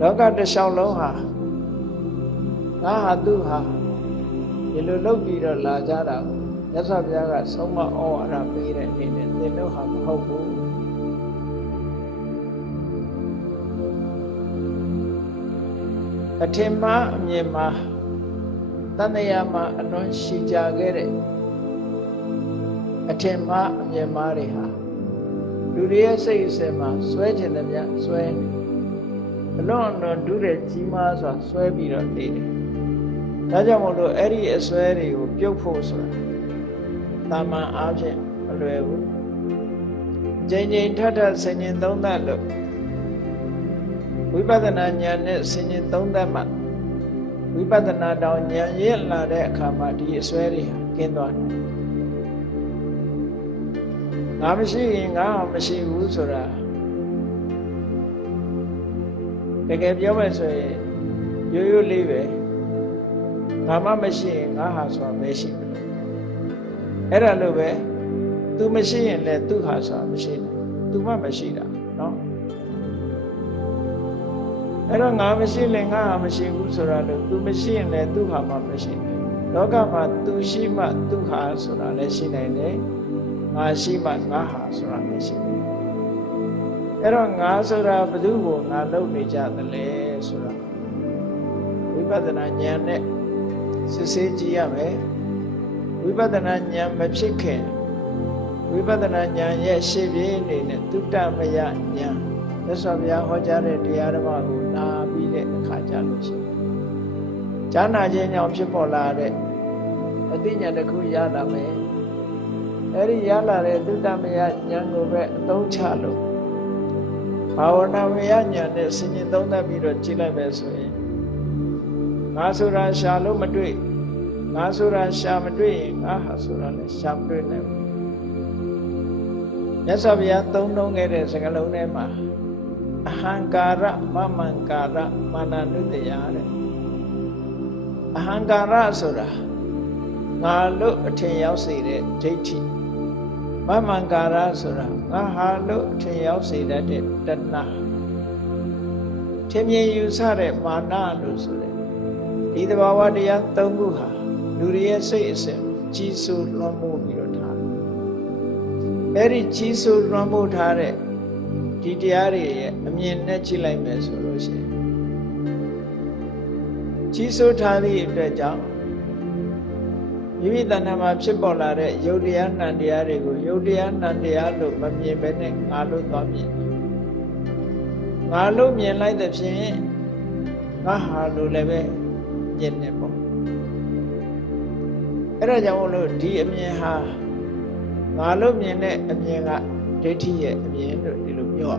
လောကတစ်လျှောက်လုံးဟာငါဟာသူဟာဒီလိုလုပ်ပြီးတော့လာကြတာကိုမြတ်စွာဘုရားကဆုံးမဩဝါဒပေးတဲ့အနေနဲ့သင်တို့ဟာမဟုတ်ဘူးအထင်မှားအမြင်မှာတဏှာမှာအလွန်ရှိကြခဲ့တဲ့အထင်မှားအမြင်မှားတွေဟာလူတွေရဲ့စိတ်အစဉ်မှာဆွဲချင်တဲ့မြတ်ဆွဲနေအလွန်ဒုတဲ့ကြီးမားစွာဆွဲပြီးတော့နေတယ်ဒါကြောင့်မို့လို့အဲ့ဒီအဆွဲတွေကိုပြုတ်ဖို့ဆိုတာတာမန်အားဖြင့်မလွယ်ဘူးကြိမ်ကြိမ်ထပ်ထပ်ဆင်ញင်သုံးသပ်လို့ဝိပဿနာဉာဏ်နဲ့ဆင်ញင်သုံးသပ်မှဝိပဿနာတောင်ဉာဏ်ရင့်လာတဲ့အခါမှာဒီအစွဲတွေဟာကင်းသွားတယ်ငါမရှိရင်ငါမရှိဘူးဆိုတာတကယ်ပြောမယ်ဆိုရင်ရိုးရိုးလေးပဲငါမှမရှိရင်ငါဟာဆိုတာမရှိဘူးအဲ့ဒါလို့ပဲ तू မရှိရင်လည်းသူဟာဆိုတာမရှိဘူး तू မှမရှိတာเนาะအဲ့တော့ငါမရှိရင်ငါဟာမရှိဘူးဆိုတာလို့ तू မရှိရင်လည်းသူဟာမှမရှိဘူးလောကမှာ तू ရှိမှသူဟာဆိုတာလည်းရှိနိုင်တယ်ငါရှိမှငါဟာဆိုတာလည်းရှိတယ်အဲ့တော့ငါဆိုတာဘယ်သူ့ကိုငါလုပ်နေကြသလဲဆိုတာဝိပဿနာဉာဏ်နဲ့စစ်ဆေးကြည့်ရမယ်ဝိပဿနာဉာဏ်မဖြစ်ခင်ဝိပဿနာဉာဏ်ရဲ့ရှေ့ပြေးအနေနဲ့တုတ္တမယဉာဏ်မြတ်စွာဘုရားဟောကြားတဲ့တရားဓမ္မကိုနာပြီးတဲ့အခါကြလို့ရှိရင်ဉာဏ်နာခြင်းကြောင့်ဖြစ်ပေါ်လာတဲ့အသိဉာဏ်တစ်ခုရလာမယ်အဲ့ဒီရလာတဲ့တုတ္တမယဉာဏ်ကိုပဲအသုံးချလို့ဘာဝနာမယဉာဏ်နဲ့ဆင်ញင်သုံးသပ်ပြီးတော့ကြည့်လိုက်ပဲဆိုရင်ငါဆိုတာရှာလို့မတွေ့ငါဆိုတာရှာမတွေ့ရင်ငါဟာဆိုတာလည်းရှာမတွေ့နိုင်ဘူးမြတ်စွာဘုရားသုံးနှုန်းခဲ့တဲ့စကားလုံးထဲမှာအဟံကာရမမံကာရမာနနုတ္တယတဲ့အဟံကာရဆိုတာငါလို့အထင်ရောက်စေတဲ့ဒိဋ္ဌိမမံကာရဆိုတာငါဟာလို့အထင်ရောက်စေတဲ့တဏှာထင်မြင်ယူဆတဲ့မာနလို့ဆိုတဲ့ဒီသဘာဝတရား၃ခုဟာလူတွေရဲ့စိတ်အစဉ်ကြီးစိုးလွှမ်းမိုးပြီးတော့ထားတယ်အဲ့ဒီကြီးစိုးလွှမ်းမိုးထားတဲ့ဒီတရားတွေရဲ့အမြင်နဲ့ကြည့်လိုက်မယ်ဆိုလို့ရှိရင်ကြီးစိုးထားသည့်အတွက်ကြောင့်မိမိတဏ္ဍာမှာဖြစ်ပေါ်လာတဲ့ယုတ်တရားနံတရားတွေကိုယုတ်တရားနံတရားလို့မမြင်ဘဲနဲ့ငါလို့သွားမြင်ငါလို့မြင်လိုက်တဲ့ဖြင့်ငါဟာလို့လည်းပဲမြင်နေပေါ့အဲ့ဒါကြောင့်မို့လို့ဒီအမြင်ဟာငါလို့မြင်တဲ့အမြင်ကဒိဋ္ဌိရဲ့အမြင်လို့ဒီလိုပြော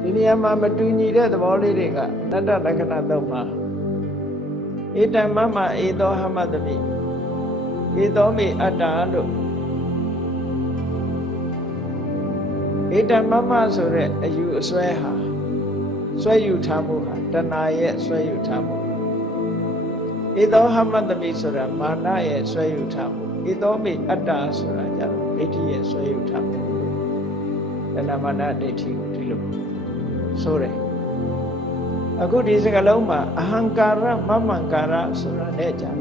ဒီနေရာမှာမတူညီတဲ့သဘောလေးတွေကအနတ္တလက္ခဏာသုံးပါဧတံမမဧသောဟမတမိဧသောမိအတ္တလို့ဧတံမမဆိုတဲ့အယူအစွဲဟာဆွဲယူထားမှုဟာတဏှာရဲ့ဆွဲယူထားမှုဧသောဟမတမိဆိုတာမာနရဲ့ဆွဲယူထားမှုဧသောမိအတ္တဆိုတာကြတော့ဒိဋ္ဌိရဲ့ဆွဲယူထားမှုတဏှာမာနဒိဋ္ဌိကိုဒီလိုဆိုတယ်အခုဒီစကားလုံးမှာအဟံကာရမမံကာရဆိုတာနဲ့ကြတယ်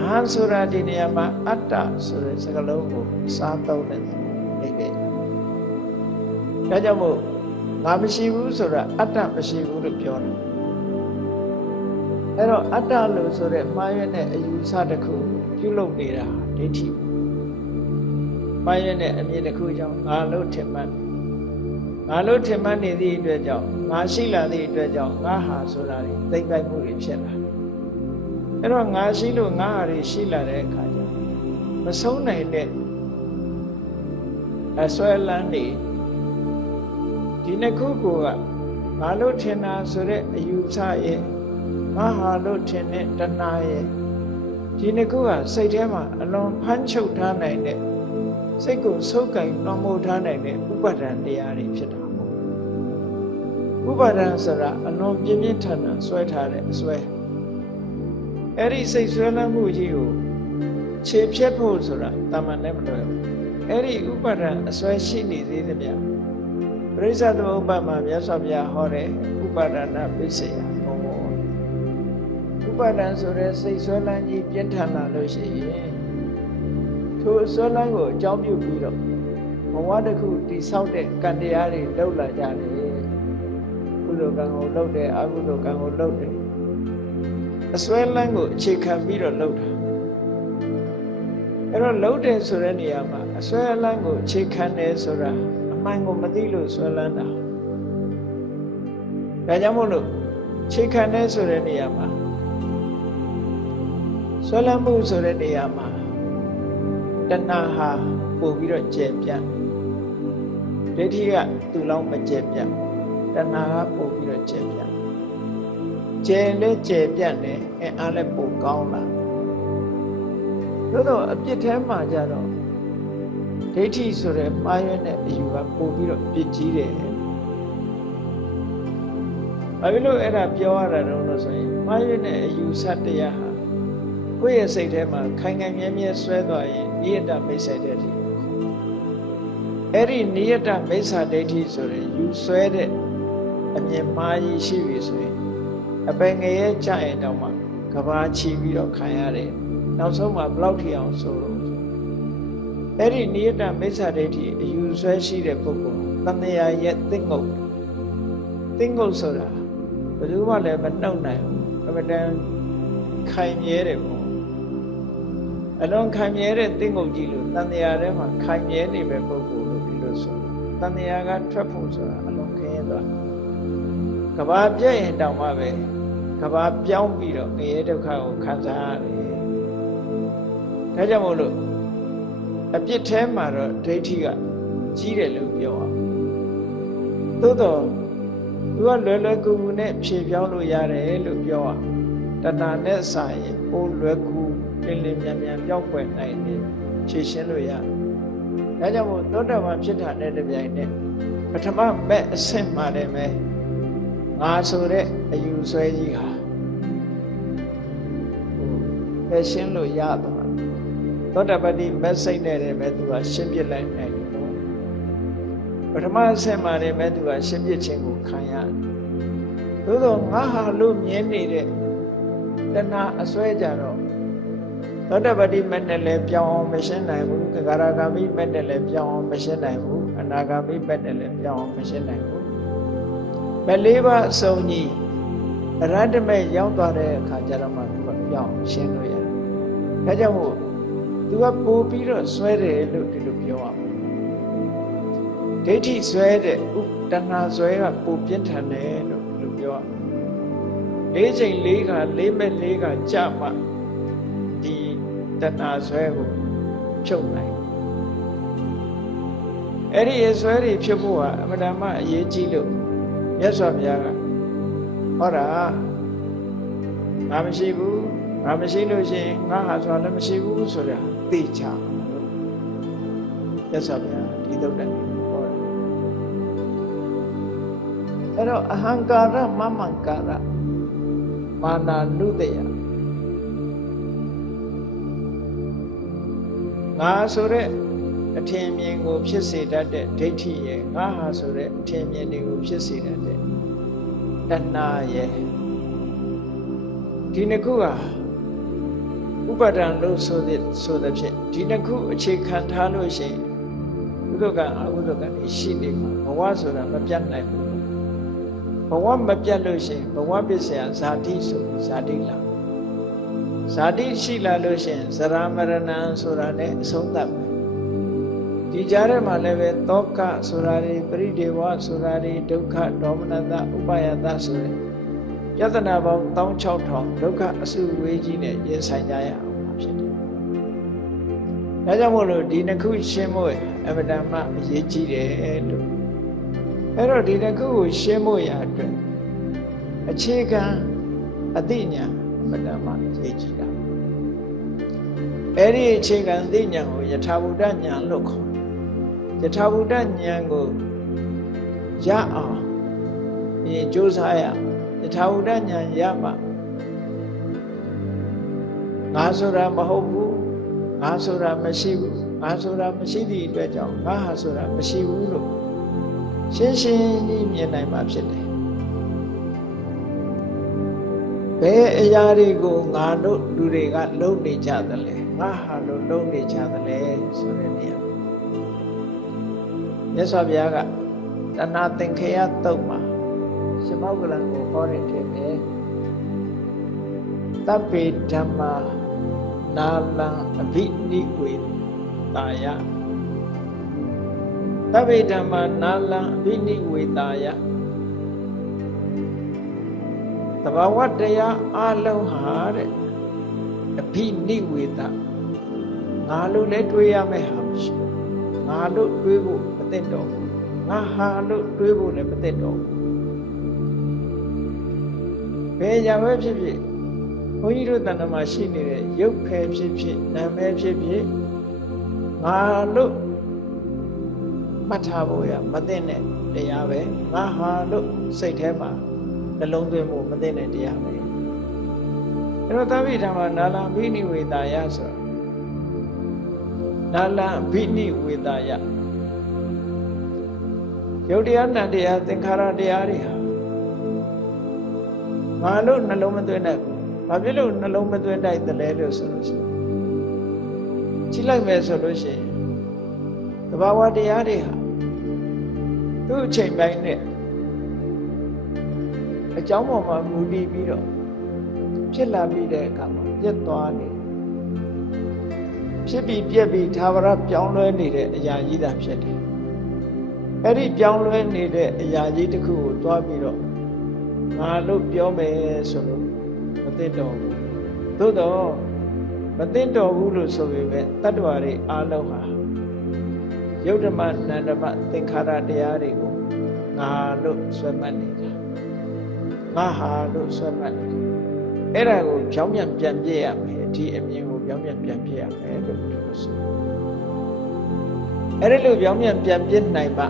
အဟံဆိုတာဒီနေရာမှာအတ္တဆိုတဲ့စကားလုံးကိုစားသုံးတဲ့နေပဲဒါကြောင့်မို့ငါမရှိဘူးဆိုတာအတ္တမရှိဘူးလို့ပြောတယ်အဲ့တော့အတ္တလို့ဆိုတဲ့မှားရွံ့တဲ့အယူဆတစ်ခုပြုလုပ်နေတာဒိဋ္ဌိမှားရွံ့တဲ့အမြင်တစ်ခုကြောင့်ငါလို့ထင်မှတ်ငါလို့ထင်မှတ်နေသည့်အတွက်ကြောင့်ငါရှိလာသည့်အတွက်ကြောင့်ငါဟာဆိုတာတွေသိမ့်ပိုက်မှုတွေဖြစ်လာအဲ့တော့ငါရှိလို့ငါဟာတွေရှိလာတဲ့အခါကျမဆုံးနိုင်တဲ့အစွဲလန်းနေဒီနှစ်ခုကငါလို့ထင်တာဆိုတဲ့အယူဆရဲ့ငါဟာလို့ထင်တဲ့တဏှာရဲ့ဒီနှစ်ခုကစိတ်ထဲမှာအလွန်ဖမ်းချုပ်ထားနိုင်တဲ့စိတ်ကိုဆုပ်ကိုင်နှောမိုးထားနိုင်တဲ့ဥပါဒံတရားတွေဖြစ်တာပေါ့ဥပါဒံဆိုတာအလွန်ပြင်းပြင်းထန်ထန်ဆွဲထားတဲ့အစွဲအဲ့ဒီစိတ်ဆွဲလမ်းမှုကြီးကိုခြေဖြတ်ဖို့ဆိုတာတာမန်လည်းမလွယ်ဘူးအဲ့ဒီဥပါဒံအစွဲရှိနေသေးတယ်ဗျ ပရိစ္ဆေသမုပ္ပါဒ်မှာမြတ်စွာဘုရားဟောတဲ့ဥပါဒနာပိစ္ဆေယဘုံဘောဥပါဒံဆိုတဲ့စိတ်ဆွဲလန်းကြီးပြင်းထန်လာလို့ရှိရင်ထိုဆွဲလန်းကိုအကြောင်းပြုပြီးတော့ဘဝတစ်ခုတည်ဆောက်တဲ့ကံတရားတွေလှုပ်လာကြတယ်ကုသိုလ်ကံကိုလှုပ်တယ်အကုသိုလ်ကံကိုလှုပ်တယ်အစွဲလန်းကိုအခြေခံပြီးတော့လှုပ်တာအဲ့တော့လှုပ်တယ်ဆိုတဲ့နေရာမှာအစွဲလန်းကိုအခြေခံတယ်ဆိုတာအမှန်ကိုမသိလို့စွဲလန်းတာဒါကြောင့်မို့လို့အခြေခံတယ်ဆိုတဲ့နေရာမှာဆွဲလန်းမှုဆိုတဲ့နေရာမှာတဏှာဟာပို့ပြီးတော့ကျယ်ပြန့်ဒိဋ္ဌိကသူ့လောက်မကျယ်ပြန့်တဏှာကပို့ပြီးတော့ကျယ်ပြန့်ကျယ်လဲကျယ်ပြန့်တယ်အားလည်းပိုကောင်းလာသို့တော့အပြစ်ထဲမှာကြတော့ဒိဋ္ဌိဆိုတဲ့မှားရွံ့တဲ့အယူကပို့ပြီးတော့ပြစ်ကြီးတယ်ဘာဖြစ်လို့အဲ့ဒါပြောရတာတော့လို့ဆိုရင်မှားရွံ့တဲ့အယူဆတရားဟာကိုယ့်ရဲ့စိတ်ထဲမှာခိုင်ခိုင်မြဲမြဲဆွဲသွားရင်နိယတမိစ္ဆာဒိဋ္ဌိအဲ့ဒီနိယတမိစ္ဆာဒိဋ္ဌိဆိုရင်ယူဆွဲတဲ့အမြင်မှားကြီးရှိပြီဆိုရင်အပင်ငရဲကြရင်တောင်မှကဘာချီပြီးတော့ခံရတယ်နောက်ဆုံးမှာဘလောက်ထီအောင်ဆိုလို့အဲ့ဒီနိယတမိစ္ဆာဒိဋ္ဌိအယူဆွဲရှိတဲ့ပုဂ္ဂိုလ်တဏှာရဲ့သင်္ဂုတ်ဆိုတာဘယ်သူမှလည်းမနှုတ်နိုင်ဘူးအမတန်ခိုင်မြဲတယ်ပေါ့အလုံးခိုင်မြဲတဲ့သင်္ဂုတ်ကြီးလို့တဏှာထဲမှာခိုင်မြဲနေပဲပုဂ္ဂိုလ်လို့ဒီလိုဆိုတဏှာကထွက်ဖို့ဆိုတာအလုံးခင်းသွားကဘာပြည့်ရင်တောင်မှပဲကဘာပြောင်းပြီးတော့ငရဲဒုက္ခကိုခံစားရတယ်ဒါကြောင့်မို့လို့အပြစ်ထဲမှာတော့ဒိဋ္ဌိကကြီးတယ်လို့ပြောအောင်သို့တော့သူကလွယ်လွယ်ကူကူနဲ့ဖြေပြောင်းလို့ရတယ်လို့ပြောအောင်တဏှာနဲ့စာရင်ပိုလွယ်ကူလင်းလင်းမြန်မြန်ပြောင်းပွင့်နိုင်တယ်ဖြေရှင်းလို့ရတယ်ဒါကြောင့်မို့သောတာပန်ဖြစ်တာနဲ့တပြိုင်နက်ပထမမဲ့အဆင့်မှာလည်းပဲငါဆိုတဲ့အယူဆွဲကြီးဟာဖြေရှင်းလို့ရသွားသောတာပတိမက်စိတ်နဲ့လည်းပဲသူကရှင်းပြလိုက်နိုင်တယ်ပထမအဆင့်မှာလည်းပဲသူကရှင်းပြခြင်းကိုခံရတယ်သို့တော့ငါဟာလို့မြင်နေတဲ့တဏှာအစွဲကြတော့သောတာပတိမက်နဲ့လည်းပြောင်းအောင်မရှင်းနိုင်ဘူးသဂရဂါမိမက်နဲ့လည်းပြောင်းအောင်မရှင်းနိုင်ဘူးအနာဂါမိမက်နဲ့လည်းပြောင်းအောင်မရှင်းနိုင်ဘူးမလေးပါအစုံကြီးအရဟတမေရောက်သွားတဲ့အခါကျတော့မှသူကပြောင်းရှင်းလို့ရတယ်ဒါကြောင့်မို့သူကပို့ပြီးတော့ဆွဲတယ်လို့ဒီလိုပြောအောင်ဒိဋ္ဌိဆွဲတဲ့တဏှာဆွဲကပို့ပြင်းထန်တယ်လို့ဒီလိုပြောအောင်၄ချိန်၄ခါ၄မဲ့၄ခါကြာမှဒီတဏှာဆွဲကိုဖြုတ်နိုင်အဲ့ဒီအဆွဲတွေဖြစ်ဖို့ဟာအမှန်တမ်းအရေးကြီးလို့မြတ်စွာဘုရားကဟောတာငါမရှိဘူးငါမရှိလို့ရှိရင်ငါဟာဆိုတာလည်းမရှိဘူးဆိုတာသိချာလို့မြတ်စွာဘုရားဒီသုတ်တန်ဟောတယ်အဲ့တော့အဟံကာရမမံကာရမာနာနုတယငါဆိုတဲ့အထင်မြင်ကိုဖြစ်စေတတ်တဲ့ဒိဋ္ဌိရဲ့ငါဟာဆိုတဲ့အထင်မြင်တွေကိုဖြစ်စေတတ်တဲ့တဏှာရဲ့ဒီနှစ်ခုဟာဥပါဒံလို့ဆိုတဲ့ဖြင့်ဒီနှစ်ခုအခြေခံထားလို့ရှိရင်ကုသိုလ်ကအကုသိုလ်ကရှိနေမှာဘဝဆိုတာမပြတ်နိုင်ဘူးဘဝမပြတ်လို့ရှိရင်ဘဝပစ္စယဇာတိဆိုဇာတိလာဇာတိရှိလာလို့ရှိရင်ဇရာမရဏံဆိုတာနဲ့အဆုံးသတ်ပဲဒီကြားထဲမှာလည်းပဲတောကဆိုတာတွေပရိဒေဝဆိုတာတွေဒုက္ခဒေါမနတဥပါယတဆိုတဲ့ယတနာပေါင်း16000ဒုက္ခအစုဝေးကြီးနဲ့ရင်ဆိုင်ကြရအောင်ဖြစ်တယ်။ဒါကြောင့်မို့လို့ဒီနှစ်ခုရှင်းဖို့အမတန်မှအရေးကြီးတယ်လို့အဲ့တော့ဒီနှစ်ခုကိုရှင်းဖို့ရအတွက်အခြေခံအသိဉာဏ်အမတန်မှအရေးကြီးတာအဲ့ဒီအခြေခံအသိဉာဏ်ကိုယထာဘုဒ္ဓဉာဏ်လို့ခေါ်တယ်။ယထာဘုဒ္ဓဉာဏ်ကိုရအောင်ဒီကြိုးစားရယထာဘုဒ္ဓဉာဏ်ရမှငါဆိုတာမဟုတ်ဘူးငါဆိုတာမရှိဘူးငါဆိုတာမရှိသည့်အတွက်ကြောင့်ငါဟာဆိုတာမရှိဘူးလို့ ရှင်းရှင်းကြီးမြင်နိုင်မှာဖြစ်တယ်ဘယ်အရာတွေကိုငါတို့လူတွေကလုံနေကြသလဲငါဟာလို့လုံနေကြသလဲဆိုတဲ့နေရာမြတ်စွာဘုရားကတဏှာသင်္ခေယတုတ်မှာရှင်မောက္ကလံကိုဟောတဲ့ထည့်တယ်တပ္ပေဓမ္မာနာလံအဘိနိဝေတာယတပ္ပေဓမ္မာနာလံအဘိနိဝေတာယသဘာဝတရားအလုံးဟာတဲ့အဘိနိဝေတာငါလို့လည်းတွေးရမယ့်ဟာမရှိငါလို့တွေးဖို့မသင့်တော့ဘူးငါဟာလို့တွေးဖို့လည်းမသင့်တော့ဘူးဘယ်ကြပဲဖြစ်ဖြစ်ဘုန်းကြီးတို့တဏ္ဍာမှာရှိနေတဲ့ရုပ်ဖယ်ဖြစ်ဖြစ်နာမည်ဖြစ်ဖြစ်ငါလို့မှတ်ထားဖို့ရမသင့်တဲ့တရားပဲငါဟာလို့စိတ်ထဲမှာနှလုံးသွင်းဖို့မသင့်တဲ့တရားပဲအဲ့တော့သဗ္ဗေဓမ္မာနာလံဘိနိဝေတာယဆိုနာလံဘိနိဝေတာယယုတ်တရားနံတရားသင်္ခါရတရားတွေဟာငါလို့နှလုံးမသွင်းတတ်ဘူးဘာဖြစ်လို့နှလုံးမသွင်းတတ်တယ်လဲလို့ဆိုလို့ရှိရင်ကြည့်လိုက်မယ်ဆိုလို့ရှိရင်သဘာဝတရားတွေဟာသူ့အချိန်ပိုင်းနဲ့အကြောင်းပေါ်မှာမူတည်ပြီးတော့ဖြစ်လာပြီးတဲ့အခါမှာပြတ်သွားနေဖြစ်ပြီးပြက်ပြီးသာဝရပြောင်းလဲနေတဲ့အရာကြီးတာဖြစ်တယ်အဲ့ဒီပြောင်းလဲနေတဲ့အရာကြီးတစ်ခုကိုတွားပြီးတော့ငါလို့ပြောမယ်ဆိုလို့မသိတော့ဘူးသို့တော့မသိတော့ဘူးလို့ဆိုပေမဲ့တတ္တဝါတွေအားလုံးဟာယုတ်ဓမ္မနန္ဓမ္မသင်္ခါရတရားတွေကိုငါလို့ဆွဲမှတ်နေတာငါဟာလို့ဆွဲမှတ်နေတာအဲ့ဒါကိုကြောင်းပြန်ပြန်ပြည့်ရမယ်ဒီအမြင်ကိုကြောင်းပြန်ပြန်ပြည့်ရမယ်လို့ပြောဆိုအဲ့ဒီလိုကြောင်းပြန်ပြန်ပြည့်နိုင်ပါ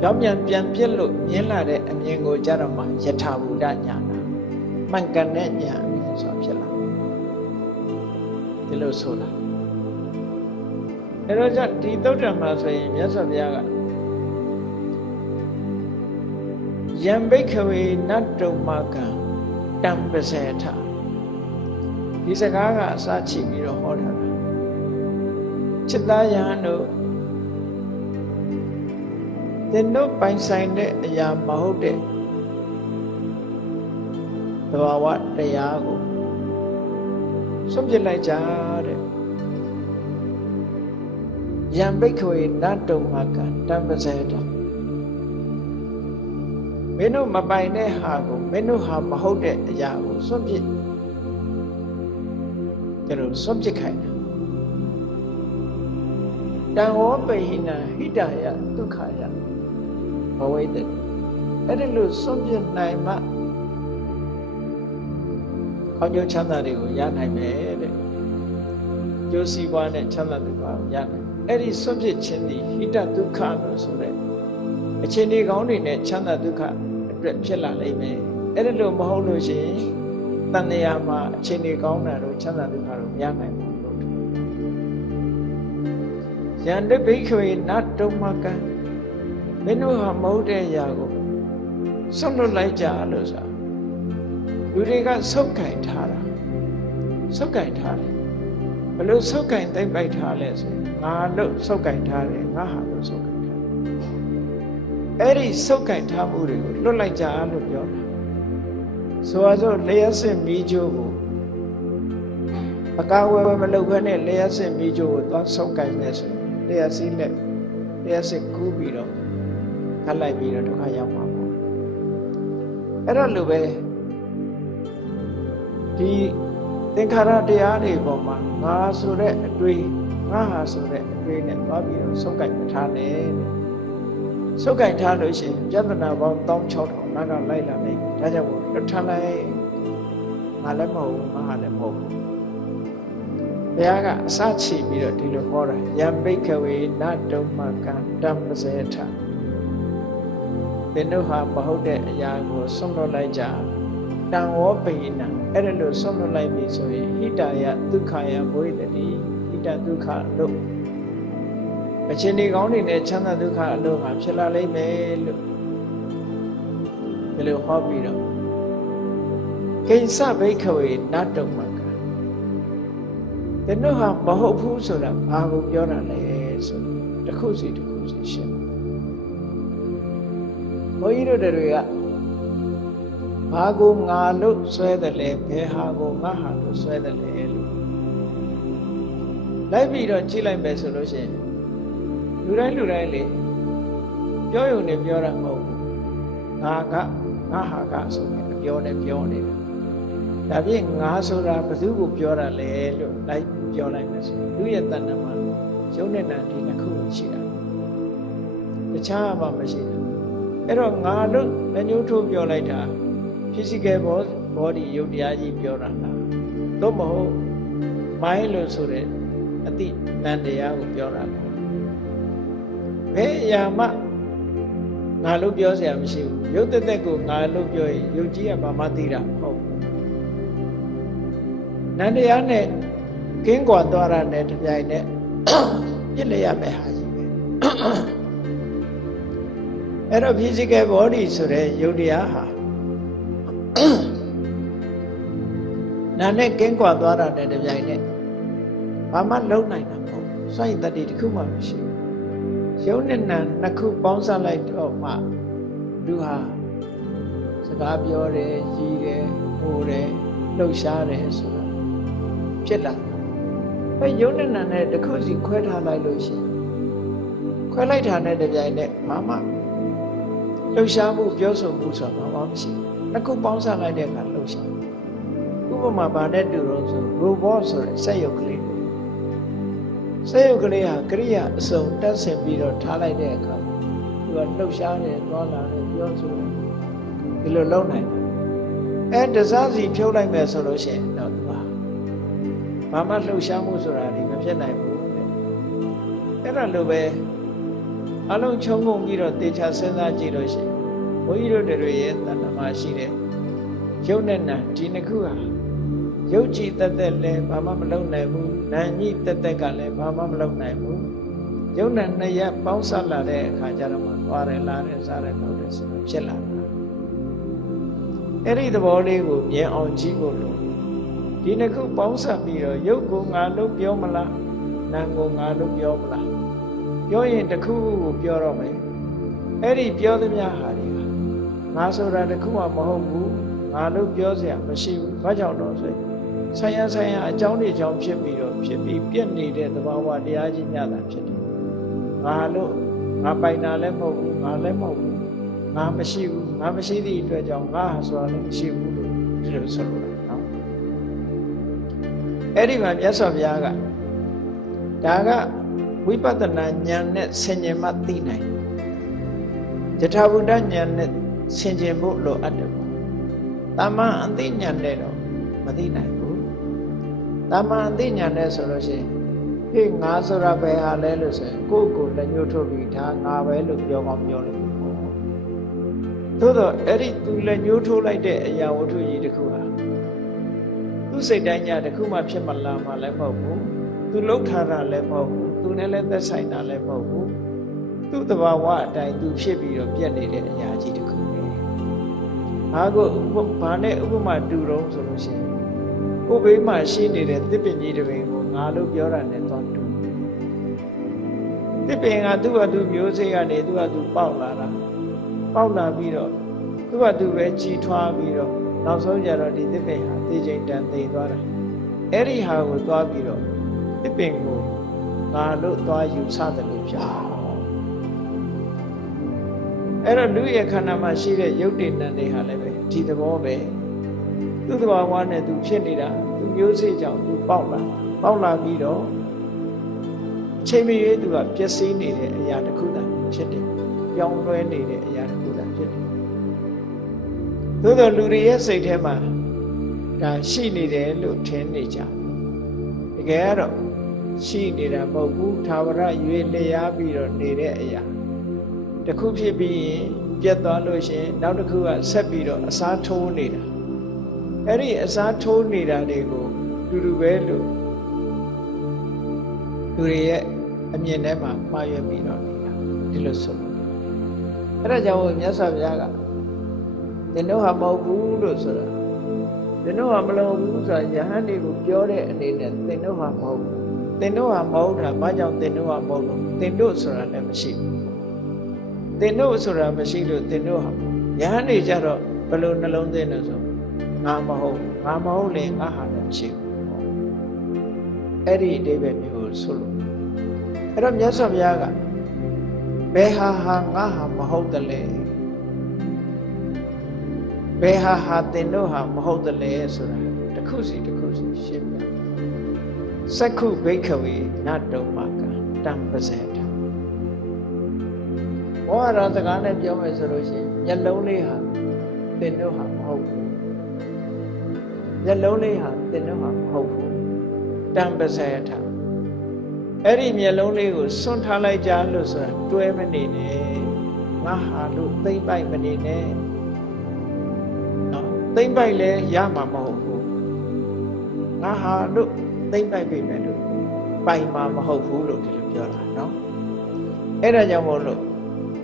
ကြောင်းပြန်ပြန်ပြည့်လို့မြင်လာတဲ့အမြင်ကိုကြတော့မှယထာဘူတညာနာမှန်ကန်တဲ့ညာအမြင်ဆိုဖြစ်လာဒီလိုဆိုတာအဲ့တော့ကြောင့်ဒီသုတ္တံမှာဆိုရင်မြတ်စွာဘုရားကယံဘိက္ခဝေနတ္တုမကံတံပစေထဒီစကားကအစချပြီးတော့ဟောထားတာจิตသားယဟန်တို့သင်တို့ပိုင်ဆိုင်တဲ့အရာမဟုတ်တဲ့သဘာဝတရားကိုစွန့်ပစ်လိုက်ကြတဲ့ယံဘိက္ခဝေနတ္တုမကံတံပစေထမင်းတို့မပိုင်တဲ့ဟာကိုမင်းတို့ဟာမဟုတ်တဲ့အရာကိုစွန့်ပစ်ကျတော့စွန့်ပစ်ခိုင်းတာတံဝောပိဟိနဟိတယဒုက္ခယဘဝိတ္တအဲ့ဒီလိုစွန့်ပစ်နိုင်မှကောင်းကျိုးချမ်းသာတွေကိုရနိုင်မယ်တဲ့ကျိုးစီးပွားနဲ့ချမ်းသာတွေပါရနိုင်အဲ့ဒီစွန့်ပစ်ခြင်းဒီဟိတဒုက္ခလို့ဆိုတဲ့အခြေအနေကောင်းတွေနဲ့ချမ်းသာဒုက္ခအတွက်ဖြစ်လာလိမ့်မယ်အဲ့ဒါလို့မဟုတ်လို့ရှိရင်တဏှာမှာအခြေအနေကောင်းတာတို့ချမ်းသာဒုက္ခတို့မရနိုင်ဘူးလို့ယန္တဘိက္ခဝေနတ္တုမကံမင်းတို့ဟာမဟုတ်တဲ့အရာကိုဆွတ်လွတ်လိုက်ကြလို့ဆိုတာလူတွေကဆုပ်ကင်ထားတာဆုပ်ကင်ထားတယ်ဘလို့ဆုပ်ကင်သိမ့်ပိုက်ထားလဲဆိုရင်ငါလို့ဆုပ်ကင်ထားတယ်ငါဟာလို့ဆုပ်ကင်ထားတယ်အဲ့ဒီဆုပ်ကင်ထားမှုတွေကိုလွတ်လိုက်ကြလို့ပြောတာဆိုပါစို့လျှက်စစ်မီးကြိုးကိုအကာဝယ်မလုပ်ဘဲနဲ့လျှက်စစ်မီးကြိုးကိုသွားဆုပ်ကင်နေဆိုရင်လျှက်စစ်လက်လျှက်စစ်ကူးပြီးတော့ခတ်လိုက်ပြီးတော့ဒုက္ခရောက်မှာပေါ့အဲ့တော့လိုပဲဒီသင်္ခါရတရားတွေပေါ်မှာငါဆိုတဲ့အတွေ့ငါဟာဆိုတဲ့အတွေ့နဲ့သွားပြီးတော့ဆုပ်ကိုင်ထားတယ်ဆုပ်ကိုင်ထားလို့ရှိရင်ပြဿနာပေါင်း16000နောက်ကလိုက်လာနိုင်ဒါကြောင့်မို့လွတ်ထားလိုက်ငါလည်းမဟုတ်ဘူးငါဟာလည်းမဟုတ်ဘူးဘုရားကအစချီပြီးတော့ဒီလိုဟောတာယံဘိက္ခဝေနတ္တုမကံတံပစေထသင်တို့ဟာမဟုတ်တဲ့အရာကိုဆုံးလွတ်လိုက်ကြတံဝောပိဏအဲ့ဒါလို့ဆုံးလွတ်လိုက်ပြီဆိုရင်ဟိတယဒုက္ခယဘဝိတ္တိဟိတဒုက္ခလို့ အခြေအနေကောင်းတွေနဲ့ချမ်းသာဒုက္ခအလုံးဟာဖြစ်လာလိမ့်မယ်လို့ဒီလိုဟောပြီးတော့ကိစ္စဘိက္ခဝေနတ္တုမကတနုဟာမဟုတ်ဘူးဆိုတာဘာကိုပြောတာလဲဆိုတခုစီတခုစီရှင်းဘုန်းကြီးတို့တွေကဘာကိုငါလို့ဆွဲတယ်လဲဘယ်ဟာကိုငါဟာလို့ဆွဲတယ်လဲလို့လိုက်ပြီးတော့ကြည့်လိုက်မယ်ဆိုလို့ရှိရင်လူတိုင်းလေပြောရုံနဲ့ပြောတာမဟုတ်ဘူးငါဟာကဆိုရင်အပြောနဲ့ပြောနေတာဒါဖြင့်ငါဆိုတာဘယ်သူကိုပြောတာလဲလို့လိုက်ပြောလိုက်မယ်ဆိုလူရဲ့တဏ္ဍာမှာယုံနဲ့နာဒီနှစ်ခုရှိတာတခြားမှမရှိဘူးအဲ့တော့ငါလို့လက်ညှိုးထိုးပြောလိုက်တာ physical body ယုတ်တရားကြီးပြောတာလားသို့မဟုတ် mind လို့ဆိုတဲ့အတိတန်တရားကိုပြောတာလားဘယ်အရာမှငါလို့ပြောစရာမရှိဘူးယုတ်သက်ကိုငါလို့ပြောရင်ယုတ်ကြီးကဘာမှသိတာမဟုတ်ဘူးနန္တရားနဲ့ကင်းကွာသွားတာနဲ့တပြိုင်နက်ပြစ်လျရမယ်ဟာကြီးပဲအဲ့တော့ physical body ဆိုတဲ့ယုတ်တရားဟာနာနဲ့ကင်းကွာသွားတာနဲ့တပြိုင်နက်ဘာမှလုံးနိုင်တာမဟုတ်ဘူးစွန့်ရင်တတိတစ်ခုမှမရှိဘူးယုတ်နဲ့နာနှစ်ခုပေါင်းစပ်လိုက်တော့မှလူဟာစကားပြောတယ်ရည်တယ်ဟိုတယ်လှုပ်ရှားတယ်ဆိုတာဖြစ်လာအဲယုတ်နဲ့နာနဲ့တစ်ခုစီခွဲထားလိုက်လို့ရှိရင်ခွဲလိုက်တာနဲ့တပြိုင်နက်ဘာမှလှုပ်ရှားမှုပြောဆိုမှုဆိုတာဘာမှမရှိဘူးနှစ်ခုပေါင်းစပ်လိုက်တဲ့အခါလှုပ်ရှားဥပမာဗာနဲ့တူတော့ဆို robot ဆိုတဲ့စက်ရုပ်ကလေးစက်ရုပ်ကလေးဟာကရိယာအစုံတက်ဆင်ပြီးတော့ထားလိုက်တဲ့အခါသူကလှုပ်ရှားတယ်သွားလာတယ်ပြောဆိုတယ်ဒီလိုလုပ်နိုင်တယ်အဲတစားစီဖြုတ်လိုက်မယ်ဆိုလို့ရှိရင်တော့သူဘာမှလှုပ်ရှားမှုဆိုတာဒီမဖြစ်နိုင်ဘူးတဲ့အဲ့ဒါလိုပဲအလုံးချုံငုံပြီးတော့တေချာစဉ်းစားကြည့်လို့ရှိရင်ဘုန်းကြီးတို့တွေရဲ့တဏ္ဍာမရှိတဲ့ယုတ်နဲ့နာဒီနှစ်ခုဟာယုတ်ကြည်တက်တက်လည်းဘာမှမလုပ်နိုင်ဘူးနာညိတက်တက်ကလည်းဘာမှမလုပ်နိုင်ဘူးယုတ်နဲ့နှစ်ရက်ပေါင်းစပ်လာတဲ့အခါကျတော့မှသွားတယ်လာတယ်စားတယ်တောက်တယ်ဆိုတော့ဖြစ်လာတာအဲ့ဒီသဘောလေးကိုမြင်အောင်ကြည့်ဖို့လို့ဒီနှစ်ခုပေါင်းစပ်ပြီးတော့ယုတ်ကိုငါလို့ပြောမလားနာကိုငါလို့ပြောမလားပြောရင်တစ်ခုကိုပြောတော့မယ်အဲ့ဒီပြောသမျှဟာတွေကငါဆိုတာတစ်ခုမှမဟုတ်ဘူးငါလို့ပြောစရာမရှိဘူးဘာကြောင့်တော့ဆိုဆိုင်ရာအကြောင်းတွေကြောင့်ဖြစ်ပြီးပြက်နေတဲ့သဘာဝတရားကြီးများတာဖြစ်တယ်ငါလို့ငါပိုင်တာလည်းမဟုတ်ဘူးငါလည်းမဟုတ်ဘူးငါမရှိဘူးငါမရှိသည့်အတွက်ကြောင့်ငါဟာဆိုတာလည်းမရှိဘူးလို့ဒီလိုဆိုလိုတာနော်အဲ့ဒီမှာမြတ်စွာဘုရားကဒါကဝိပဿနာဉာဏ်နဲ့ဆင်ခြင်မှသိနိုင်ယထာဘုဒ္ဓဉာဏ်နဲ့ဆင်ခြင်ဖို့လိုအပ်တယ်။တာမန်အသိဉာဏ်နဲ့တော့မသိနိုင်ဘူး။တာမန်အသိဉာဏ်နဲ့ဆိုလို့ရှိရင်ဟေ့ငါဆိုတာဘယ်ဟာလဲလို့ဆိုရင်ကိုယ့်ကိုလက်ညှိုးထုတ်ပြီးဒါငါပဲလို့ပြောကောင်းပြောလို့ပေါ့။သို့တော့အဲ့ဒီသူလက်ညှိုးထိုးလိုက်တဲ့အရာဝတ္ထုကြီးတစ်ခုဟာသူ့စိတ်တိုင်းညာတစ်ခုမှဖြစ်မလာမှလည်းမဟုတ်ဘူး။သူလှုပ်ထားတာလည်းမဟုတ်ဘူး။သူနဲ့လည်းသက်ဆိုင်တာလည်းမဟုတ်ဘူး။သူ့တဘာဝအတိုင်းသူဖြစ်ပြီးတော့ပြက်နေတဲ့အရာကြီးတစ်ခုပဲ။ဘာကိုဘာနဲ့ဥပမာတူတော့ဆိုလို့ရှိရင်ကိုယ်ဘေးမှာရှိနေတဲ့သစ်ပင်ကြီးတစ်ပင်ကိုငါလို့ပြောတာနဲ့တော့တူ။သစ်ပင်ကသူ့ဟာသူမျိုးစေ့ကနေသူ့ဟာသူပေါက်လာတာ။ပေါက်လာပြီးတော့သူ့ဟာသူပဲကြီးထွားပြီးတော့နောက်ဆုံးကြတော့ဒီသစ်ပင်ဟာသေချိန်တန်သေသွားတာ။အဲ့ဒီဟာကိုသွားပြီးတော့သစ်ပင်ကိုငါလို့သွားယူဆတယ်လို့ပြောတာအဲ့တော့လူရဲ့ခန္ဓာမှာရှိတဲ့ရုပ်တည်နံတွေဟာလည်းပဲဒီသဘောပဲသူ့သဘာဝနဲ့သူဖြစ်နေတာသူမျိုးစေ့ကြောင့်သူပေါက်လာပြီးတော့ချိန်မရွေးသူကပျက်စီးနေတဲ့အရာတစ်ခုသာဖြစ်တယ်ပြောင်းလဲနေတဲ့အရာတစ်ခုသာဖြစ်တယ်သို့သောလူတွေရဲ့စိတ်ထဲမှာဒါရှိနေတယ်လို့ထင်နေကြတကယ်ကတော့ရှိနေတာမဟုတ်ဘူးသာဝရရွေလျားပြီးတော့နေတဲ့အရာတစ်ခုဖြစ်ပြီးရင်ပြတ်သွားလို့ရှိရင်နောက်တစ်ခုကဆက်ပြီးတော့အစားထိုးနေတာအဲ့ဒီအစားထိုးနေတာတွေကိုတူတူပဲလို့လူတွေရဲ့ အမြင်ထဲမှာမှားရွက်ပြီးတော့နေတာဒီလိုဆိုလို့အဲ့ဒါကြောင့်မြတ်စွာဘုရားကသင်တို့ဟာမဟုတ်ဘူးလို့ဆိုတာသင်တို့ဟာမလုပ်ဘူးဆိုတာယဟန်တွေကိုပြောတဲ့အနေနဲ့သင်တို့ဟာမဟုတ်ဘူးသင်တို့ဟာမဟုတ်တာဘာကြောင့်သင်တို့ဟာမဟုတ်လို့သင်တို့ဆိုတာလည်းမရှိဘူးသင်တို့ဆိုတာမရှိလို့သင်တို့ဟာယဟန်တွေကြတော့ဘယ်လိုနှလုံးသွင်းလို့ဆိုငါမဟုတ်လေငါဟာလည်းမရှိဘူးအဲ့ဒီအဓိပ္ပာယ်မျိုးဆိုလို့အဲ့တော့မြတ်စွာဘုရားကဘယ်ဟာငါဟာမဟုတ်တယ်လေဘယ်ဟာသင်တို့ဟာမဟုတ်တယ်လေဆိုတာတစ်ခုစီရှင်းပြစက္ခုဘိက္ခဝေနတုံမကတံပဇေထဘောရစကားနဲ့ပြောမယ်ဆိုလို့ရှိရင်မျက်လုံးလေးဟာသင်တို့ဟာမဟုတ်ဘူးမျက်လုံးလေးဟာသင်တို့ဟာမဟုတ်ဘူးတံပဇေထအဲ့ဒီမျက်လုံးလေးကိုစွန့်ထားလိုက်ကြလို့ဆိုတာတွဲမနေနဲ့ငါဟာလို့သိမ့်ပိုက်မနေနဲ့နော်သိမ့်ပိုက်လဲရမှာမဟုတ်ဘူးငါဟာလို့သိမ့်ပိုက်ပြီမဲ့လို့ပိုင်မှာမဟုတ်ဘူးလို့ဒီလိုပြောတာနော်အဲ့ဒါကြောင့်မို့လို့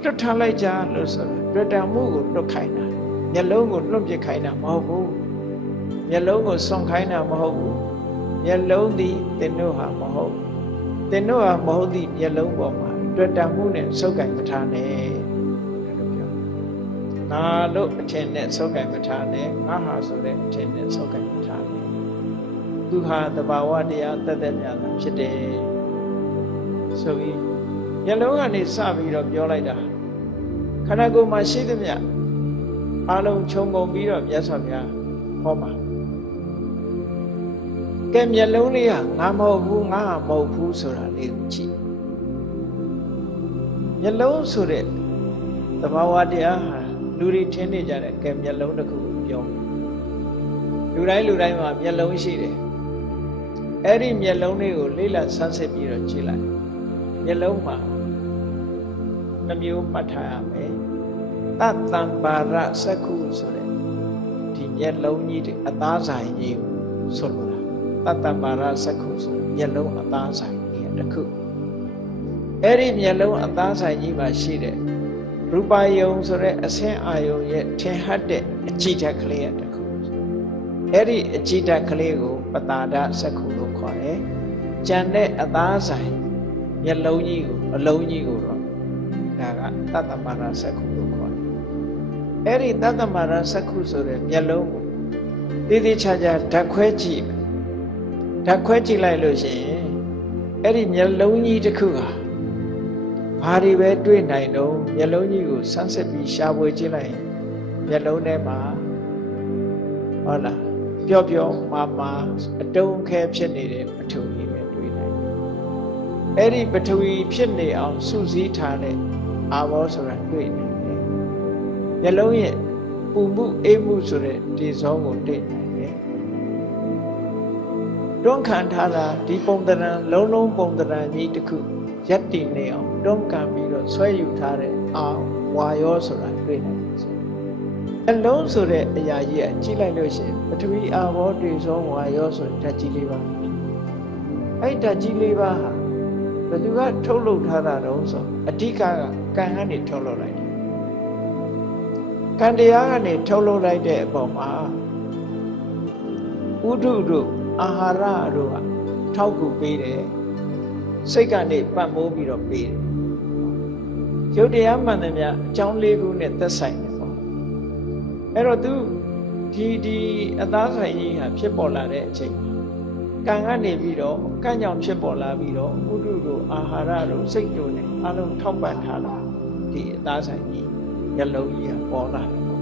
တွတ်ထားလိုက်ကြလို့ဆိုတာတွေ့တံမှုကိုတွတ်ခိုင်းတာမျက်လုံးကိုလွတ်ပစ်ခိုင်းတာမဟုတ်ဘူးမျက်လုံးကိုစွန့်ခိုင်းတာမဟုတ်ဘူးမျက်လုံးသည်သင်တို့ဟာမဟုတ်သင်တို့ဟာမဟုတ်သည့်မျက်လုံးပေါ်မှာတွေ့တံမှုနဲ့စုပ်ကိုင်မထားနဲ့လို့ပြောငါလို့အထင်နဲ့စုပ်ကိုင်မထားနဲ့ငါဟာဆိုတဲ့အထင်နဲ့စုပ်ကိုင်မထားနဲ့သူဟာတဘာဝတရားတသက်များတာဖြစ်တယ်ဆိုပြီးမျက်လုံးကနေစပြီးတော့ပြောလိုက်တာခန္ဓာကိုယ်မှာရှိသမျှအလုံးခြုံငုံပြီးတော့မြတ်စွာဘုရားဟောမှာကဲမျက်လုံးလေးဟာငါမဟုတ်ဘူးငါဟာမဟုတ်ဘူးဆိုတာလေးကိုကြည့်မျက်လုံးဆိုတဲ့သဘာဝတရားဟာလူတွေထင်နေကြတယ်ကဲမျက်လုံးတစ်ခုပြောလူတိုင်းမှာမျက်လုံးရှိတယ်အဲ့ဒီမျက်လုံးလေးကိုလေးလာဆန်းစစ်ပြီးတော့ကြည့်လိုက်မျက်လုံးမှာနှမျိုးမှတ်ထားရမယ်တတ္တံပါရစက္ခုဆိုတဲ့ဒီမျက်လုံးကြီးအသားဆိုင်ကြီးဆိုလို့တတ္တပါရစက္ခုဆိုမျက်လုံးအသားဆိုင်ကြီးတစ်ခုအဲ့ဒီမျက်လုံးအသားဆိုင်ကြီးမှာရှိတဲ့ရူပယုံဆိုတဲ့အဆင်းအာယုံရဲ့ထင်ဟပ်တဲ့အကြည့်ဓာတ်ကလေးတစ်ခုအဲ့ဒီအကြည့်ဓာတ်ကလေးကိုပတာဒစက္ခုလို့ခေါ်တယ်။ကြံတဲ့အသားဆိုင်မျက်လုံးကြီးကိုအလုံးကြီးကိုတော့ဒါကတတ္တမရစက္ခုလို့ခေါ်တယ်။အဲ့ဒီတတ္တမရစက္ခုဆိုတဲ့မျက်လုံးကိုတည်တည်ချာချာဓာတ်ခွဲကြည့်ဓာတ်ခွဲကြည့်လိုက်လို့ရှိရင်အဲ့ဒီမျက်လုံးကြီးတစ်ခုဟာဘာတွေပဲတွေ့နိုင်တော့မျက်လုံးကြီးကိုဆန်းစစ်ပြီးရှာဖွေကြည့်လိုက်ရင်မျက်လုံးထဲမှာဟုတ်လားပျော့ပျော့မာမာအတုံးခဲဖြစ်နေတဲ့ပထဝီပဲတွေ့နိုင်တယ်။အဲ့ဒီပထဝီဖြစ်နေအောင်စုစည်းထားတဲ့အာဘောဆိုတာတွေ့နိုင်တယ်။မျက်လုံးရဲ့ပူမှုအေးမှုဆိုတဲ့ဒီဇောကိုတွေ့နိုင်တယ်။တွန်းခံထားတာဒီပုံသဏ္ဍာန်လုံးပုံသဏ္ဍာန်ကြီးတစ်ခုရက်တည်နေအောင်တွန်းကန်ပြီးတော့ဆွဲယူထားတဲ့အာဝါယောဆိုတာတွေ့နိုင်တယ်။အလုံးဆိုတဲ့အရာကြီးအကြည့်လိုက်လို့ရှိရင်ပထဝီအာဘောတွေ့သောဝါယောဆိုဓာတ်ကြီးလေးပါအဲ့ဓာတ်ကြီးလေးပါဟာဘယ်သူကထုတ်လုပ်ထားတာတော့ဆိုအဓိကကကံကနေထုတ်လုပ်လိုက်တယ်ကံတရားကနေထုတ်လုပ်လိုက်တဲ့အပေါ်မှာဥဒုတို့အာဟာရတို့ကထောက်ကူပေးတယ်စိတ်ကနေပတ်မိုးပြီးတော့ပေးတယ်ရုပ်တရားမှန်သမျှအကြောင်းလေးခုနဲ့သက်ဆိုင်တယ်ပေါ့အဲ့တော့သူဒီအသားဆိုင်ကြီးဟာဖြစ်ပေါ်လာတဲ့အချိန်ကံကနေပြီးတော့ကံကြောင့်ဖြစ်ပေါ်လာပြီးတော့ဥဒုတို့အာဟာရတို့စိတ်တို့နဲ့အလုံးထောက်ပံ့ထားတာဒီအသားဆိုင်ကြီးမျက်လုံးကြီးကပေါ်လာတယ်ပေါ့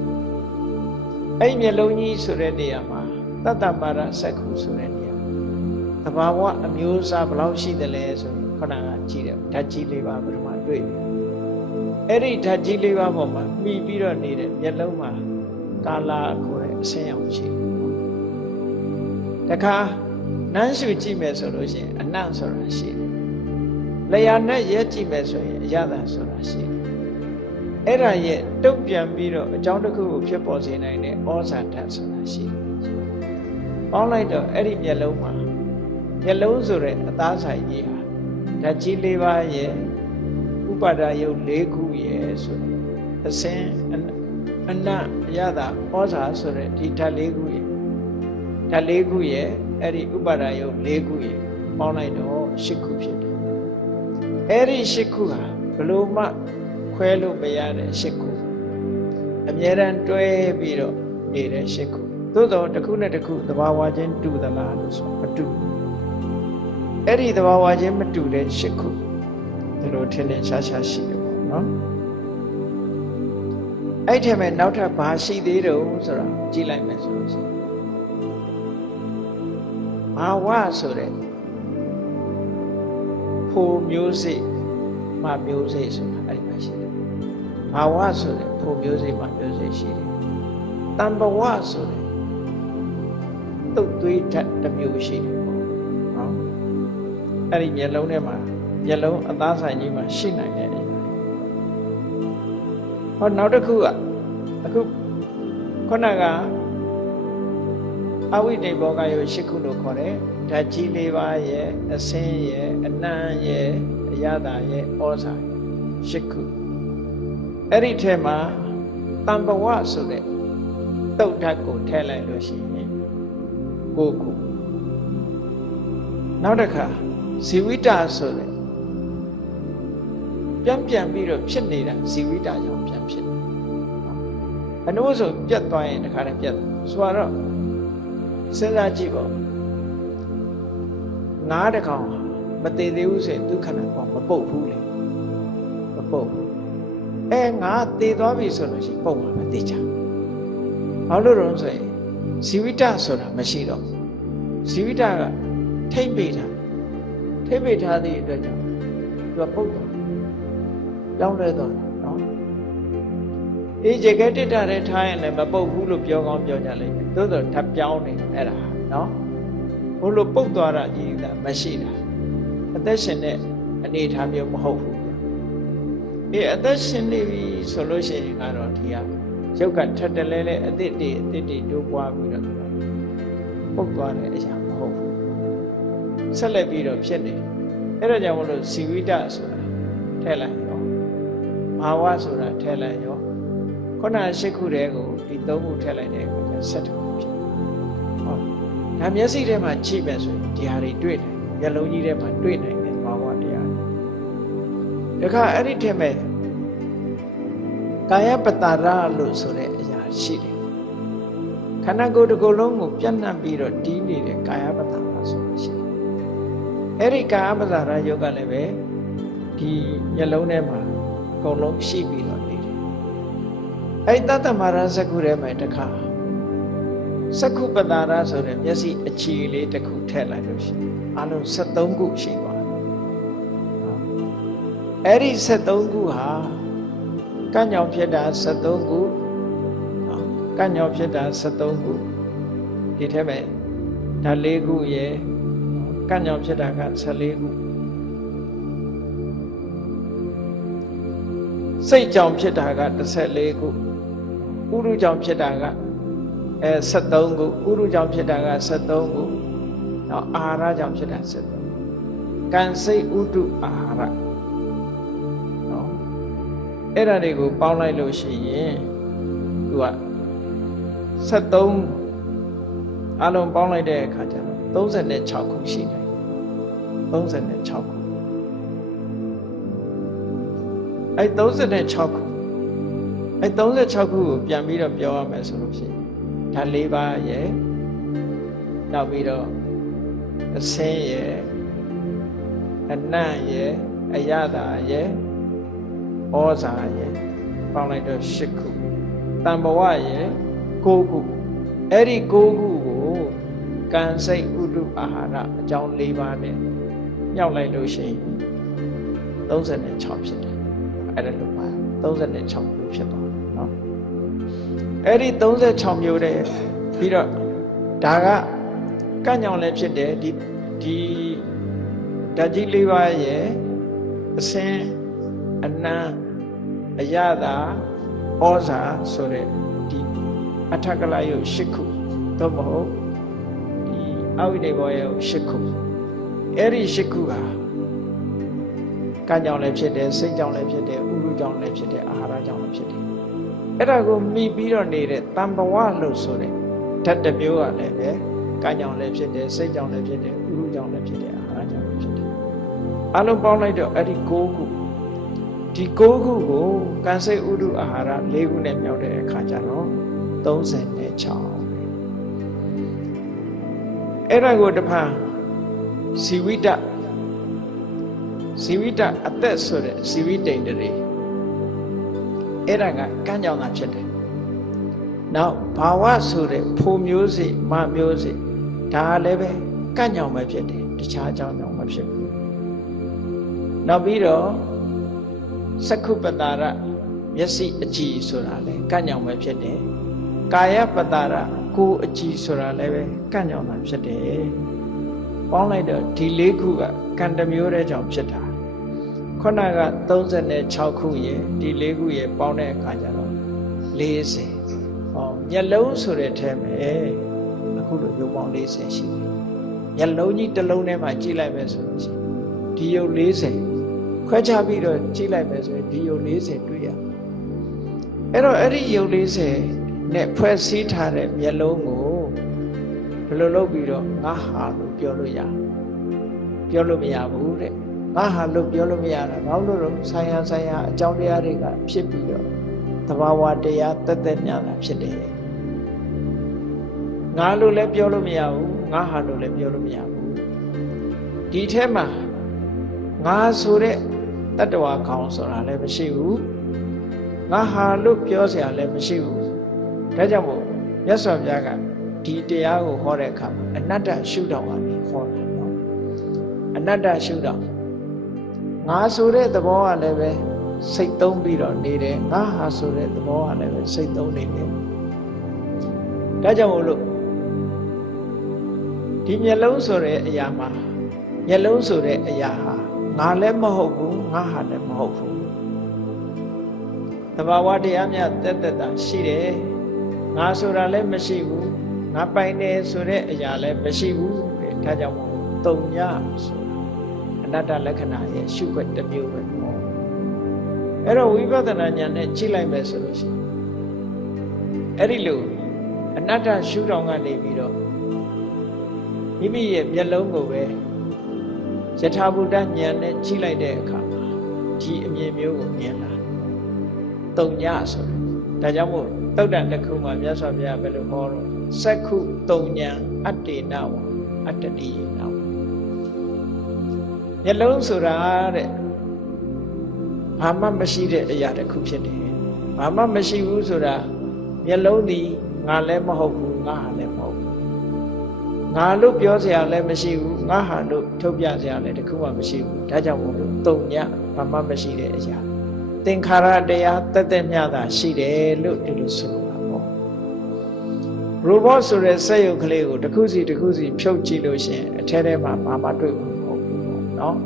အဲ့မျက်လုံးကြီးဆိုတဲ့နေရာမှာတတ္တပါရစက္ခုဆိုတဲ့နေရာသဘာဝအမျိုးအစားဘယ်လောက်ရှိတယ်လဲဆိုရင်ခဏကကြည့်တယ်ဓာတ်ကြီးလေးပါပထမတွေ့တယ်အဲ့ဒီဓာတ်ကြီးလေးပါပေါ်မှာမှီပြီးတော့နေတဲ့မျက်လုံးမှာကာလာခေါ်တဲ့အဆင်းအောင်ရှိတယ်တခါနန်းရှုကြည့်မယ်ဆိုလို့ရှိရင်အနံ့ဆိုတာရှိတယ်လျာနဲ့ရဲကြည့်မယ်ဆိုရင်အရသာဆိုတာရှိတယ်အဲ့ဒါရဲ့တုတ်ပြန်ပြီးတော့အကြောင်းတစ်ခုကိုဖြစ်ပေါ်စေနိုင်တဲ့ဩဇာဓာတ်ဆိုတာရှိတယ်ပေါင်းလိုက်တော့အဲ့ဒီမျက်လုံးမှာမျက်လုံးဆိုတဲ့အသားဆိုင်ကြီးဟာ ဓာတ်ကြီး၄ပါးရဲ့ဥပါဒယုတ်၄ခုရဲ့ဆိုတဲ့အစဉ်အနတ်အရသာဩဇာဆိုတဲ့ဒီဓာတ်၄ခုရဲ့ဓာတ်၄ခုရဲ့အဲ့ဒီဥပါဒယုတ်၄ခုရဲ့ပေါင်းလိုက်တော့၈ခုဖြစ်တယ်အဲ့ဒီ၈ခုဟာဘလို့မှခွဲလို့မရတဲ့၈ခုအမြဲတမ်းတွဲပြီးတော့နေတဲ့၈ခုသို့တော့တစ်ခုနဲ့တစ်ခုသဘာဝချင်းတူသလားလို့ဆိုမတူအဲ့ဒီသဘာဝချင်းမတူတဲ့၈ခုဒီလိုထင်ထင်ရှားရှားရှိတယ်ပေါ့နော်အဲ့ထဲမှာနောက်ထပ်ဘာရှိသေးတုံးဆိုတာကြည့်လိုက်မယ်ဆိုလို့ရှိရင်ဘာဝဆိုတဲ့ဖိုမျိုးစိတ်မမျိုးစိတ်ဆိုတာအဲ့ဒီမှာရှိတယ်ဘာဝဆိုတဲ့ဖိုမျိုးစိတ်မမျိုးစိတ်ရှိတယ်တံဘဝဆိုတဲ့တုတ်သွေးဓာတ်တစ်မျိုးရှိတယ်ပေါ့နော်အဲ့ဒီမျက်လုံးထဲမှာမျက်လုံးအသားဆိုင်ကြီးမှာရှိနိုင်တယ်ဟောနောက်တစ်ခုကအခုခုနကအဝိတ္တိဘောဂယု၈ခုလို့ခေါ်တယ်ဓာတ်ကြီး၄ပါးရဲ့အစင်းရဲ့အနံ့ရဲ့အရသာရဲ့ဩဇာ၈ခုအဲ့ဒီထဲမှာတံဘဝဆိုတဲ့တုတ်ဓာတ်ကိုထည့်လိုက်လို့ရှိရင်၉ခုနောက်တစ်ခါဇီဝိတဆိုတဲ့ပြန်ပြီးတော့ဖြစ်နေတာဇီဝိတကြောင့်ပြန်ဖြစ်တယ်အနိုးဆိုပြတ်သွားရင်တခါတည်းပြတ်ဆိုတော့စဉ်းစားကြည့်ပေါ့ငါးတစ်ကောင်မတည်သေးဘူးဆိုရင်ဒုက္ခနာကမပုတ်ဘူးလေမပုတ်ဘူးငါတည်သွားပြီဆိုလို့ရှိရင်ပုတ်မှာမတည်ချဘာလို့လဲဆိုရင်ဇီဝိတဆိုတာမရှိတော့ဇီဝိတကထိမ့်ပိတ်ထားသည့်အတွက်ကြောင့်သူကပုတ်သွားပြောင်းလဲသွားတယ်နော်အေးကြကတိတ္တရဲထားရင်လည်းမပုတ်ဘူးလို့ပြောကောင်းပြောကြလိမ့်မယ်သို့တော့ထပ်ပြောင်းနေအဲ့ဒါနော်ဘလို့ပုတ်သွားတာကြီးတာမရှိတာအသက်ရှင်တဲ့အနေအထားမျိုးမဟုတ်ဘူးအေးအသက်ရှင်နေပြီဆိုလို့ရှိရင်ကတော့ဒီကရုပ်ကထက်တလဲလဲအသစ်တွေတိုးပွားပြီးတော့ပုတ်သွားတဲ့အရာမဟုတ်ဘူးဆက်လက်ပြီးတော့ဖြစ်နေအဲ့ဒါကြောင့်မလို့ဇီဝိတဆိုတာထည့်လိုက်ရောဘာဝဆိုတာထည့်လိုက်ရောခုန၈ခုတည်းကိုဒီ၃ခုထည့်လိုက်တဲ့အခါကျ၁၁ခုဖြစ်ဟောဒါမျက်စိထဲမှာကြည့်ပဲဆိုရင်ဒီဟာတွေတွေ့တယ်မျက်လုံးကြီးထဲမှာတွေ့နိုင်တယ်ဘာဝတရားတခါအဲ့ဒီထဲမှာကာယပတ္တရလို့ဆိုတဲ့အရာရှိတယ်ခန္ဓာကိုယ်တစ်ခုလုံးကိုပြန့်နှံ့ပြီးတော့တီးနေတဲ့ကာယပတ္တရဆိုတာရှိတယ်အဲ့ဒီကာယပတ္တရယုတ်ကလည်းပဲဒီမျက်လုံးထဲမှာအကုန်လုံးရှိပြီးတော့နေတယ်အဲ့တတ္တမရစကုထဲမှာတခါစကုပတ္တရဆိုတဲ့မျက်စိအခြေလေးတစ်ခုထည့်လိုက်လို့ရှိရင်အလုံး73ခုရှိသွားတယ်အဲ့ဒီ73ခုဟာကံ့ကြောင့်ဖြစ်တာ73ခုကံ့ကြောင့်ဖြစ်တာ73ခုဒီထဲမှာဓာတ်၄ခုရယ်ကံ့ကြောင့်ဖြစ်တာက14ခုစိတ်ကြောင့်ဖြစ်တာက14ခုဥရုကြောင့်ဖြစ်တာက73ခုဥရုကြောင့်ဖြစ်တာက73ခုနောက်အာဟာရကြောင့်ဖြစ်တာ73ကံစိတ်ဥတုအာဟာရအဲ့ဒါတွေကိုပေါင်းလိုက်လို့ရှိရင်သူက73အလုံးပေါင်းလိုက်တဲ့အခါကျတော့36ခုရှိတယ်36ခုအဲ့36ခုအဲ့36ခုကိုပြန်ပြီးတော့ပြောရမယ်ဆိုလို့ရှိရင်ဓာတ်၄ပါးရယ်နောက်ပြီးတော့အစင်းရယ်အနံ့ရယ်အရသာရယ်ဩဇာရယ်ပေါင်းလိုက်တော့၈ခုတံဘဝရယ်၉ခုအဲ့ဒီ၉ခုကိုကံစိတ်ဥတုအာဟာရအကြောင်း၄ပါးနဲ့မြောက်လိုက်လို့ရှိရင်36ဖြစ်တယ်အဲ့ဒါလို့ပါ36မျိုးဖြစ်သွားတယ်နော်အဲ့ဒီ36မျိုးတဲ့ပြီးတော့ဒါကကံ့ကြောင့်လည်းဖြစ်တယ်ဒီဓာတ်ကြီး၄ပါးရဲ့အစင်းအနံ့အရသာဩဇာဆိုတဲ့ဒီအထက်ကလယုတ်၈ခုသို့မဟုတ်ဒီအဝိတ္တဘောယုတ်၈ခုအဲ့ဒီ၈ခုဟာ ကံကြောင့်လည်းဖြစ်တယ်စိတ်ကြောင့်လည်းဖြစ်တယ်ဥရုကြောင့်လည်းဖြစ်တယ်အာဟာရကြောင့်လည်းဖြစ်တယ်အဲ့ဒါကိုမိပြီးတော့နေတဲ့တန်ဘဝလို့ဆိုတဲ့ဓာတ်တစ်မျိုးကလည်းပဲကံကြောင့်လည်းဖြစ်တယ်စိတ်ကြောင့်လည်းဖြစ်တယ်ဥရုကြောင့်လည်းဖြစ်တယ်အာဟာရကြောင့်လည်းဖြစ်တယ်အလုံးပေါင်းလိုက်တော့အဲ့ဒီ9ခုဒီ9ခုကိုကံစိတ်ဥရုအာဟာရ4ခုနဲ့မြောက်တဲ့အခါကျတော့36အဲ့ဒါကိုတဖန်ဇီဝိတအသက်ဆိုတဲ့ဇီဝိတိန်တည်းအဲ့ဒါကကံကြောင့်သာဖြစ်တယ်နောက်ဘာဝဆိုတဲ့ဖိုမျိုးစိမမျိုးစိဒါလည်းပဲကံကြောင့်ပဲဖြစ်တယ်တခြားကြောင့်မဖြစ်ဘူးနောက်ပြီးတော့သက္ခုပတာရမျက်စိအကြည်ဆိုတာလည်းကံကြောင့်ပဲဖြစ်တယ်ကာယပတာရကိုယ်အကြည်ဆိုတာလည်းပဲကံကြောင့်သာဖြစ်တယ်ပေါင်းလိုက်တော့ဒီ၄ခုကကံတစ်မျိုးတည်းကြောင့်ဖြစ်တာခုနက36ခုရဲ့ဒီ၄ခုရဲ့ပေါင်းတဲ့အခါကျတော့40ဟောမျက်လုံးဆိုတဲ့ထဲမှာအခုလိုရုပ်ပေါင်း40ရှိတယ်မျက်လုံးကြီးတစ်လုံးထဲမှာကြည့်လိုက်မယ်ဆိုလို့ရှိရင်ဒီရုပ်40ခွဲခြားပြီးတော့ကြည့်လိုက်မယ်ဆိုရင်ဒီရုပ်40တွေ့ရအဲ့တော့အဲ့ဒီရုပ်40နဲ့ဖွဲ့စည်းထားတဲ့မျက်လုံးကိုဘယ်လိုလုပ်ပြီးတော့ငါဟာလို့ပြောလို့ရပြောလို့မရဘူးတဲ့ငါဟာလို့ပြောလို့မရတာဘာလို့လဲဆိုင်ရာအကြောင်းတရားတွေကဖြစ်ပြီးတော့သဘာဝတရားတက်ညာတာဖြစ်တယ်ငါလို့လည်းပြောလို့မရဘူးငါဟာလို့လည်းပြောလို့မရဘူးဒီထဲမှာငါဆိုတဲ့တတ္တဝါခေါင်းဆိုတာလည်းမရှိဘူးငါဟာလို့ပြောစရာလည်းမရှိဘူးဒါကြောင့်မို့မြတ်စွာဘုရားကဒီတရားကိုဟောတဲ့အခါမှာအနတ္တရှုထောင့်ကနေဟောတာနော်အနတ္တရှုထောင့်ငါဆိုတဲ့သဘောကလည်းပဲစိတ်သုံးပြီးတော့နေတယ်ငါဟာဆိုတဲ့သဘောကလည်းပဲစိတ်သုံးနေတယ်ဒါကြောင့်မို့လို့ဒီမျက်လုံးဆိုတဲ့အရာမှာမျက်လုံးဆိုတဲ့အရာဟာငါလည်းမဟုတ်ဘူးငါဟာလည်းမဟုတ်ဘူးသဘာဝတရားများတက်တာရှိတယ်ငါဆိုတာလည်းမရှိဘူးငါပိုင်တယ်ဆိုတဲ့အရာလည်းမရှိဘူးတဲ့ဒါကြောင့်မို့တုံညဆိုတာအနတ္တလက္ခဏာရဲ့ရှုခွက်တစ်မျိုးပဲပေါ့အဲ့တော့ဝိပဿနာဉာဏ်နဲ့ကြည့်လိုက်မယ်ဆိုလို့ရှိရင်အဲ့ဒီလိုအနတ္တရှုထောင့်ကနေပြီးတော့မိမိရဲ့မျက်လုံးကိုပဲယထာဘုဒ္ဓဉာဏ်နဲ့ကြည့်လိုက်တဲ့အခါမှာဒီအမြင်မျိုးကိုမြင်လာတုံညဆိုတာဒါကြောင့်မို့သုတ်တန်တစ်ခုမှာမြတ်စွာဘုရားဘယ်လိုဟောတော့စက္ခုတုံညံအတ္တေနဝအတ္တတိယနဝမျက်လုံးဆိုတာတဲ့ဘာမှမရှိတဲ့အရာတစ်ခုဖြစ်တယ်ဘာမှမရှိဘူးဆိုတာမျက်လုံးဒီငါလည်းမဟုတ်ဘူးငါဟာလည်းမဟုတ်ဘူးငါလို့ပြောစရာလည်းမရှိဘူးငါဟာလို့ထုတ်ပြစရာလည်းတစ်ခုမှမရှိဘူးဒါကြောင့်မို့လို့တုံညဘာမှမရှိတဲ့အရာသင်္ခါရတရားတက်မြတာရှိတယ်လို့ဒီလိုဆိုတာပေါ့ရိုဘော့ဆိုတဲ့စက်ရုပ်ကလေးကိုတစ်ခုစီဖြုတ်ကြည့်လို့ရှိရင်အထဲထဲမှာဘာမှတွေ့မှာမဟုတ်ဘူးပေါ့နော်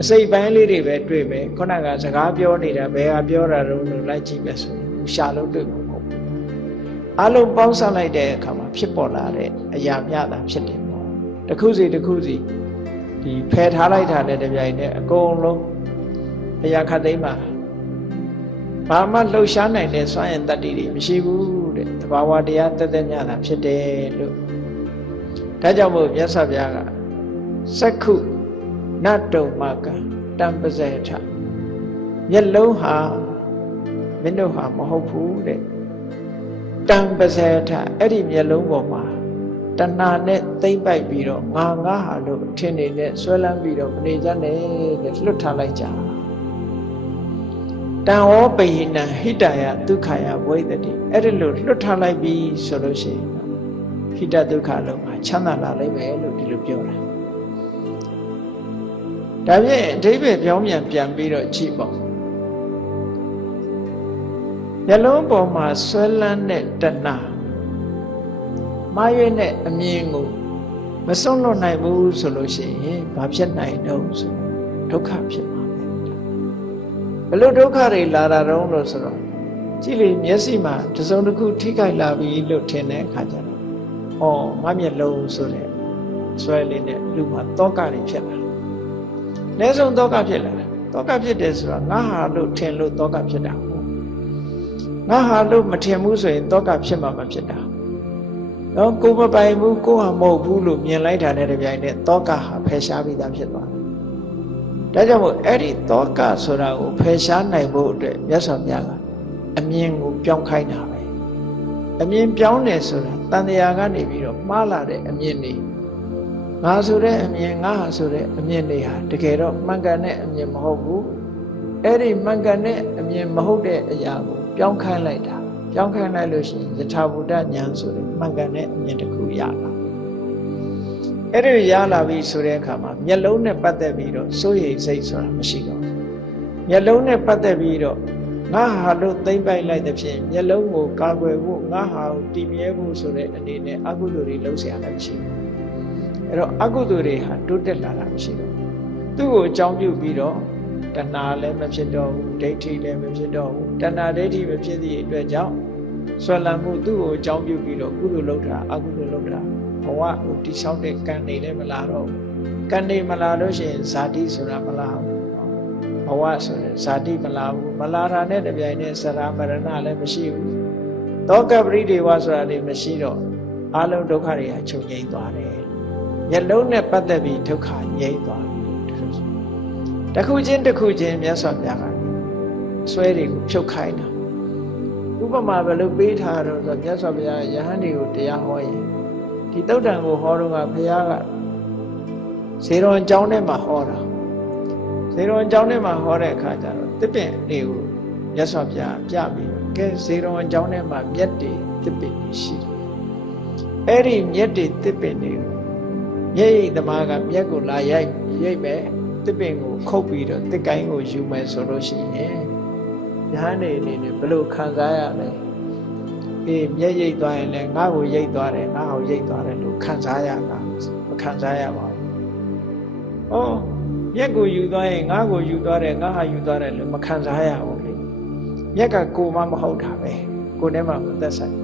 အစိတ်ပိုင်းလေးတွေပဲတွေ့မယ်ခုနကစကားပြောနေတာဘယ်ဟာပြောတာတော့လို့လိုက်ကြည့်မယ်ဆိုရင်ရှာလို့တွေ့မှာမဟုတ်ဘူးအလုံးပေါင်းစပ်လိုက်တဲ့အခါမှာဖြစ်ပေါ်လာတဲ့အရာမြတာဖြစ်တယ်ပေါ့တစ်ခုစီဒီဖယ်ထားလိုက်တာနဲ့တပြိုင်နက်အကုန်လုံးအရာခတ်သိမ်းမှာဘာမှလှုပ်ရှားနိုင်တဲ့စွမ်းရည်တတ္တိတွေမရှိဘူးတဲ့သဘာဝတရားတက်ညတာဖြစ်တယ်လို့ဒါကြောင့်မို့မြတ်စွာဘုရားကစက္ခုနတုံမကတံပဇေထမျက်လုံးဟာမင်းတို့ဟာမဟုတ်ဘူးတဲ့တံပဇေထအဲ့ဒီမျက်လုံးပေါ်မှာတဏှာနဲ့သိမ့်ပိုက်ပြီးတော့ငါဟာလို့ထင်နေတဲ့ဆွဲလန်းပြီးတော့မနေကြနဲ့တဲ့လွတ်ထားလိုက်ကြတံဟောပိဟိနံဟိတယဒုက္ခယဝိသတိအဲ့ဒီလိုလွတ်ထားလိုက်ပြီဆိုလို့ရှိရင်ဟိတဒုက္ခလုံးမှာချမ်းသာလာလိမ့်မယ်လို့ဒီလိုပြောတာဒါဖြင့်အဓိပ္ပာယ်ပြောင်းပြန်ပြီးတော့ကြည့်ပေါ့မျက်လုံးပေါ်မှာဆွဲလန်းတဲ့တဏှာမှားရွေးတဲ့အမြင်ကိုမစွန့်လွတ်နိုင်ဘူးဆိုလို့ရှိရင်ဘာဖြစ်နိုင်တော့ဆိုဒုက္ခဖြစ်မှာဘယ်လိုဒုက္ခတွေလာတာတော့လို့ဆိုတော့ကြည့်လေမျက်စိမှာတစ်စုံတစ်ခုထိခိုက်လာပြီလို့ထင်တဲ့အခါကျတော့ငါမျက်လုံးဆိုတဲ့ဆွဲလေးနဲ့လူမှာတောကတွေဖြစ်လာတယ်။အနည်းဆုံးတောကဖြစ်လာတယ်။ တောကဖြစ်တယ်ဆိုတာငါဟာလို့ထင်လို့တောကဖြစ်တာဟုတ်ငါဟာလို့မထင်ဘူးဆိုရင်တောကဖြစ်မှာမဖြစ်တာနော်ကိုမပိုင်ဘူးကိုဟာမဟုတ်ဘူးလို့မြင်လိုက်တာနဲ့တပြိုင်နက်တောကဟာဖယ်ရှားပြီးသားဖြစ်သွားတယ်ဒါကြောင့်မို့အဲ့ဒီတောကဆိုတာကိုဖယ်ရှားနိုင်ဖို့အတွက်မြတ်စွာဘုရားကအမြင်ကိုပြောင်းခိုင်းတာပဲအမြင်ပြောင်းတယ်ဆိုတာတန်တရားကနေပြီးတော့မှားလာတဲ့အမြင်တွေငါဆိုတဲ့အမြင်ငါဟာဆိုတဲ့အမြင်တွေဟာတကယ်တော့မှန်ကန်တဲ့အမြင်မဟုတ်ဘူးအဲ့ဒီမှန်ကန်တဲ့အမြင်မဟုတ်တဲ့အရာကိုပြောင်းခိုင်းလိုက်တာပြောင်းခိုင်းလိုက်လို့ရှိရင်ယထာဘုဒ္ဓဉာဏ်ဆိုတဲ့မှန်ကန်တဲ့အမြင်တစ်ခုရလာအဲ့ဒီရလာပြီဆိုတဲ့အခါမှာမျက်လုံးနဲ့ပတ်သက်ပြီးတော့စိုးရိမ်စိတ်ဆိုတာမရှိတော့ဘူးမျက်လုံးနဲ့ပတ်သက်ပြီးတော့ငါဟာလို့သိမ့်ပိုက်လိုက်တဲ့ဖြင့်မျက်လုံးကိုကာကွယ်ဖို့ငါဟာကိုတည်မြဲဖို့ဆိုတဲ့အနေနဲ့အကုသိုလ်တွေလှုပ်ရှားလည်းမရှိဘူးအဲ့တော့အကုသိုလ်တွေဟာတိုးတက်လာတာမရှိတော့သူ့ကိုအကြောင်းပြုပြီးတော့တဏှာလည်းမဖြစ်တော့ဘူးဒိဋ္ဌိလည်းမဖြစ်တော့ဘူးတဏှာဒိဋ္ဌိမဖြစ်သည့်အတွက်ကြောင့်ဆွဲလန်းမှုသူ့ကိုအကြောင်းပြုပြီးတော့ကုသိုလ်လုပ်တာအကုသိုလ်လုပ်တာဘဝကိုတိဆောက်တဲ့ကံတွေလည်းမလာတော့ဘူးကံတွေမလာလို့ရှိရင်ဇာတိဆိုတာမလာဘူးဘဝဆိုတဲ့ဇာတိမလာဘူးမလာတာနဲ့တပြိုင်နက်စရာမရဏလည်းမရှိဘူးတောကပရိဒေဝဆိုတာတွေမရှိတော့အလုံးဒုက္ခတွေဟာချုပ်ငြိမ်းသွားတယ်မျက်လုံးနဲ့ပတ်သက်ပြီးဒုက္ခငြိမ်းသွားတယ်တစ်ခုချင်းတစ်ခုချင်းမြတ်စွာဘုရားကဆွဲတွေကိုဖြုတ်ခိုင်းတာဥပမာဘယ်လိုပေးထားတော့ဆိုမြတ်စွာဘုရားယဟန်တွေကိုတရားဟောရင်ဒီသုတ်တံကိုဟောတော့ကဘုရားကဇေရွန်ကျောင်းထဲမှာဟောတာဇေရွန်ကျောင်းထဲမှာဟောတဲ့အခါကျတော့တစ်ပင်တွေကိုမြတ်စွာဘုရားပြပြီးကဲဇေရွန်ကျောင်းထဲမှာမြက်တွေတစ်ပင်ရှိတယ်အဲ့ဒီမြက်တွေတစ်ပင်တွေကိုမျက်ရည်သမားကမြက်ကိုလာရိုက်မယ်တစ်ပင်ကိုခုတ်ပြီးတော့တစ်ကိုင်းကိုယူမယ်ဆိုလို့ရှိရင်ယဟန်နေအနေနဲ့ဘယ်လိုခံစားရလဲအေးမျက်ရိပ်သွားရင်လည်းငါ့ကိုရိပ်သွားတယ်ငါ့ကိုရိပ်သွားတယ်လို့ခံစားရတာမခံစားရပါဘူး။အော်မျက်ကိုယူသွားရင်ငါ့ကိုယူသွားတယ်ငါဟာယူသွားတယ်လို့မခံစားရဘူးလေ။မျက်ကကိုမှမဟုတ်တာပဲကိုထဲမှာမသက်ဆိုင်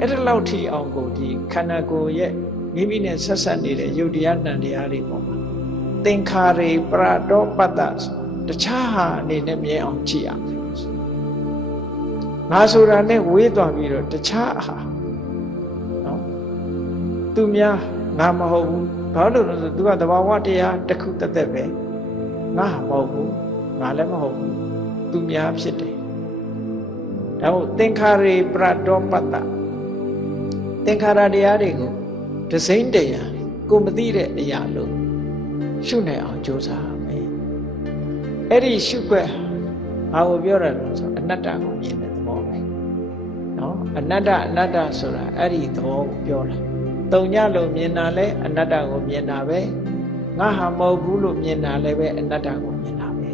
အဲ့ဒါလောက်ထိအောင်ကိုဒီခန္ဓာကိုယ်ရဲ့မိမိနဲ့ဆက်ဆက်နေတဲ့ယုတ်တရားနံတရားတွေပေါ်မှာသင်္ခါရေပရတောပတ္တတခြားဟာအနေနဲ့မြဲအောင်ကြည့်ရမယ်ငါဆိုတာနဲ့ဝေးသွားပြီးတော့တခြားဟာနော်သူများငါမဟုတ်ဘူးဘာလို့လဲဆိုသူကသဘာဝတရားတစ်ခုတက်တက်ပဲငါမဟုတ်ဘူးငါလည်းမဟုတ်ဘူးသူများဖြစ်တယ်ဒါမို့သင်္ခါရေပရတောပတ္တသင်္ခါရတရားတွေကိုဒစိမ့်တရားကိုမသိတဲ့အရာလို့ရှုနိုင်အောင်ကြိုးစားမယ်အဲ့ဒီရှုွက်ဘာကိုပြောရလဲဆိုအနတ္တကိုမြင်တဲ့သဘောပဲနော်အနတ္တဆိုတာအဲ့ဒီသဘောကိုပြောတာတုံညလို့မြင်တာလဲအနတ္တကိုမြင်တာပဲငါဟာမဟုတ်ဘူးလို့မြင်တာလည်းပဲအနတ္တကိုမြင်တာပဲ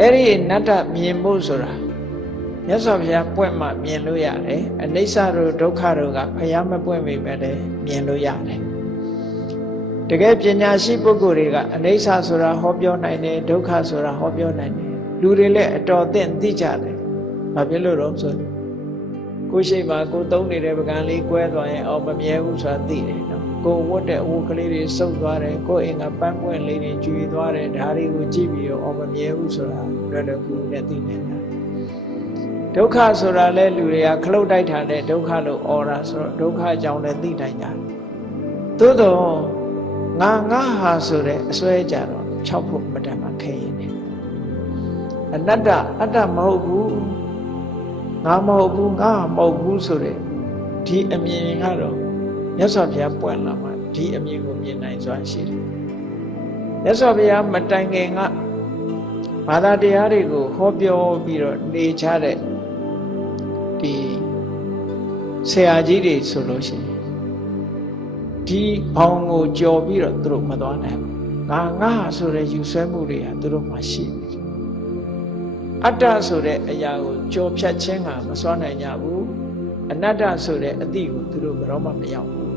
အဲ့ဒီအနတ္တမြင်ဖို့ဆိုတာမြတ်စွာဘုရားပွင့်မှမြင်လို့ရတယ်အနိစ္စတို့ဒုက္ခတို့ကဘုရားမပွင့်မိပဲလည်းမြင်လို့ရတယ်တကယ်ပညာရှိပုဂ္ဂိုလ်တွေကအနိစ္စဆိုတာဟောပြောနိုင်တယ်ဒုက္ခဆိုတာဟောပြောနိုင်တယ်လူတွေလည်းအတော်သင့်သိကြတယ်ဘာဖြစ်လို့တော့ဆိုကိုရှိမှကိုသုံးနေတဲ့ပကံလေးကွဲသွားရင်အော်မမြဲဘူးဆိုတာသိတယ်နော်ကိုဝတ်တဲ့အဝတ်ကလေးတွေစုပ်သွားတယ်ကိုအိမ်ကပန်းပွင့်လေးတွေကျွေသွားတယ်ဒါတွေကိုကြည့်ပြီးတော့အော်မမြဲဘူးဆိုတာလွယ်လွယ်ကူကူနဲ့သိနေတယ်ဒုက္ခဆိုတာလဲလူတွေကခလုတ်တိုက်ထားတဲ့ဒုက္ခလို့អော်တာဆိုတော့ဒုက္ခအကြောင်းလည်းသိနိုင်ကြတယ်သို့တော့ငါဟာဆိုတဲ့အစွဲကြတော့6ဖို့မတတ်မှခဲရင်တယ်အနတ္တအတ္တမဟုတ်ဘူးငါမဟုတ်ဘူးငါမဟုတ်ဘူးဆိုတဲ့ဒီအမြင်ကတော့မြတ်စွာဘုရားပွင့်လာမှဒီအမြင်ကိုမြင်နိုင်စွာရှိတယ်မြတ်စွာဘုရားမတိုင်ခင်ကဘာသာတရားတွေကိုဟောပြောပြီးတော့နေချတဲ့ဒီဆရာကြီးတွေဆိုလို့ရှိရင်ဒီဘောင်ကိုကြော်ပြီးတော့သူတို့မသွားနိုင်ဘူးငါဆိုတဲ့ယူဆွဲမှုတွေဟာသူတို့မှရှိနေတယ်အတ္တဆိုတဲ့အရာကိုကြော်ဖြတ်ခြင်းကမစွမ်းနိုင်ကြဘူးအနတ္တဆိုတဲ့အသည့်ကိုသူတို့ဘယ်တော့မှမရောက်ဘူး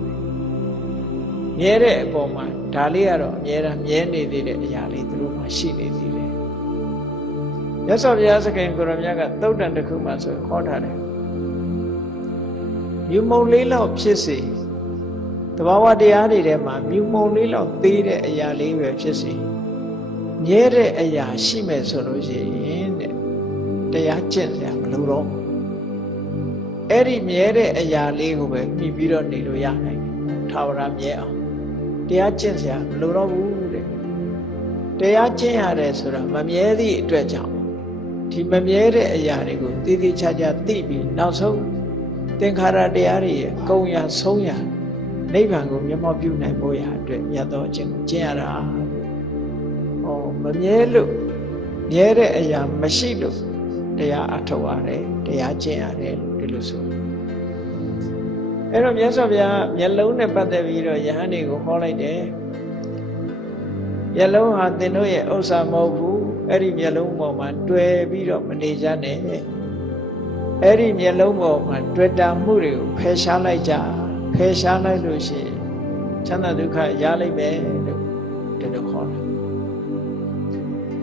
မြဲတဲ့အပေါ်မှာဒါလေးကတော့အမြဲတမ်းမြဲနေသေးတဲ့အရာလေးသူတို့မှရှိနေသေးတယ်မြတ်စွာဘုရားသခင်ကိုရမြတ်ကသုတ်တန်တစ်ခုမှဆိုခေါ်ထားတယ်မြူမုံလေးလောက်ဖြစ်စေတဘာဝတရားတွေထဲမှာမြူမုံလေးလောက်သေးတဲ့အရာလေးပဲဖြစ်စေ မြဲတဲ့အရာရှိမယ်ဆိုလို့ရှိရင်တဲ့တရားကျင့်စရာမလိုတော့ဘူးအဲ့ဒီမြဲတဲ့အရာလေးကိုပဲမြည်ပြီးတော့နေလို့ရနိုင်တယ်ထာဝရမြဲအောင်တရားကျင့်စရာမလိုတော့ဘူးတဲ့တရားကျင့်ရတယ်ဆိုတာမမြဲသည့်အတွက်ကြောင့်ဒီမမြဲတဲ့အရာတွေကိုတည်တည်ချာချာသိပြီးနောက်ဆုံးသင်္ခါရတရားတွေရဲ့ကုံရဆုံးရနိဗ္ဗာန်ကိုမျက်မှောက်ပြုနိုင်ဖို့ရာအတွက်မြတ်သောအကျင့်ကိုကျင့်ရတာဟောမမြဲလို့မြဲတဲ့အရာမရှိလို့တရားအထောက်ရတယ်တရားကျင့်ရတယ်လို့ဒီလိုဆိုအဲ့တော့မြတ်စွာဘုရားမျက်လုံးနဲ့ပတ်သက်ပြီးတော့ယဟန်တွေကိုဟောလိုက်တယ်မျက်လုံးဟာသင်တို့ရဲ့ဥစ္စာမဟုတ်ဘူးအဲ့ဒီမျက်လုံးပေါ်မှာတွေ့ပြီးတော့မနေကြနဲ့အဲ့ဒီမျက်လုံးပေါ်မှာတွေ့တာမှုတွေကိုဖယ်ရှားလိုက်ကြဖယ်ရှားလိုက်လို့ရှိရင်ချမ်းသာဒုက္ခရလိမ့်မယ်လို့ဒီလိုခေါ်တာ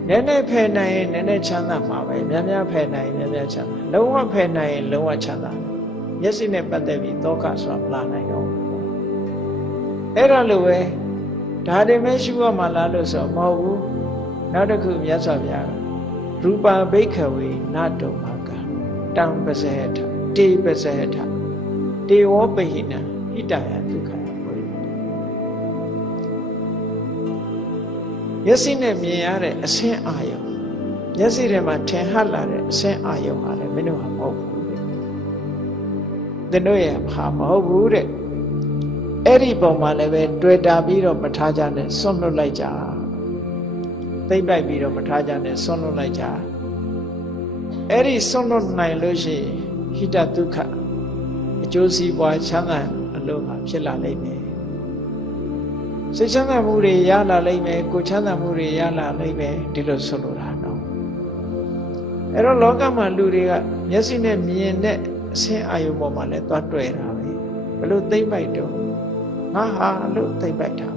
နည်းနည်းဖယ်နိုင်ရင်နည်းနည်းချမ်းသာမှာပဲများများဖယ်နိုင်ရင်များများချမ်းသာလုံးဝဖယ်နိုင်ရင်လုံးဝချမ်းသာမျက်စိနဲ့ပတ်သက်ပြီးဒုက္ခဆိုတာမလာနိုင်တော့အဲ့ဒါလိုပဲဒါတွေမဲ့ရှုရမှာလားလို့ဆိုမဟုတ်ဘူးနောက်တစ်ခုမြတ်စွာဘုရားရူပါဘိက္ခဝေနတုမကတံပဇေထတေပဇေထတေဝပဟိနဟိတယဒုက္ခဝေမျက်စိနဲ့မြင်ရတဲ့အဆင်းအာယုံမျက်စိထဲမှာထင်ဟပ်လာတဲ့အဆင်းအာယုံဟာလည်းမင်းတို့ဟာမဟုတ်ဘူးတဲ့သင်တို့ရဲ့ဟာမဟုတ်ဘူးတဲ့အဲ့ဒီပုံမှာလည်းပဲတွေ့တာပြီးတော့မထားကြနဲ့ဆွန့်လွတ်လိုက်ကြသိမ့်ပိုက်ပြီးတော့မထားကြနဲ့ဆွန့်လွတ်လိုက်ကြအဲ့ဒီဆွန့်လွတ်နိုင်လို့ရှိရင်ဟိတဒုက္ခအကျိုးစီးပွားချမ်းသာအလုံးမှာဖြစ်လာလိမ့်မယ်စိတ်ချမ်းသာမှုတွေရလာလိမ့်မယ်ကိုယ်ချမ်းသာမှုတွေရလာလိမ့်မယ်ဒီလိုဆွန့်လွတ်တာနော်အဲ့တော့လောကမှာလူတွေကမျက်စိနဲ့မြင်တဲ့အဆင်းအာယုံပေါ်မှာလည်းသွားတွေ့တာပဲဘလို့သိမ့်ပိုက်တော့ငါဟာလို့သိမ့်ပိုက်တာ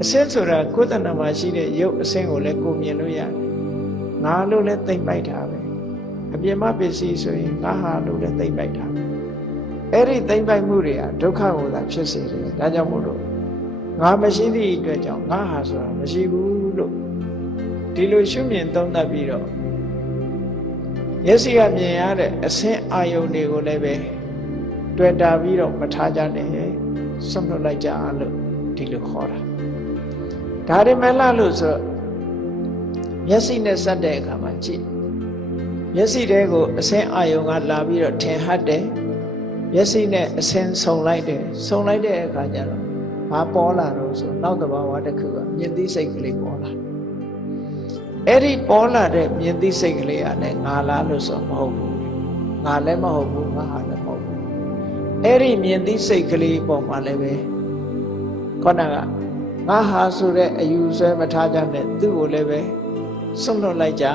အဆင်းဆိုတာကိုယ်တဏ္ဍာမှာရှိတဲ့ရုပ်အဆင်းကိုလည်းကိုမြင်လို့ရတယ်ငါလို့လည်းသိမ့်ပိုက်တာပဲအပြင်မှာပစ္စည်းဆိုရင်ငါဟာလို့လည်းသိမ့်ပိုက်တာအဲ့ဒီသိမ့်ပိုက်မှုတွေကဒုက္ခကိုသာဖြစ်စေတယ်ဒါကြောင့်မို့လို့ငါမရှိသည့်အတွက်ကြောင့်ငါဟာဆိုတာမရှိဘူးလို့ဒီလိုရှုမြင်သုံးသပ်ပြီးတော့မျက်စိကမြင်ရတဲ့အဆင်းအာယုန်တွေကိုလည်းပဲတွေ့တာပြီးတော့မထားကြနဲ့ဆွန့်လွတ်လိုက်ကြလို့ဒီလိုခေါ်တာဒါတွေမဲ့လားလို့ဆိုမျက်စိနဲ့စက်တဲ့အခါမှာကြည့်မျက်စိတဲကိုအဆင်းအာယုံကလာပြီးတော့ထင်ဟပ်တယ်မျက်စိနဲ့အဆင်းဆုံလိုက်တယ်ဆုံလိုက်တဲ့အခါကျတော့ဘာပေါ်လာတော့ဆိုနောက်တစ်ပါးဝါတစ်ခုကမြင်သိစိတ်ကလေးပေါ်လာအဲ့ဒီပေါ်လာတဲ့မြင်သိစိတ်ကလေးကလည်းငါလားလို့ဆိုမဟုတ်ဘူးငါလည်းမဟုတ်ဘူးငါဟာလည်းမဟုတ်ဘူးအဲ့ဒီမြင်သိစိတ်ကလေးပေါ်မှာလည်းပဲခေါင်းကငါဟာဆိုတဲ့အယူဆွဲမထားကြနဲ့သူ့ကိုလည်းပဲဆွန့်လွတ်လိုက်ကြ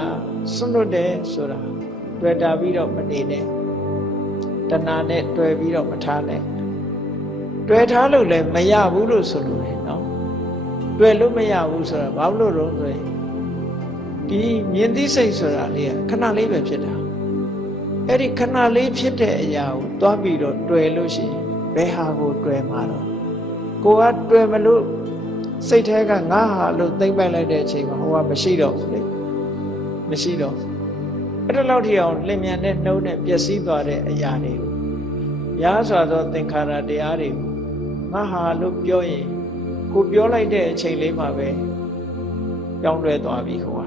ဆွန့်လွတ်တယ်ဆိုတာတွေ့တာပြီးတော့မနေနဲ့တဏှာနဲ့တွေ့ပြီးတော့မထားနဲ့တွေ့ထားလို့လည်းမရဘူးလို့ဆိုလို့တယ်နော်တွေ့လို့မရဘူးဆိုတာဘာလို့လို့ဆိုရင်ဒီမြင်သိစိတ်ဆိုတာလေးကခဏလေးပဲဖြစ်တာအဲ့ဒီခဏလေးဖြစ်တဲ့အရာကိုသွားပြီးတော့တွေ့လို့ရှိရင်ဘယ်ဟာကိုတွေ့မှာတော့ကိုကတွေ့မလို့စိတ်ထဲကငါဟာလို့သိမ့်ပိုက်လိုက်တဲ့အချိန်မှာဟိုကမရှိတော့ဘူးလေမရှိတော့အဲ့ဒါလောက်ထိအောင်လင်မြန်တဲ့နှုံးနဲ့ပျက်စီးသွားတဲ့အရာတွေရာစွာသောသင်္ခါရတရားတွေငါဟာလို့ပြောရင်ကိုပြောလိုက်တဲ့အချိန်လေးမှာပဲပြောင်းလဲသွားပြီဟိုက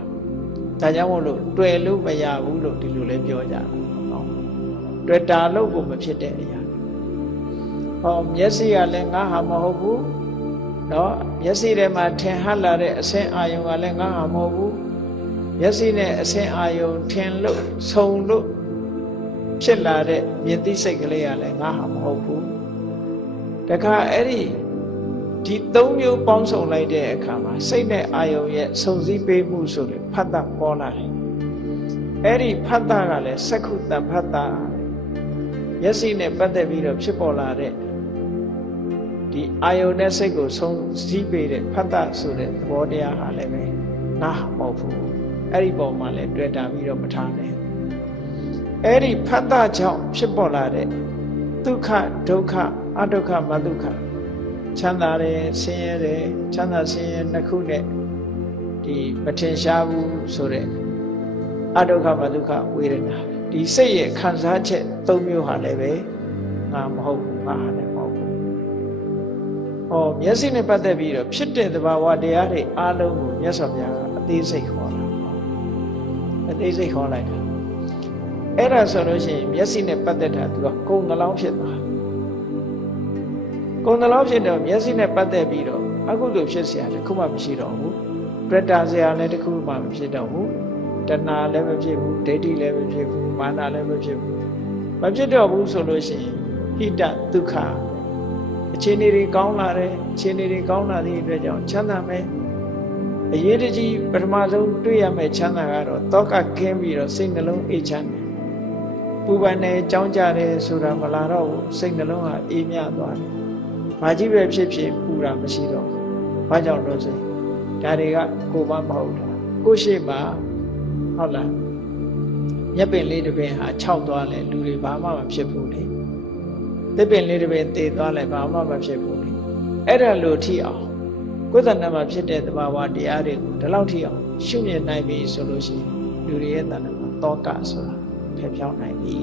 ဒါကြောင့်မို့လို့တွေ့လို့မရဘူးလို့ဒီလိုလဲပြောကြတာနော်တွေ့တာလို့ကိုမဖြစ်တဲ့အရာဟောမျက်စိကလည်းငါဟာမဟုတ်ဘူးနော်မျက်စိထဲမှာထင်ဟပ်လာတဲ့အဆင်းအာယုံကလည်းငါဟာမဟုတ်ဘူးမျက်စိနဲ့အဆင်းအာယုံထင်လို့ဆုံလို့ဖြစ်လာတဲ့မြင်သိစိတ်ကလေးကလည်းငါဟာမဟုတ်ဘူးတခါအဲ့ဒီသုံးမျိုးပေါင်းစုံလိုက်တဲ့အခါမှာစိတ်နဲ့အာယုံရဲ့စုံစည်းပေးမှုဆိုလို့ဖတ်တာပေါ်လာတယ်အဲ့ဒီဖတ်တာကလည်းစက္ခုတဖတ်တာမျက်စိနဲ့ပတ်သက်ပြီးတော့ဖြစ်ပေါ်လာတဲ့ဒီအာယုန်နဲ့စိတ်ကိုဆုံးစည်းပေးတဲ့ဖတ်တာဆိုတဲ့သဘောတရားဟာလည်းပဲငါမဟုတ်ဘူးအဲ့ဒီပုံမှာလည်းတွေ့တာပြီးတော့မထားနဲ့အဲ့ဒီဖတ်တာကြောင့်ဖြစ်ပေါ်လာတဲ့ဒုက္ခဒုက္ခအဒုက္ခမဒုက္ခချမ်းသာတယ်ဆင်းရဲတယ်ချမ်းသာဆင်းရဲနှစ်ခုနဲ့ ဒီမထင်ရှားဘူးဆိုတဲ့အဒုက္ခမဒုက္ခဝေဒနာဒီစိတ်ရဲ့ခံစားချက်၃မျိုးဟာလည်းပဲငါမဟုတ်ဘူးငါဟာလည်းမဟုတ်ဘူးဟောမျက်စိနဲ့ပတ်သက်ပြီးတော့ဖြစ်တဲ့သဘာဝတရားတွေအားလုံးကိုမြတ်စွာဘုရားကအသေးစိတ်ခေါ်တာအသေးစိတ်ခေါ်လိုက်တာအဲ့ဒါဆိုလို့ရှိရင်မျက်စိနဲ့ပတ်သက်တာသူကကုံနှလောင်းဖြစ်သွားကုံနှလောင်းဖြစ်တော့မျက်စိနဲ့ပတ်သက်ပြီးတော့အကုသိုလ်ဖြစ်เสียတခုမှမရှိတော့ဘူးပရတ္တာเสียလည်းတခုမှမဖြစ်တော့ဘူးတဏှာလည်းမဖြစ်ဘူးဒိဋ္ဌိလည်းမဖြစ်ဘူးမာနလည်းမဖြစ်ဘူးမဖြစ်တော့ဘူးဆိုလို့ရှိရင်ဟိတဒုက္ခအခြေအနေတွေကောင်းလာတယ်အခြေအနေတွေကောင်းလာသည့်အတွက်ကြောင့်ချမ်းသာမယ်အရေးတကြီးပထမဆုံးတွေ့ရမယ့်ချမ်းသာကတော့တောကခင်းပြီးတော့စိတ်နှလုံးအေးချမ်းတယ်ပူပန်နေကြောင်းကြတယ်ဆိုတာမလာတော့ဘူးစိတ်နှလုံးဟာအေးမြသွားတယ်။ဘာကြီးပဲဖြစ်ဖြစ်ပူတာမရှိတော့ဘူး။ဘာကြောင့်လို့ဆိုဒါတွေကကိုယ်မမဟုတ်တာကိုယ်ရှိမှဟုတ်လားမျက်ပင်လေးတစ်ပင်ဟာခြောက်သွားလဲလူတွေဘာမှမဖြစ်ဘူးလေ။တစ်ပင်လေးတစ်ပင်သေသွားလဲဘာမှမဖြစ်ဘူးလေ။အဲ့ဒါလို့ထိအောင်ကိုယ်တဏ္ဍမှာဖြစ်တဲ့သဘာဝတရားတွေကိုဒီလောက်ထိအောင်ရှုမြင်နိုင်ပြီဆိုလို့ရှိရင်လူတွေရဲ့တဏ္ဍမှာတောကဆိုတာဖယ်ဖြောင်းနိုင်ပြီ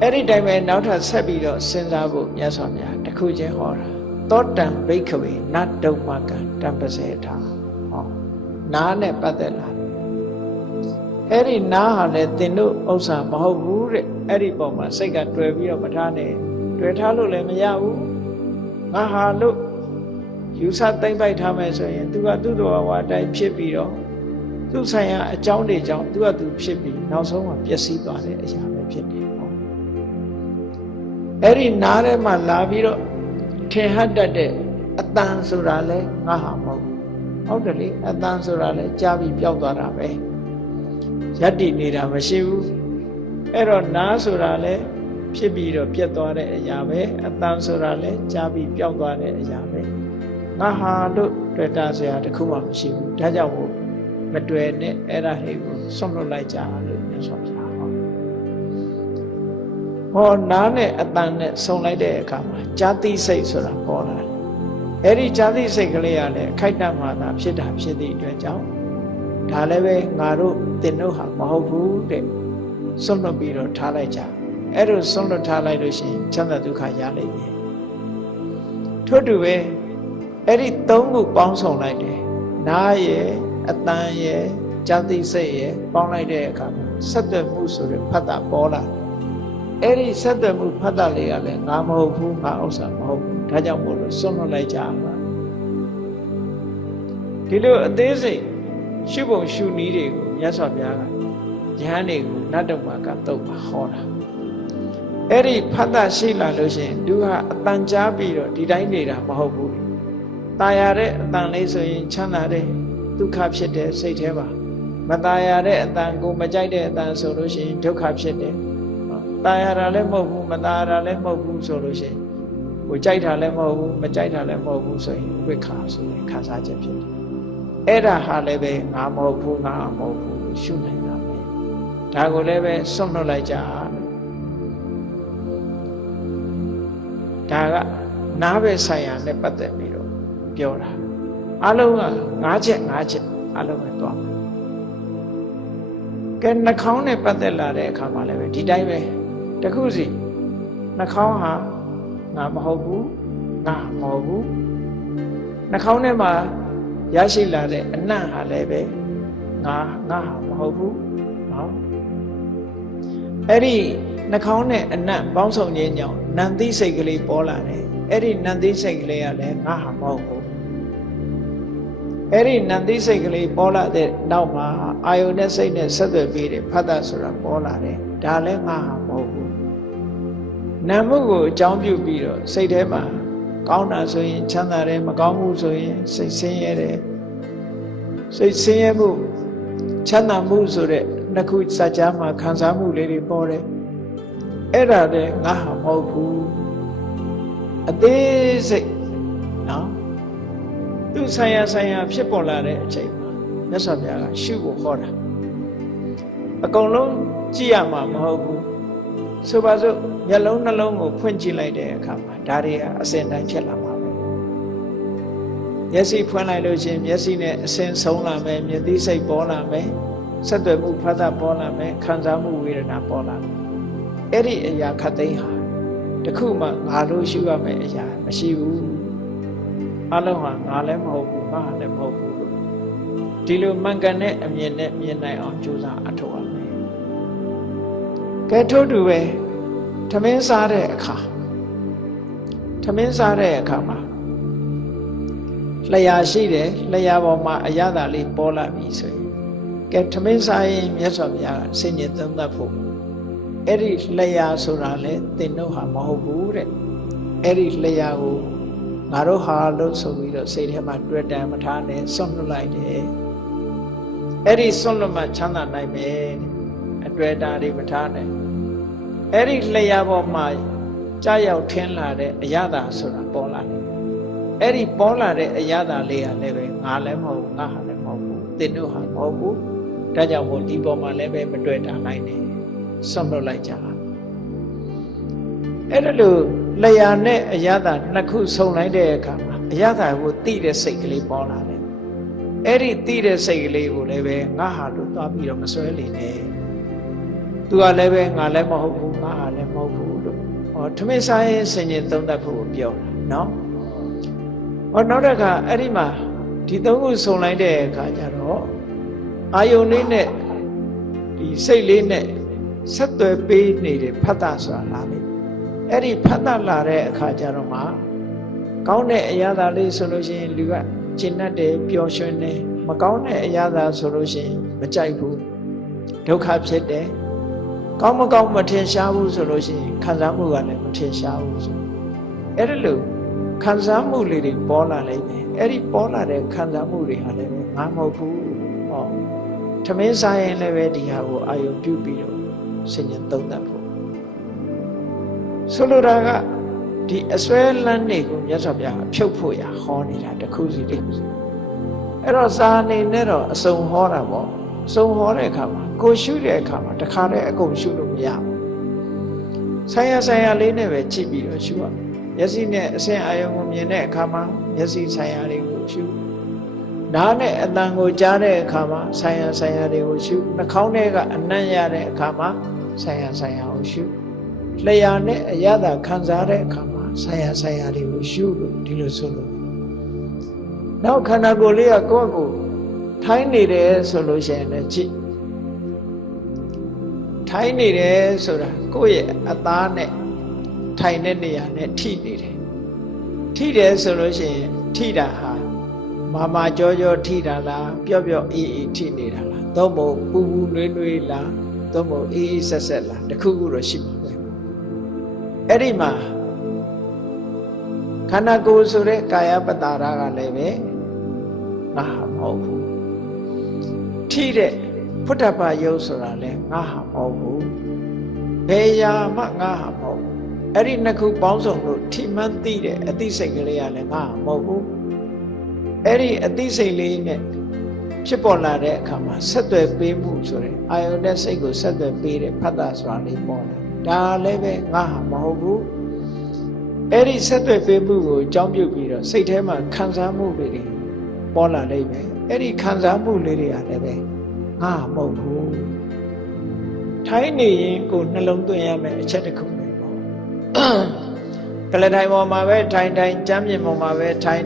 အဲ့ဒီတိုင်းပဲနောက်ထပ်ဆက်ပြီးတော့စဉ်းစားဖို့မြတ်စွာဘုရားတခုချင်းဟောတာသောတံဘိက္ခဝေနတ္တုမကံတံပစေထာဟောနားနဲ့ပတ်သက်လာအဲ့ဒီနားဟာလည်းသင်တို့ဥစ္စာမဟုတ်ဘူးတဲ့အဲ့ဒီပုံမှာစိတ်ကတွေ့ပြီးတော့မထားနဲ့တွေ့ထားလို့လည်းမရဘူးငါဟာလို့ယူဆသိမ့်ပိုက်ထားမယ်ဆိုရင်သူကသူ့တော်ဝါတိုင်းဖြစ်ပြီးတော့သူ့ဆိုင်ရာအကြောင်းတွေကြောင့်သူကသူဖြစ်ပြီးနောက်ဆုံးမှာပျက်စီးသွားတဲ့အရာပဲဖြစ်တယ်ဟောအဲ့ဒီနားထဲမှာလာပြီးတော့ထင်ဟပ်တတ်တဲ့အတန်ဆိုတာလဲငါဟာမဟုတ်ဟုတ်တယ်လေအတန်ဆိုတာလဲကြားပြီးပျောက်သွားတာပဲယတ္တိနေတာမရှိဘူးအဲ့တော့နားဆိုတာလဲဖြစ်ပြီးတော့ပြတ်သွားတဲ့အရာပဲအတန်ဆိုတာလဲကြားပြီးပျောက်သွားတဲ့အရာပဲငါဟာလို့တွေ့တာစရာတခုမှမရှိဘူးဒါကြောင့်မို့မတွေ့နဲ့အဲ့ဒါဟိကိုဆွန့်လွတ်လိုက်ကြလို့မြတ်စွာဘုရားဟောနားနဲ့အတန်နဲ့ဆုံလိုက်တဲ့အခါမှာဇာတိစိတ်ဆိုတာပေါ်လာတယ်အဲ့ဒီဇာတိစိတ်ကလေးကလည်းအခိုက်အတန့်မှသာဖြစ်တာဖြစ်သည့်အတွက်ကြောင့်ဒါလည်းပဲငါတို့တင်တို့ဟာမဟုတ်ဘူးတဲ့ဆွန့်လွတ်ပြီးတော့ထားလိုက်ကြအဲ့လိုဆွန့်လွတ်ထားလိုက်လို့ရှိရင်ချမ်းသာဒုက္ခရလိမ့်မယ်ထို့တူပဲအဲ့ဒီသုံးခုပေါင်းစုံလိုက်တယ်နားရဲ့အတန်ရဲ့ဇာတိစိတ်ရဲ့ပေါင်းလိုက်တဲ့အခါမှာဆက်သွယ်မှုဆိုတဲ့ဖတ်တာပေါ်လာအဲ့ဒီဆက်သွယ်မှုဖတ်တာလေးကလည်းငါမဟုတ်ဘူးငါဥစ္စာမဟုတ်ဘူးဒါကြောင့်မို့လို့ဆွန့်လွတ်လိုက်ကြမှာဒီလိုအသေးစိတ်ရှုပုံရှုနည်းတွေကိုမြတ်စွာဘုရားကယဟန်တွေကိုနတ္တမကတုတ်မှာဟောတာအဲ့ဒီဖတ်တာရှိလာလို့ရှိရင်သူဟာအတန်ကြားပြီးတော့ဒီတိုင်းနေတာမဟုတ်ဘူးตายရတဲ့အတန်လေးဆိုရင်ချမ်းသာတယ်ဒုက္ခဖြစ်တယ်စိတ်ထဲမှာမตายရတဲ့အတန်ကိုမကြိုက်တဲ့အတန်ဆိုလို့ရှိရင်ဒုက္ခဖြစ်တယ်ตายရတာလည်းမဟုတ်ဘူးမตายရတာလည်းမဟုတ်ဘူးဆိုလို့ရှိရင်ကိုကြိုက်တာလည်းမဟုတ်ဘူးမကြိုက်တာလည်းမဟုတ်ဘူးဆိုရင်ဝိခါဆိုရင်ခံစားချက်ဖြစ်တယ်အဲ့ဒါဟာလည်းပဲငါမဟုတ်ဘူးငါမဟုတ်ဘူးရှုနိုင်တာပဲဒါကိုလည်းပဲဆွန့်လွတ်လိုက်ကြဒါကနားပဲဆိုင်ရာနဲ့ပတ်သက်ပြီးတော့ပြောတာအလုံးက၅ချက်အလုံးပဲသွားမယ်ကဲနှာခေါင်းနဲ့ပတ်သက်လာတဲ့အခါမှာလည်းပဲဒီတိုင်းပဲတခုစီနှာခေါင်းဟာငါမဟုတ်ဘူးငါမဟုတ်ဘူးနှာခေါင်းထဲမှာရရှိလာတဲ့အနံ့ဟာလည်းပဲငါဟာမဟုတ်ဘူးနော်အဲ့ဒီနှာခေါင်းနဲ့အနံ့ပေါင်းစုံခြင်းကြောင့်နံသိစိတ်ကလေးပေါ်လာတယ်အဲ့ဒီနံသိစိတ်ကလေးကလည်းငါဟာမဟုတ်ဘူးအဲ့ဒီနံသိစိတ်ကလေးပေါ်လာတဲ့နောက်မှာအာယုန်နဲ့စိတ်နဲ့ဆက်သွယ်ပြီးတယ်ဖတ်တာဆိုတာပေါ်လာတယ်ဒါလည်းငါဟာမဟုတ်ဘူးနာမှုကိုအကြောင်းပြုပြီးတော့စိတ်ထဲမှာကောင်းတာဆိုရင်ချမ်းသာတယ်မကောင်းဘူးဆိုရင်စိတ်ဆင်းရဲတယ်စိတ်ဆင်းရဲမှုချမ်းသာမှုဆိုတဲ့နှစ်ခုစัจ जा မှာခံစားမှုလေးတွေပေါ်တယ်အဲ့ဒါလည်းငါဟာမဟုတ်ဘူးအသေးစိတ်နော်သူဆိုင်ရာဖြစ်ပေါ်လာတဲ့အချိန်မှာမြတ်စွာဘုရားကရှုဖို့ဟောတာအကုန်လုံးကြည့်ရမှာမဟုတ်ဘူးဆိုပါစို့မျက်လုံးနှလုံးကိုဖွင့်ကြည့်လိုက်တဲ့အခါမှာဒါတွေဟာအစဉ်တိုင်းဖြစ်လာမှာပဲ မျက်စိဖွင့်လိုက်လို့ရှိရင်မျက်စိနဲ့အစဉ်ဆုံးလာမယ်မြင်သိစိတ်ပေါ်လာမယ်ဆက်သွယ်မှုဖတ်တာပေါ်လာမယ်ခံစားမှုဝေဒနာပေါ်လာမယ်အဲ့ဒီအရာခတ်သိမ်းဟာတခုမှငါလို့ရှုရမယ်အရာမရှိဘူးအလုံးဟာငါလည်းမဟုတ်ဘူးငါလည်းမဟုတ်ဘူးလို့ဒီလိုမှန်ကန်တဲ့အမြင်နဲ့မြင်နိုင်အောင်ကြိုးစားအထောက်အမယ်ကဲထို့တူပဲထမင်းစားတဲ့အခါမှာလျှာရှိတယ်လျှာပေါ်မှာအရသာလေးပေါ်လာပြီဆိုရင်ကဲထမင်းစားရင်မြတ်စွာဘုရားဆင်ញင်သုံးသပ်ဖို့အဲ့ဒီလျှာဆိုတာလေသင်တို့ဟာမဟုတ်ဘူးတဲ့အဲ့ဒီလျှာကိုငါတို့ဟာလို့ဆိုပြီးတော့စိတ်ထဲမှာတွေ့တမ်းမထားနဲ့စွန့်လွတ်လိုက်တယ်အဲ့ဒီစွန့်လွတ်မှချမ်းသာနိုင်မယ်အတွေ့တာတွေမထားနဲ့အဲ့ဒီလျှာပေါ်မှာကြာရောက်ထင်းလာတဲ့အရသာဆိုတာပေါ်လာတယ်အဲ့ဒီပေါ်လာတဲ့အရသာလေးဟာလည်းပဲငါလည်းမဟုတ်ငါဟာလည်းမဟုတ်ဘူးသင်တို့ဟာမဟုတ်ဘူးဒါကြောင့်မို့ဒီပေါ်မှာလည်းပဲမတွေ့တာနိုင်တယ်စွန့်လွတ်လိုက်ကြအဲ့ဒါလို့လျှာနဲ့အရသာနှစ်ခုဆုံလိုက်တဲ့အခါမှာအရသာကိုသိတဲ့စိတ်ကလေးပေါ်လာတယ်အဲ့ဒီသိတဲ့စိတ်ကလေးကိုလည်းပဲငါဟာလို့သွားပြီးတော့မစွဲလေနဲ့သူကလည်းပဲငါလည်းမဟုတ်ဘူးငါဟာလည်းမဟုတ်ဘူးလို့ဟောထမင်းစားရင်ဆင်ញင်သုံးသပ်ဖို့ပြောတာနော်ဟောနောက်တစ်ခါအဲ့ဒီမှာဒီသုံးခုဆုံလိုက်တဲ့အခါကျတော့အာယုန်လေးနဲ့ဒီစိတ်လေးနဲ့ဆက်သွယ်ပေးနေတဲ့ဖတ်တာဆိုတာလားလေအဲ့ဒီဖတ်တာလာတဲ့အခါကျတော့မှကောင်းတဲ့အရာသာလေးဆိုလို့ရှိရင်လူကကျင့်တတ်တယ်ပျော်ရွှင်တယ်မကောင်းတဲ့အရာသာဆိုလို့ရှိရင်မကြိုက်ဘူးဒုက္ခဖြစ်တယ်ကောင်းမကောင်းမထင်ရှားဘူးဆိုလို့ရှိရင်ခံစားမှုကလည်းမထင်ရှားဘူးဆိုအဲ့ဒါလို့ခံစားမှုလေးတွေပေါ်လာလိမ့်မယ်အဲ့ဒီပေါ်လာတဲ့ခံစားမှုတွေဟာလည်းငါမဟုတ်ဘူးဟောထမင်းစားရင်လည်းပဲဒီဟာကိုအာယုံပြုပြီးတော့ဆင်ញင်သုံးသပ်ဖို့ဆိုလိုတာကဒီအစွဲလန်းတွေကိုမြတ်စွာဘုရားဖြုတ်ဖို့ရဟောနေတာတစ်ခုစီတစ်ခုစီအဲ့တော့စာအနေနဲ့တော့အစုံဟောတာပေါ့အစုံဟောတဲ့အခါမှာကိုရှုတဲ့အခါမှာတခါတည်းအကုန်ရှုလို့မရဘူးဆိုင်ရာလေးနဲ့ပဲကြည့်ပြီးတော့ရှုရမျက်စိနဲ့အစဉ်အာရုံကိုမြင်တဲ့အခါမှာမျက်စိဆိုင်ရာတွေကိုရှုနားနဲ့အသံကိုကြားတဲ့အခါမှာဆိုင်ရာတွေကိုရှုနှာခေါင်းထဲကအနံ့ရတဲ့အခါမှာဆိုင်ရာကိုရှုလျှာနဲ့အရသာခံစားတဲ့အခါမှာဆိုင်ရာတွေကိုရှုလို့ဒီလိုဆိုလို့နောက်ခန္ဓာကိုယ်လေးကကိုယ့်ကိုထိုင်းနေတယ်ဆိုလို့ရှိရင်လည်းကြည့်ထိုင်းနေတယ်ဆိုတာကိုယ့်ရဲ့အသားနဲ့ထိုင်တဲ့နေရာနဲ့ထိနေတယ်ထိတယ်ဆိုလို့ရှိရင်ထိတာဟာမာကြောထိတာလားပျော့အေးထိနေတာလားသို့မဟုတ်ပူနွေးလားသို့မဟုတ်အေးဆက်လားတခုခုတော့ရှိမှာပဲအဲ့ဒီမှာခန္ဓာကိုယ်ဆိုတဲ့ကာယပတာရကလည်းပဲငါဟာမဟုတ်ဘူးထိတဲ့ဖုဒ္ဓဘာယုတ်ဆိုတာလည်းငါဟာမဟုတ်ဘူးဘယ်ရာမှငါဟာမဟုတ်ဘူးအဲ့ဒီနှစ်ခုပေါင်းစုံလို့ထိမှန်းသိတဲ့အသိစိတ်ကလေးကလည်းငါဟာမဟုတ်ဘူးအဲ့ဒီအသိစိတ်လေးနဲ့ဖြစ်ပေါ်လာတဲ့အခါမှာဆက်သွယ်ပေးမှုဆိုတဲ့အာယုန်နဲ့စိတ်ကိုဆက်သွယ်ပေးတဲ့ဖတ်တာဆိုတာလေးပေါ်လာဒါလည်းပဲငါဟာမဟုတ်ဘူးအဲ့ဒီဆက်သွယ်ပေးမှုကိုအကြောင်းပြုပြီးတော့စိတ်ထဲမှာခံစားမှုတွေပေါ်လာလိမ့်မယ်အဲ့ဒီခံစားမှုလေးတွေကလည်းပဲငါဟာမဟုတ်ဘူးထိုင်းနေရင်ကိုနှလုံးသွင်းရမယ်အချက်တစ်ခုပဲပေါ့ကလထိုင်ပေါ်မှာပဲထိုင်ကြမ်းပြင်ပေါ်မှာပဲထို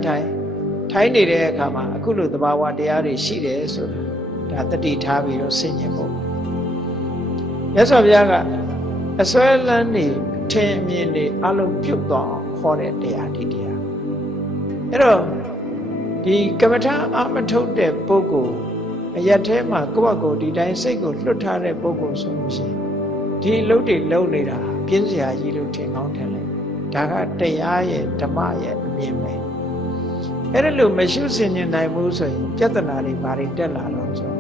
င်နေတဲ့အခါမှာအခုလိုသဘာဝတရားတွေရှိတယ်ဆိုတာဒါတတိထားပြီးတော့ဆင်ញင်ဖို့မြတ်စွာဘုရားကအစွဲလန်းနေထင်မြင်နေအလုံးပြုတ်သွားအောင်ဟောတဲ့တရားဒီတရားအဲ့တော့ဒီကမ္မထာအမထုတ်တဲ့ပုဂ္ဂိုလ်အရက်ထဲမှာကိုယ့်ဘက်ကိုဒီတိုင်းစိတ်ကိုလွတ်ထားတဲ့ပုဂ္ဂိုလ်ဆိုလို့ရှိရင်ဒီအလုပ်တွေလုပ်နေတာပြင်းစရာကြီးလို့ထင်ကောင်းထင်လိုက်ဒါကတရားရဲ့ဓမ္မရဲ့အမြင်ပဲအဲ့ဒါလို့မရှုစင်နိုင်ဘူးဆိုရင်ပြဿနာတွေဘာတွေတက်လာလို့ဆို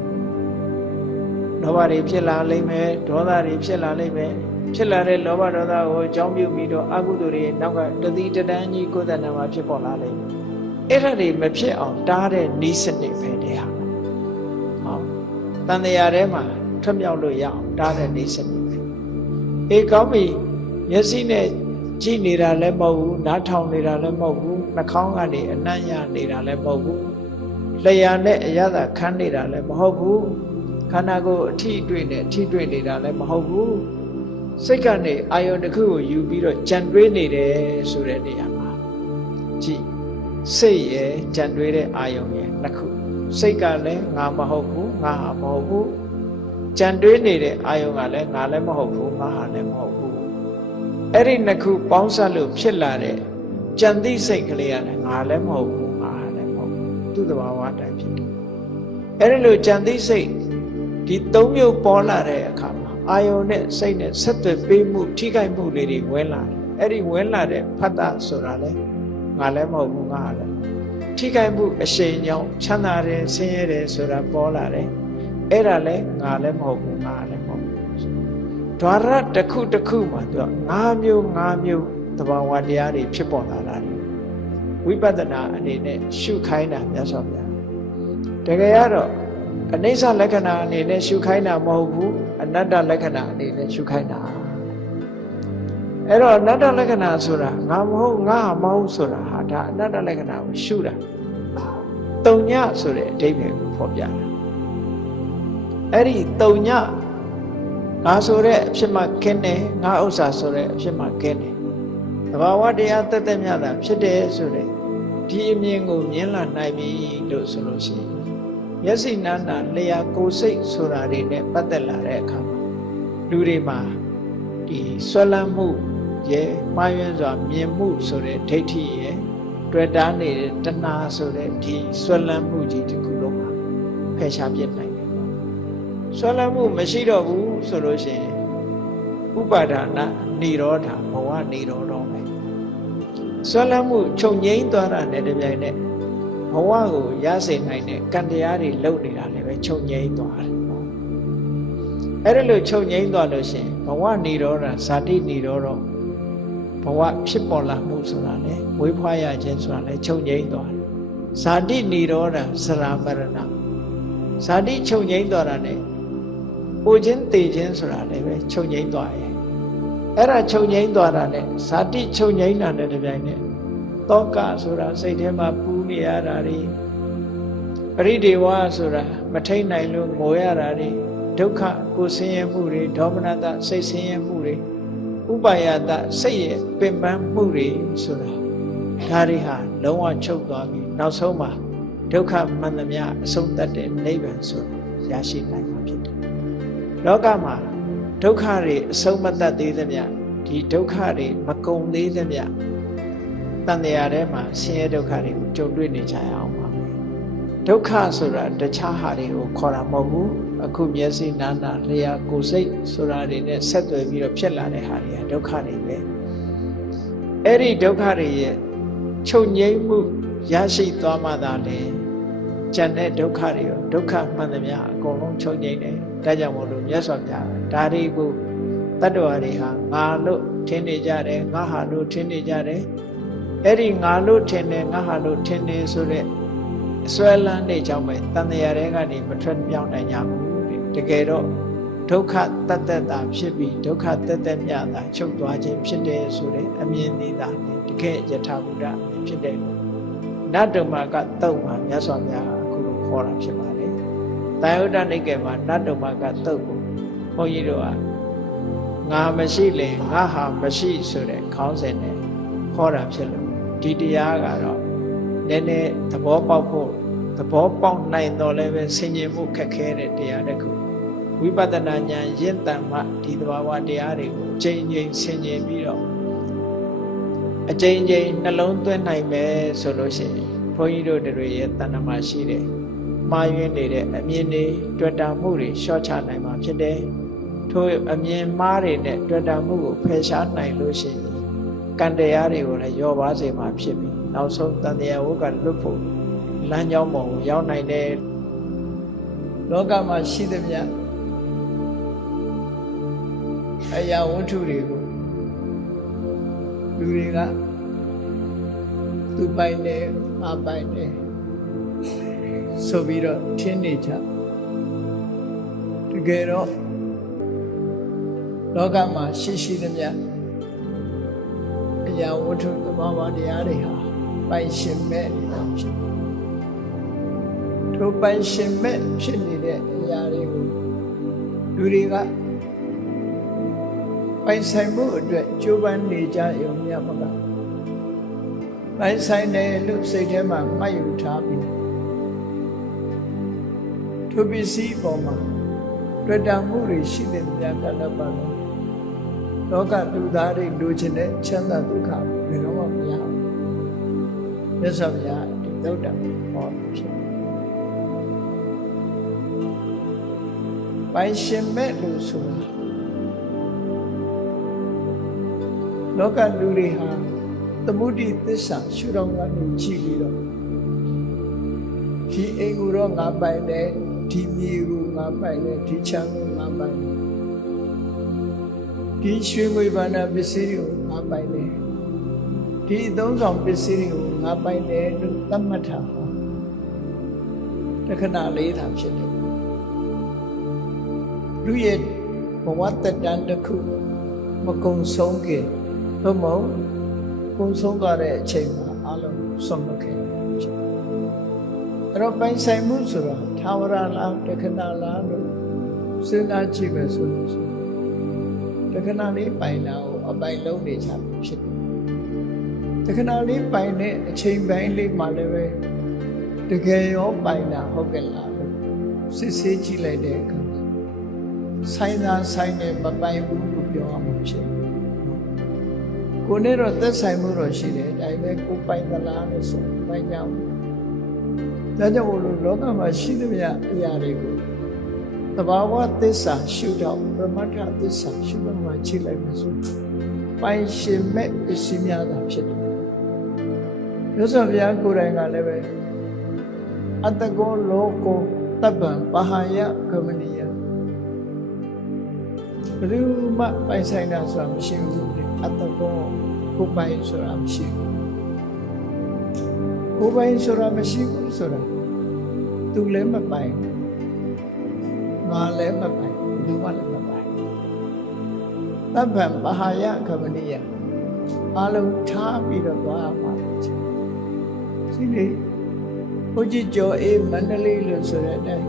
လောဘတွေဖြစ်လာလိမ့်မယ်ဒေါသတွေဖြစ်လာလိမ့်မယ်ဖြစ်လာတဲ့လောဘဒေါသကိုအကြောင်းပြုပြီးတော့အကုသိုလ်တွေနောက်ကတတိတန်းကြီးကိုယ်တဏ္ဍာမှာဖြစ်ပေါ်လာလိမ့်မယ်အဲ့ဒါတွေမဖြစ်အောင်တားတဲ့ဤစနစ်ပဲတရားဟောတန်တရားထဲမှာထွက်မြောက်လို့ရအောင်တားတဲ့ဤစနစ်ပဲအေးကောင်းပြီမျက်စိနဲ့ ကြည်နေတာလည်းမဟုတ်ဘူးနားထောင်နေတာလည်းမဟုတ်ဘူးနှာခေါင်းကနေအနံ့ရနေတာလည်းမဟုတ်ဘူးလျှာနဲ့အရသာခန်းနေတာလည်းမဟုတ်ဘူးခန္ဓာကိုယ်အထီးတွေ့နဲ့အထီးတွေ့နေတာလည်းမဟုတ်ဘူးစိတ်ကနေအာယုန်တစ်ခုကိုယူပြီးတော့ကြံတွေးနေတယ်ဆိုတဲ့နေရာမှာကြည်စိတ်ရဲ့ကြံတွေးတဲ့အာယုန်ရဲ့နှစ်ခုစိတ်ကလည်းငါမဟုတ်ဘူးငါဟာမဟုတ်ဘူးကြံတွေးနေတဲ့အာယုန်ကလည်းငါလည်းမဟုတ်ဘူးငါဟာလည်းမဟုတ်ဘူးအဲ့ဒီနှစ်ခုပေါင်းစပ်လို့ဖြစ်လာတဲ့ကြံသိစိတ်ကလေးကလည်းငါလည်းမဟုတ်ဘူးငါဟာလည်းမဟုတ်ဘူးသူ့သဘာဝတိုင်းဖြစ်တယ်အဲ့ဒီလိုကြံသိစိတ်ဒီသုံးမျိုးပေါ်လာတဲ့အခါမှာအာယုန်နဲ့စိတ်နဲ့ဆက်သွယ်ပေးမှုထိခိုက်မှုလေးတွေဝင်လာတယ်အဲ့ဒီဝင်လာတဲ့ဖတ်တာဆိုတာလေငါလည်းမဟုတ်ဘူးငါဟာလည်းထိခိုက်မှုအရှိန်ကြောင့်ချမ်းသာတယ်ဆင်းရဲတယ်ဆိုတာပေါ်လာတယ်အဲ့ဒါလည်းငါလည်းမဟုတ်ဘူးငါလည်းမဟုတ်ဘူးဓာရတစ်ခုတစ်ခုမှာသူက၅မျိုးသဘာဝတရားတွေဖြစ်ပေါ်လာတာဝိပဿနာအနေနဲ့ရှုခိုင်းတာမြတ်စွာဘုရားတကယ်ကတော့အနိစ္စလက္ခဏာအနေနဲ့ရှုခိုင်းတာမဟုတ်ဘူးအနတ္တလက္ခဏာအနေနဲ့ရှုခိုင်းတာအဲ့တော့အနတ္တလက္ခဏာဆိုတာငါမဟုတ်ငါမဟုတ်ဆိုတာဟာဒါအနတ္တလက္ခဏာကိုရှုတာတုံညဆိုတဲ့အဓိပ္ပာယ်ကိုဖော်ပြတာအဲ့ဒီတုံညငါဆိုတဲ့အဖြစ်မှခင်းတယ်ငါဥစ္စာဆိုတဲ့အဖြစ်မှခင်းတယ်သဘာဝတရားတသက်မြတ်တာဖြစ်တယ်ဆိုတဲ့ဒီအမြင်ကိုမြင်လာနိုင်ပြီလို့ဆိုလို့ရှိရင်မျက်စိနာနာလျှာကိုယ်စိတ်ဆိုတာတွေနဲ့ပတ်သက်လာတဲ့အခါမှာလူတွေမှာဒီဆွဲလန်းမှုရဲ့မှားယွင်းစွာမြင်မှုဆိုတဲ့ဒိဋ္ဌိရဲ့တွေ့တာနေတဲ့တဏှာဆိုတဲ့ဒီဆွဲလန်းမှုကြီးတစ်ခုလုံးမှာဖယ်ရှားပြစ်နိုင်တယ်ဆွဲလန်းမှုမရှိတော့ဘူးဆိုလို့ရှိရင်ဥပါဒနာនិရောဓဘဝនិရောဓပဲဆွဲလန်းမှုချုပ်ငြိမ်းသွားတာနဲ့တပြိုင်နက်ဘဝကိုရစေနိုင်တဲ့ကံတရားတွေလုပ်နေတာလည်းပဲချုပ်ငြိမ်းသွားတယ်အဲ့ဒါလို့ချုပ်ငြိမ်းသွားလို့ရှိရင်ဘဝនិရောဓဇာတိនិရောဓဘဝဖြစ်ပေါ်လာမှုဆိုတာလေဝိဖွားရခြင်းဆိုတာလေချုပ်ငြိမ်းသွားတယ်ဇာတိនិရောဓစရာမရဏဇာတိချုပ်ငြိမ်းသွားတာ ਨੇ ပိုခြင်းတည်ခြင်းဆိုတာလည်းပဲချုပ်ငြိမ်းသွားရဲ့အဲ့ဒါချုပ်ငြိမ်းသွားတာ ਨੇ ဇာတိချုပ်ငြိမ်းတာနဲ့တပြိုင်နက်တောကဆိုတာစိတ်ထဲမှာပူနေရတာတွေပရိဒေဝဆိုတာမထိန်နိုင်လို့ငိုရတာတွေဒုက္ခကိုဆင်းရဲမှုတွေဒေါမနတစိတ်ဆင်းရဲမှုတွေဥပါယတစိတ်ရဲ့ပင်ပန်းမှုတွေဆိုတာဒါတွေဟာလုံးဝချုပ်သွားပြီနောက်ဆုံးမှာဒုက္ခမှန်သမျှအဆုံးသတ်တဲ့နိဗ္ဗာန်ဆိုတာရရှိနိုင်မှာဖြစ်တယ်လောကမှာဒုက္ခတွေအဆုံးမသတ်သေးသမျှဒီဒုက္ခတွေမကုန်သေးသမျှတန်တရားထဲမှာဆင်းရဲဒုက္ခတွေကိုကြုံတွေ့နေကြရအောင်ပါဒုက္ခဆိုတာတခြားဟာတွေကိုခေါ်တာမဟုတ်ဘူးအခုမျက်စိနာနာလျှာကိုယ်စိတ်ဆိုတာတွေနဲ့ဆက်သွယ်ပြီးတော့ဖြစ်လာတဲ့ဟာတွေကဒုက္ခတွေပဲအဲ့ဒီဒုက္ခတွေရဲ့ချုပ်ငြိမ်းမှုရရှိသွားမှသာလေကျန်တဲ့ဒုက္ခတွေရောဒုက္ခမှန်သမျှအကုန်လုံးချုပ်ငြိမ်းတယ်ဒါကြောင့်မို့လို့မြတ်စွာဘုရားဒါတွေကိုတတ္တဝါတွေဟာငါလို့ထင်နေကြတယ်ငါဟာလို့ထင်နေကြတယ်အဲ့ဒီငါလို့ထင်တယ်ငါဟာလို့ထင်နေဆိုတဲ့အစွဲလန်းနေကြောင်းပဲတန်တရားတွေကနေမထွက်မြောက်နိုင်ကြဘူးတကယ်တော့ဒုက္ခတတ်တတာဖြစ်ပြီးဒုက္ခတက်တက်မြတာချုပ်သွားခြင်းဖြစ်တယ်ဆိုတဲ့အမြင်သေးတာတကယ်ယထာဘုဒ္ဓဖြစ်တယ်နတ္တမကတုတ်မှာမြတ်စွာဘုရားအခုလိုခေါ်တာဖြစ်ပါတယ်။တာယုတ္တနိကေမှာနတ္တမကတုတ်ကိုဘုန်းကြီးတို့ကငါမရှိလေငါဟာမရှိဆိုတဲ့ခေါင်းစဉ်နဲ့ခေါ်တာဖြစ်လို့ဒီတရားကတော့နည်းနည်းသဘောပေါက်ဖို့သဘောပေါက်နိုင်တော့လည်းပဲဆင်ခြင်မှုခက်ခဲတဲ့တရားတစ်ခုဝိပဿနာဉာဏ်ရင့်တန်မှဒီသဘာဝတရားတွေကိုအချိန်ချင်းဆင်ခြင်ပြီးတော့အချိန်ချင်းနှလုံးသွင်းနိုင်မယ်ဆိုလို့ရှိရင်ဘုန်းကြီးတို့တွေရဲ့တဏ္ဍမှာရှိတဲ့မှားယွင်းနေတဲ့အမြင်တွေတွေ့တာမှုတွေလျှော့ချနိုင်မှာဖြစ်တယ်ထို့အမြင်မှားတွေနဲ့တွေ့တာမှုကိုဖယ်ရှားနိုင်လို့ရှိရင်ကံတရားတွေကိုလည်းလျော့ပါစေမှာဖြစ်ပြီးနောက်ဆုံးတန်တရားဝကလွတ်ဖို့လမ်းကြောင်းပေါ်ကိုရောက်နိုင်တယ်လောကမှာရှိသမျှအရာဝတ္ထုတွေကိုလူတွေကသူပိုင်တယ်ငါပိုင်တယ်ဆိုပြီးတော့ထင်နေကြတကယ်တော့လောကမှာရှိသမျှ ညာဝတ္ထုသဘာဝတရားတွေဟာပိုင်ရှင်မဲ့နေတာဖြစ်ထိုပိုင်ရှင်မဲ့ဖြစ်နေတဲ့အရာတွေကိုလူတွေကပိုင်ဆိုင်မှုအတွက်ကြိုးပမ်းနေကြရုံမျှမကပိုင်ဆိုင်တယ်လို့စိတ်ထဲမှာမှတ်ယူထားပြီးထိုပစ္စည်းပေါ်မှာတွေ့တာမှုတွေရှိတဲ့များကလည်းပါလို့လောကလူသားတွေလိုချင်တဲ့ချမ်းသာဒုက္ခဘယ်တော့မှမရဘူးမြတ်စွာဘုရားဒီသုတ်တံဟောဖြစ်ပိုင်ရှင်မဲ့လို့ဆိုတာလောကလူတွေဟာသမုဒိသစ္စာရှုထောင့်ကနေကြည့်ပြီးတော့ဒီအိမ်ကိုတော့ငါပိုင်တယ်ဒီမြေကိုငါပိုင်တယ်ဒီချမ်းကိုငါပိုင်တယ်ဒီရွှေငွေဘာနာပစ္စည်းတွေကိုငါပိုင်တယ်ဒီအသုံးဆောင်ပစ္စည်းတွေကိုငါပိုင်တယ်လို့သတ်မှတ်ထားတာတခဏလေးသာဖြစ်တယ်လူရဲ့ဘဝတတန်တစ်ခုမကုံဆုံးခင်သို့မဟုတ်ကုံဆုံးသွားတဲ့အချိန်မှာအလုံးဆုံးမခဲ့ဖြစ်အဲ့တော့ပိုင်ဆိုင်မှုဆိုတော့သာဝရလားတခဏလားလို့စဉ်းစားကြည့်မယ်ဆိုလို့ရှိရင်တခဏလေးပိုင်တာကိုအပိုင်လုံးနေချဖြစ်တယ်တခဏလေးပိုင်တဲ့အချိန်ပိုင်းလေးမှလည်းပဲတကယ်ရောပိုင်တာဟုတ်ကဲ့လားလို့စစ်ဆေးကြည့်လိုက်တဲ့အခါဆိုင်သာဆိုင်နဲ့မပိုင်ဘူးလို့ပြောရမှာဖြစ်ကိုနဲ့တော့သက်ဆိုင်မှုတော့ရှိတယ်ဒါပေမဲ့ကိုပိုင်သလားလို့ဆိုပိုင်ကြဘူးဒါကြောင့်လို့လောကမှာရှိသမျှအရာတွေကိုသဘာဝသစ္စာရှုတော့ပရမတ္ထသစ္စာရှုမှကြည့်လိုက်မှဆိုပိုင်ရှင်မဲ့ပစ္စည်းများသာဖြစ်တယ်မြတ်စွာဘုရားကိုယ်တိုင်ကလည်းပဲအတ္တကောလောကောတပ္ပံပဟာယကမနိယဘယ်သူမှပိုင်ဆိုင်တာဆိုတာမရှိဘူးအတ္တကောကိုပိုင်ဆိုတာမရှိဘူးကိုပိုင်ဆိုတာမရှိဘူးဆိုတာသူလည်းမပိုင်ငါလည်းမပိုင်လူမှလည်းမပိုင်တပ္ပံပဟာယကမနိယအလုံးထားပြီးတော့သွားမှာရှိလေဘုရားကျော်အေးမန္တလေးလို့ဆိုတဲ့အတိုင်း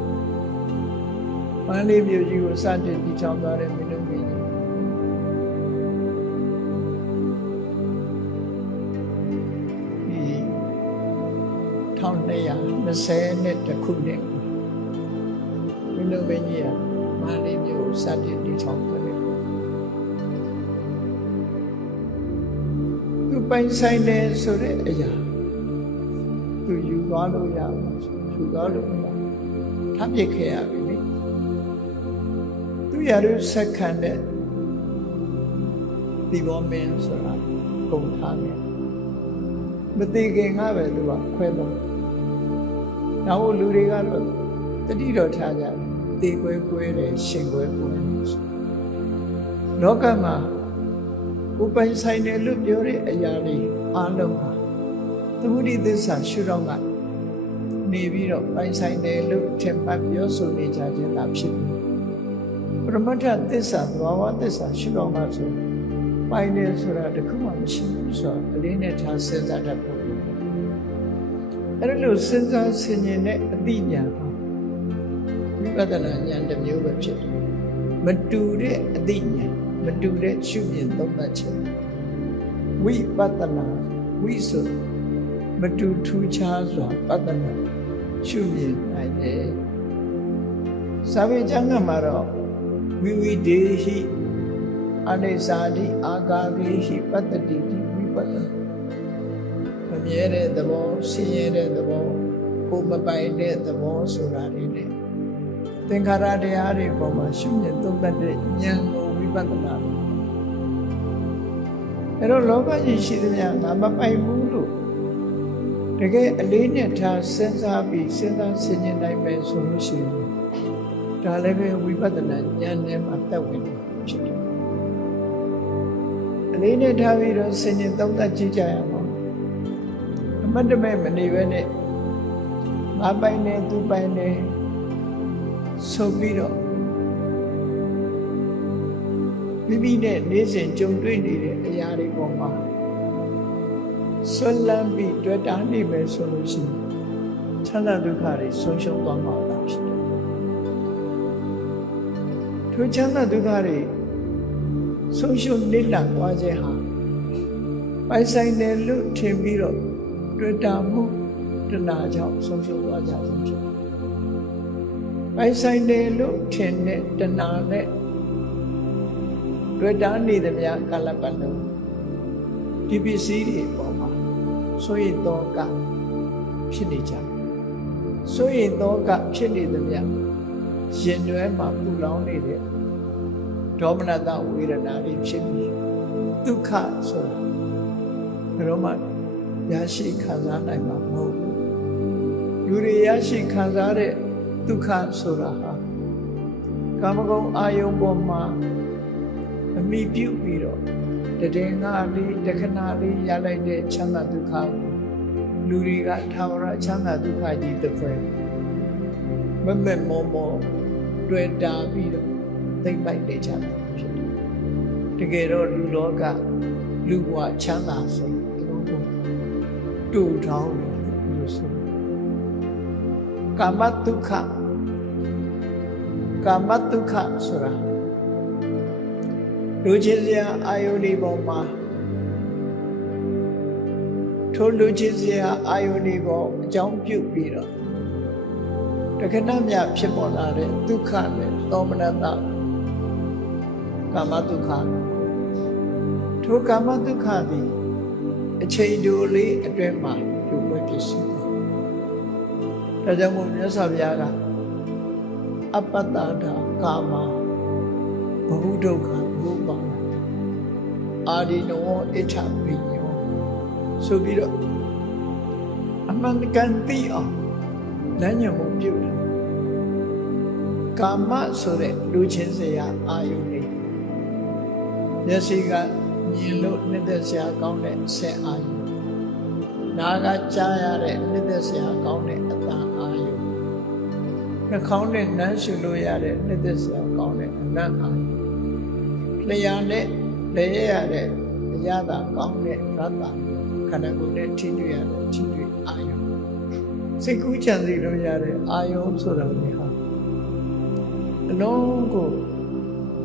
မန္တလေးမြို့ကြီးကိုစတင်တည်ထောင်သွားတဲ့မင်းတို့ကြီး1220ခုနှစ်မင်းတို့ကြီးကမန္တလေးမြို့ကိုစတင်တည်ထောင်သွားတယ်သူပိုင်ဆိုင်တယ်ဆိုတဲ့အရာသူယူသွားလို့ရမှာယူသွားလို့မရထပ်ပြစ်ခဲ့ရပြီလေသူရရုဆက်ခံတဲ့ဒီဘောမင်းဆိုတာကုန်ထားတယ်မသိခင်ကပဲသူကခွဲတော့နောက်လူတွေကတော့တတိတော်ထားကြတယ်တေကွဲကွဲတယ်ရှင်ကွဲကွဲလောကမှာကိုပိုင်ဆိုင်တယ်လို့ပြောတဲ့အရာတွေအားလုံးဟာသမုဒိသစ္စာရှုတော့ကနေပြီးတော့ပိုင်ဆိုင်တယ်လို့ထင်မှတ်ပြောဆိုနေကြခြင်းသာဖြစ်တယ်ပရမတ္ထသစ္စာသဘာဝသစ္စာရှုတော့မှဆိုပိုင်တယ်ဆိုတာတခုမှမရှိဘူးဆိုတော့အလေးနဲ့ထားစဉ်းစားတတ်ဖို့အဲ့လိုစဉ်းစားဆင်ခြင်တဲ့အသိဉာဏ်ဟာဝိပဿနာဉာဏ်တစ်မျိုးပဲဖြစ်တယ်မတူတဲ့အသိဉာဏ်မတူတဲ့ရှုမြင်သုံးသပ်ခြင်းဝိပဿနာဝိဆိုမတူထူးခြားစွာပဿနာရှုမြင်နိုင်တယ်စာပေကျမ်းကမှာတော့ဝိဝိဒေဟိအနိစ္စတိအာဂါရိဟိပတ္တိတိဝိပဿနာမမြဲတဲ့သဘောဆင်းရဲတဲ့သဘောကိုမပိုင်တဲ့သဘောဆိုတာတွေနဲ့သင်္ခါရတရားတွေပေါ်မှာရှုမြင်သုံးသပ်တဲ့ဉာဏ်ကိုဝိပဿနာအဲ့တော့လောကကြီးရှိသမျှငါမပိုင်ဘူးလို့တကယ်အလေးနဲ့ထားစဉ်းစားပြီးစဉ်းစားဆင်ခြင်နိုင်မယ်ဆိုလို့ရှိရင်ဒါလည်းပဲဝိပဿနာဉာဏ်နဲ့မှတက်ဝင်ဖြစ်တယ်အလေးနဲ့ထားပြီးတော့ဆင်ခြင်သုံးသပ်ကြည့်ကြရအောင်အမတ်တမဲ့မနေပဲနဲ့ငါပိုင်တယ်သူပိုင်တယ်ဆိုပြီးတော့မိမိနဲ့နေ့စဉ်ကြုံတွေ့နေတဲ့အရာတွေပေါ်မှာ ဆွဲလန်းပြီးတွေ့တာနေမယ်ဆိုလို့ရှိရင်ချမ်းသာဒုက္ခတွေဆုံးရှုံးသွားမှာလားဖြစ်တယ်ထိုချမ်းသာဒုက္ခတွေဆုံးရှုံးနေလာသွားခြင်းဟာပိုင်ဆိုင်တယ်လို့ထင်ပြီးတော့တွေ့တာမှုတဏှာကြောင့်ဆုံးရှုံးသွားကြခြင်းဖြစ်တယ်ပိုင်ဆိုင်တယ်လို့ထင်တဲ့တဏှာနဲ့တွေ့တာနေသမျှကာလပတ်လုံးဒီပစ္စည်းတွေပေါ်မှာဆိုရင်တော့ကဖြစ်နေကြဆိုရင်တော့ကဖြစ်နေသမျှရင်တွဲမှာပူလောင်နေတဲ့ဒေါမနတဝေဒနာတွေဖြစ်ပြီးဒုက္ခဆိုတာဘယ်တော့မှရရှိခံစားနိုင်မှာမဟုတ်ဘူးလူတွေရရှိခံစားတဲ့ဒုက္ခဆိုတာဟာကာမဂုဏ်အာယုံပေါ်မှာအမိပြုပြီးတော့တည်ငါလေးတခဏလေးရလိုက်တဲ့ချမ်းသာဒုက္ခကိုလူတွေကထာဝရချမ်းသာဒုက္ခကြီးတစ်ဖွဲ့မမဲ့မောမောတွေ့တာပြီးတော့သိမ့်ပိုက်နေကြတာဖြစ်တယ်တကယ်တော့လူလောကလူဘဝချမ်းသာဆိုအလုံးကိုတူထောင်းလို့ဆိုကာမဒုက္ခဆိုတာလူချင်းစရာအာယုန်ဒီပေါ်မှာထိုလူချင်းစရာအာယုန်ဒီပေါ်အကြောင်းပြုပြီးတော့တခဏမြဖြစ်ပေါ်လာတဲ့ဒုက္ခနဲ့သောမနတကာမဒုက္ခထိုကာမဒုက္ခသည်အချိန်တိုလေးအတွင်းမှာလူ့ဘဝဖြစ်ရှိတယ်။ဒါကြောင့်မို့မြတ်စွာဘုရားကအပ္ပတ္တတာကာမဘဟုဒုက္ခဘုပါအာဒီနောဣဋ္ဌပိညောဆိုပြီးတော့အမှန်ကန်သိအောင်လမ်းညွှန်မှုပြုတယ်ကာမဆိုတဲ့လူချင်းစရာအာယုန်တွေမျက်စိကမြင်လို့နှစ်သက်စရာကောင်းတဲ့အဆင့်အာယုန်နားကကြားရတဲ့နှစ်သက်စရာကောင်းတဲ့အသံအာယုန်နှာခေါင်းနဲ့နမ်းရှုလို့ရတဲ့နှစ်သက်စရာကောင်းတဲ့အနံ့အာယုန်လျှာနဲ့လည်းရတဲ့အရသာကောင်းတဲ့ရတ္တခန္ဓာကိုယ်နဲ့ထိတွေ့ရတဲ့ထိတွေ့အာယုန်စိတ်ကူးကြံစီလို့ရတဲ့အာယုန်ဆိုတာလေဟာအလုံးကို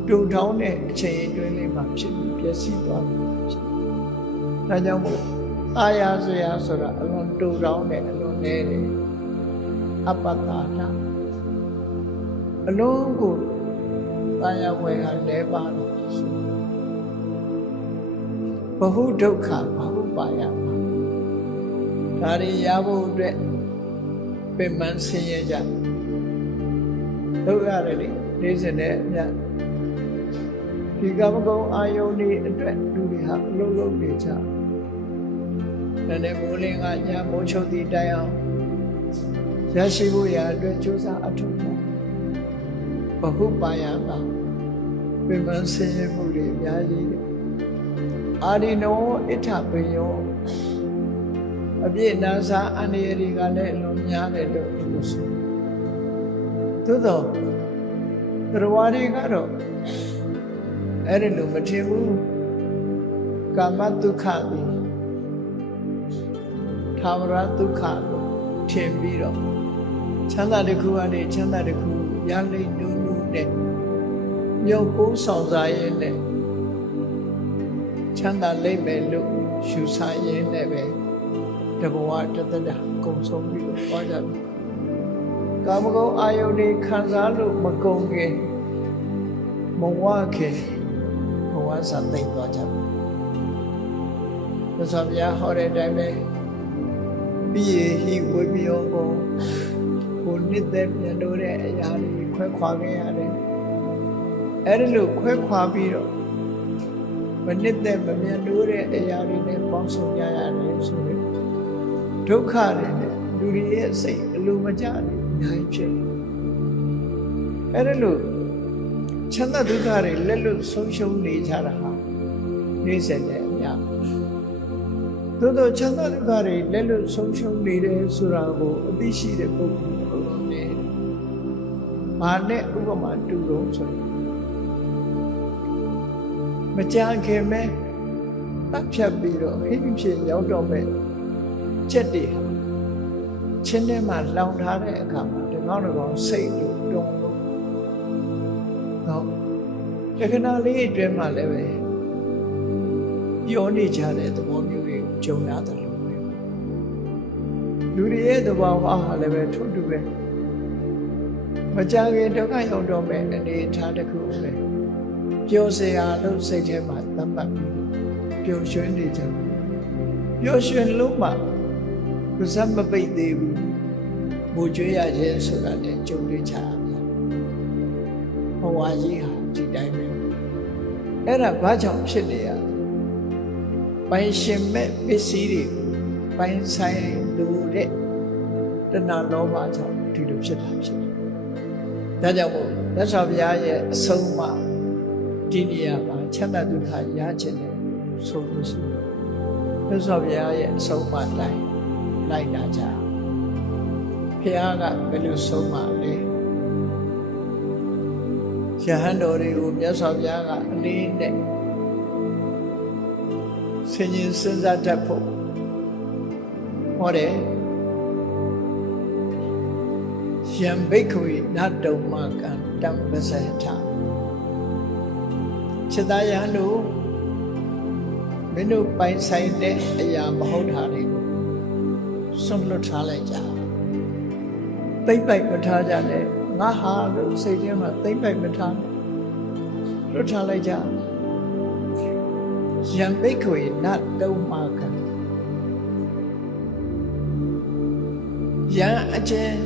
တူထောင်းတဲ့အချိန်အတွင်းလေးမှာဖြစ်ပြီးပျက်စီးသွားတယ်ဖြစ်။ဒါကြောင့်မို့အာရစရာဆိုတာအလွန်တူထောင်းတဲ့အလွန်နဲ့အပ္ပတ္တာအလုံးကိုတာယာဝယ်ဟာလဲပါတယ်ဆိုဘဟုဒုက္ခဘဟုပါယမှာဒါတွေရဖို့အတွက်ပင်ပန်းဆင်းရဲကြလုပ်ရတယ်လေနေစနဲ့အမြတ်ဒီကာမဂုဏ်အာယုန်တွေအတွက်လူတွေဟာအလုံးလုံးနေကြတယ်နဲ့မိုးလင်းကညမိုးချုပ်သည့်တိုင်အောင်ရရှိဖို့ရာအတွက်ကြိုးစားအထောက်အပံ့ဘဟုပါယမှာပင်ပန်းဆင်းရဲမှုတွေအများကြီးတယ်အာဒီနောဣဋ္ဌပိယောအပြည့်နာစာအန္တရာယ်တွေကလည်းအလွန်များတယ်လို့ပြောဆိုသို့တော့တရားတွေကတော့အဲ့ဒီလိုမထင်ဘူးကာမဒုက္ခသည်ထာဝရဒုက္ခကိုထင်ပြီးတော့ချမ်းသာတစ်ခုကနေချမ်းသာတစ်ခုရလိမ့်နုနုနဲ့မြုပ်ပိုးဆောင်စားရင်းနဲ့ချမ်းသာလိမ့်မယ်လို့ယူဆရင်းနဲ့ပဲတဘဝတသက်တာကုန်ဆုံးပြီးတော့သွားကြတယ်ကာမဂုဏ်အာယုန်တွေခံစားလို့မကုန်ခင်မဝခင်ဘဝစသိမ့်သွားကြတယ်။သစ္စာပြဟောတဲ့အတိုင်းပဲပြီးရဟိဝိပယောကိုနှစ်သက်ပြန်လို့တဲ့အရာတွေခွဲခွာခဲ့ရတယ်။အဲ့ဒီလိုခွဲခွာပြီးတော့မနှစ်သက်မပြန်လို့တဲ့အရာတွေနဲ့ပေါင်းစုံကြရတယ်ဆိုရင်ဒုက္ခတွေနဲ့လူတွေရဲ့စိတ်အလိုမကျတယ်အများကြီးဖြစ်တယ်။အဲ့ဒီလိုချမ်းသာဒုက္ခတွေလက်လွတ်ဆုံးရှုံးနေကြတာဟာနေစတဲ့အများသို့သောချမ်းသာဒုက္ခတွေလက်လွတ်ဆုံးရှုံးနေတယ်ဆိုတာကိုအသိရှိတဲ့ပုဂ္ဂိုလ်ဘုရားနဲ့ဘာနဲ့ဥပမာတူတော့ဆိုရင်မကြခင်မဲ့ တပ်ဖြတ်ပြီးတော့ဟိမဖြစ်ရောက်တော့မဲ့ချက်တွေဟာချင်းထဲမှာလောင်ထားတဲ့အခါမှာဒီကောင်ကောင်စိတ်လို့တုံလို့နော်တခဏလေးအတွင်းမှာလည်းပဲပြောနေကြတဲ့သဘောမျိုးတွေကြုံရတယ်လို့ပဲလူတွေရဲ့သဘောဟာလည်းပဲထို့တူပဲမကြခင်ဒုက္ခရောက်တော့မဲ့အနေအထားတစ်ခုပဲပျော်စရာလို့စိတ်ထဲမှာသတ်မှတ်ပြီးပျော်ရွှင်နေကြပျော်ရွှင်လို့မှမစမပိတ်သေးဘူးငိုကြွေးရခြင်းဆိုတာလည်းကြုံတွေ့ချရမယ်ဘဝကြီးဟာဒီတိုင်းပဲအဲ့ဒါဘာကြောင့်ဖြစ်နေရပိုင်ရှင်မဲ့ပစ္စည်းတွေပိုင်ဆိုင်လူတဲ့တဏှာလောဘကြောင့်ဒီလိုဖြစ်တာဖြစ်တယ်ဒါကြောင့်မို့မြတ်စွာဘုရားရဲ့အဆုံးအမဒီနေရာမှာချမ်းသာဒုက္ခရခြင်းနဲ့ဆိုလို့ရှိရင်မြတ်စွာဘုရားရဲ့အဆုံးအမတိုင်းလိုက်လာကြဘုရားကဘယ်လိုဆုံးမလဲယဟန်တော်တွေကိုမြတ်စွာဘုရားကအလေးနဲ့ဆင်ញင်စဉ်းစားတတ်ဖို့ဟောတယ်ယံဘိက္ခဝေနတုံမကံတံပဇေထခြေသားယဟန်တို့မင်းတို့ပိုင်ဆိုင်တဲ့အရာမဟုတ်တာတွေကိုစွန့်လွတ်ထားလိုက်ကြသိမ့်ပိုက်မထားကြနဲ့ငါဟာလို့စိတ်ထဲမှာသိမ့်ပိုက်မထားနဲ့လွတ်ထားလိုက်ကြယံဘိက္ခဝေနတုံမကံယံအချင်း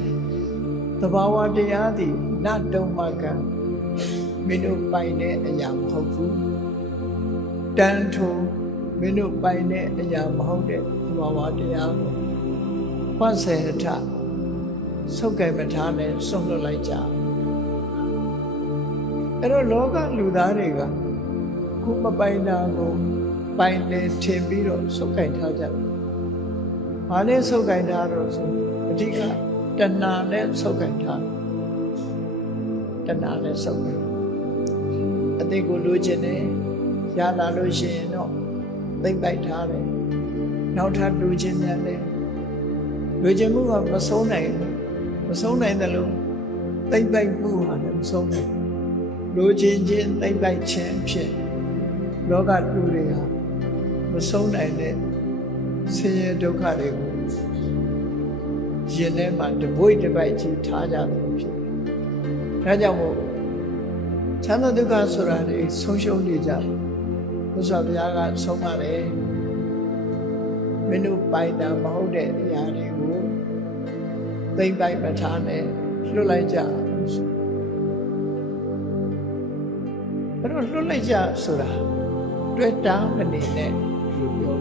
သဘာဝတရားသည်နတုံမကံမင်းတို့ပိုင်တဲ့အရာမဟုတ်ဘူးတန်ထိုးမင်းတို့ပိုင်တဲ့အရာမဟုတ်တဲ့သဘာဝတရားကိုဝတ်စေထဆုပ်ကဲ့မထားနဲ့ဆုံးလွတ်လိုက်ကြအဲ့တော့လောကလူသားတွေကခုမပိုင်တာကိုပိုင်နေထင်ပြီးတော့ဆုပ်ကဲ့ထားကြတယ်။ဘာလဲဆုပ်ကဲ့ထားတော့ဆိုအဓိကတဏှာနဲ့ဆုပ်ကဲ့ထားတဏှာနဲ့ဆုပ်ကဲ့အသိကိုလိုချင်တယ်ရလာလို့ရှိရင်တော့သိမ့်ပိုက်ထားတယ်နောက်ထပ်လိုချင်တယ်လိုချင်မှုကမဆုံးနိုင်တယ်လို့သိမ့်ပိုက်မှုဟာလည်းမဆုံးနိုင်လိုချင်ခြင်းသိမ့်ပိုက်ခြင်းဖြစ်လောကလူတွေဟာမဆုံးနိုင်တဲ့ဆင်းရဲဒုက္ခတွေကိုရင်ထဲမှာတပွိတပိုက်ကြီးထားကြတယ်ဖြစ်တယ်။ဒါကြောင့်မို့ချမ်းသာဒုက္ခဆိုတာတွေဆုံးရှုံးနေကြတယ်။ဘုရားဘုရားကဆုံးမတယ်မင်းတို့ပိုင်တာမဟုတ်တဲ့အရာတွေကိုသိမ့်ပိုက်မထားနဲ့လွတ်လိုက်ကြအဲ့တော့လွတ်လိုက်ကြဆိုတာတွေ့တာမနေနဲ့လို့ပြော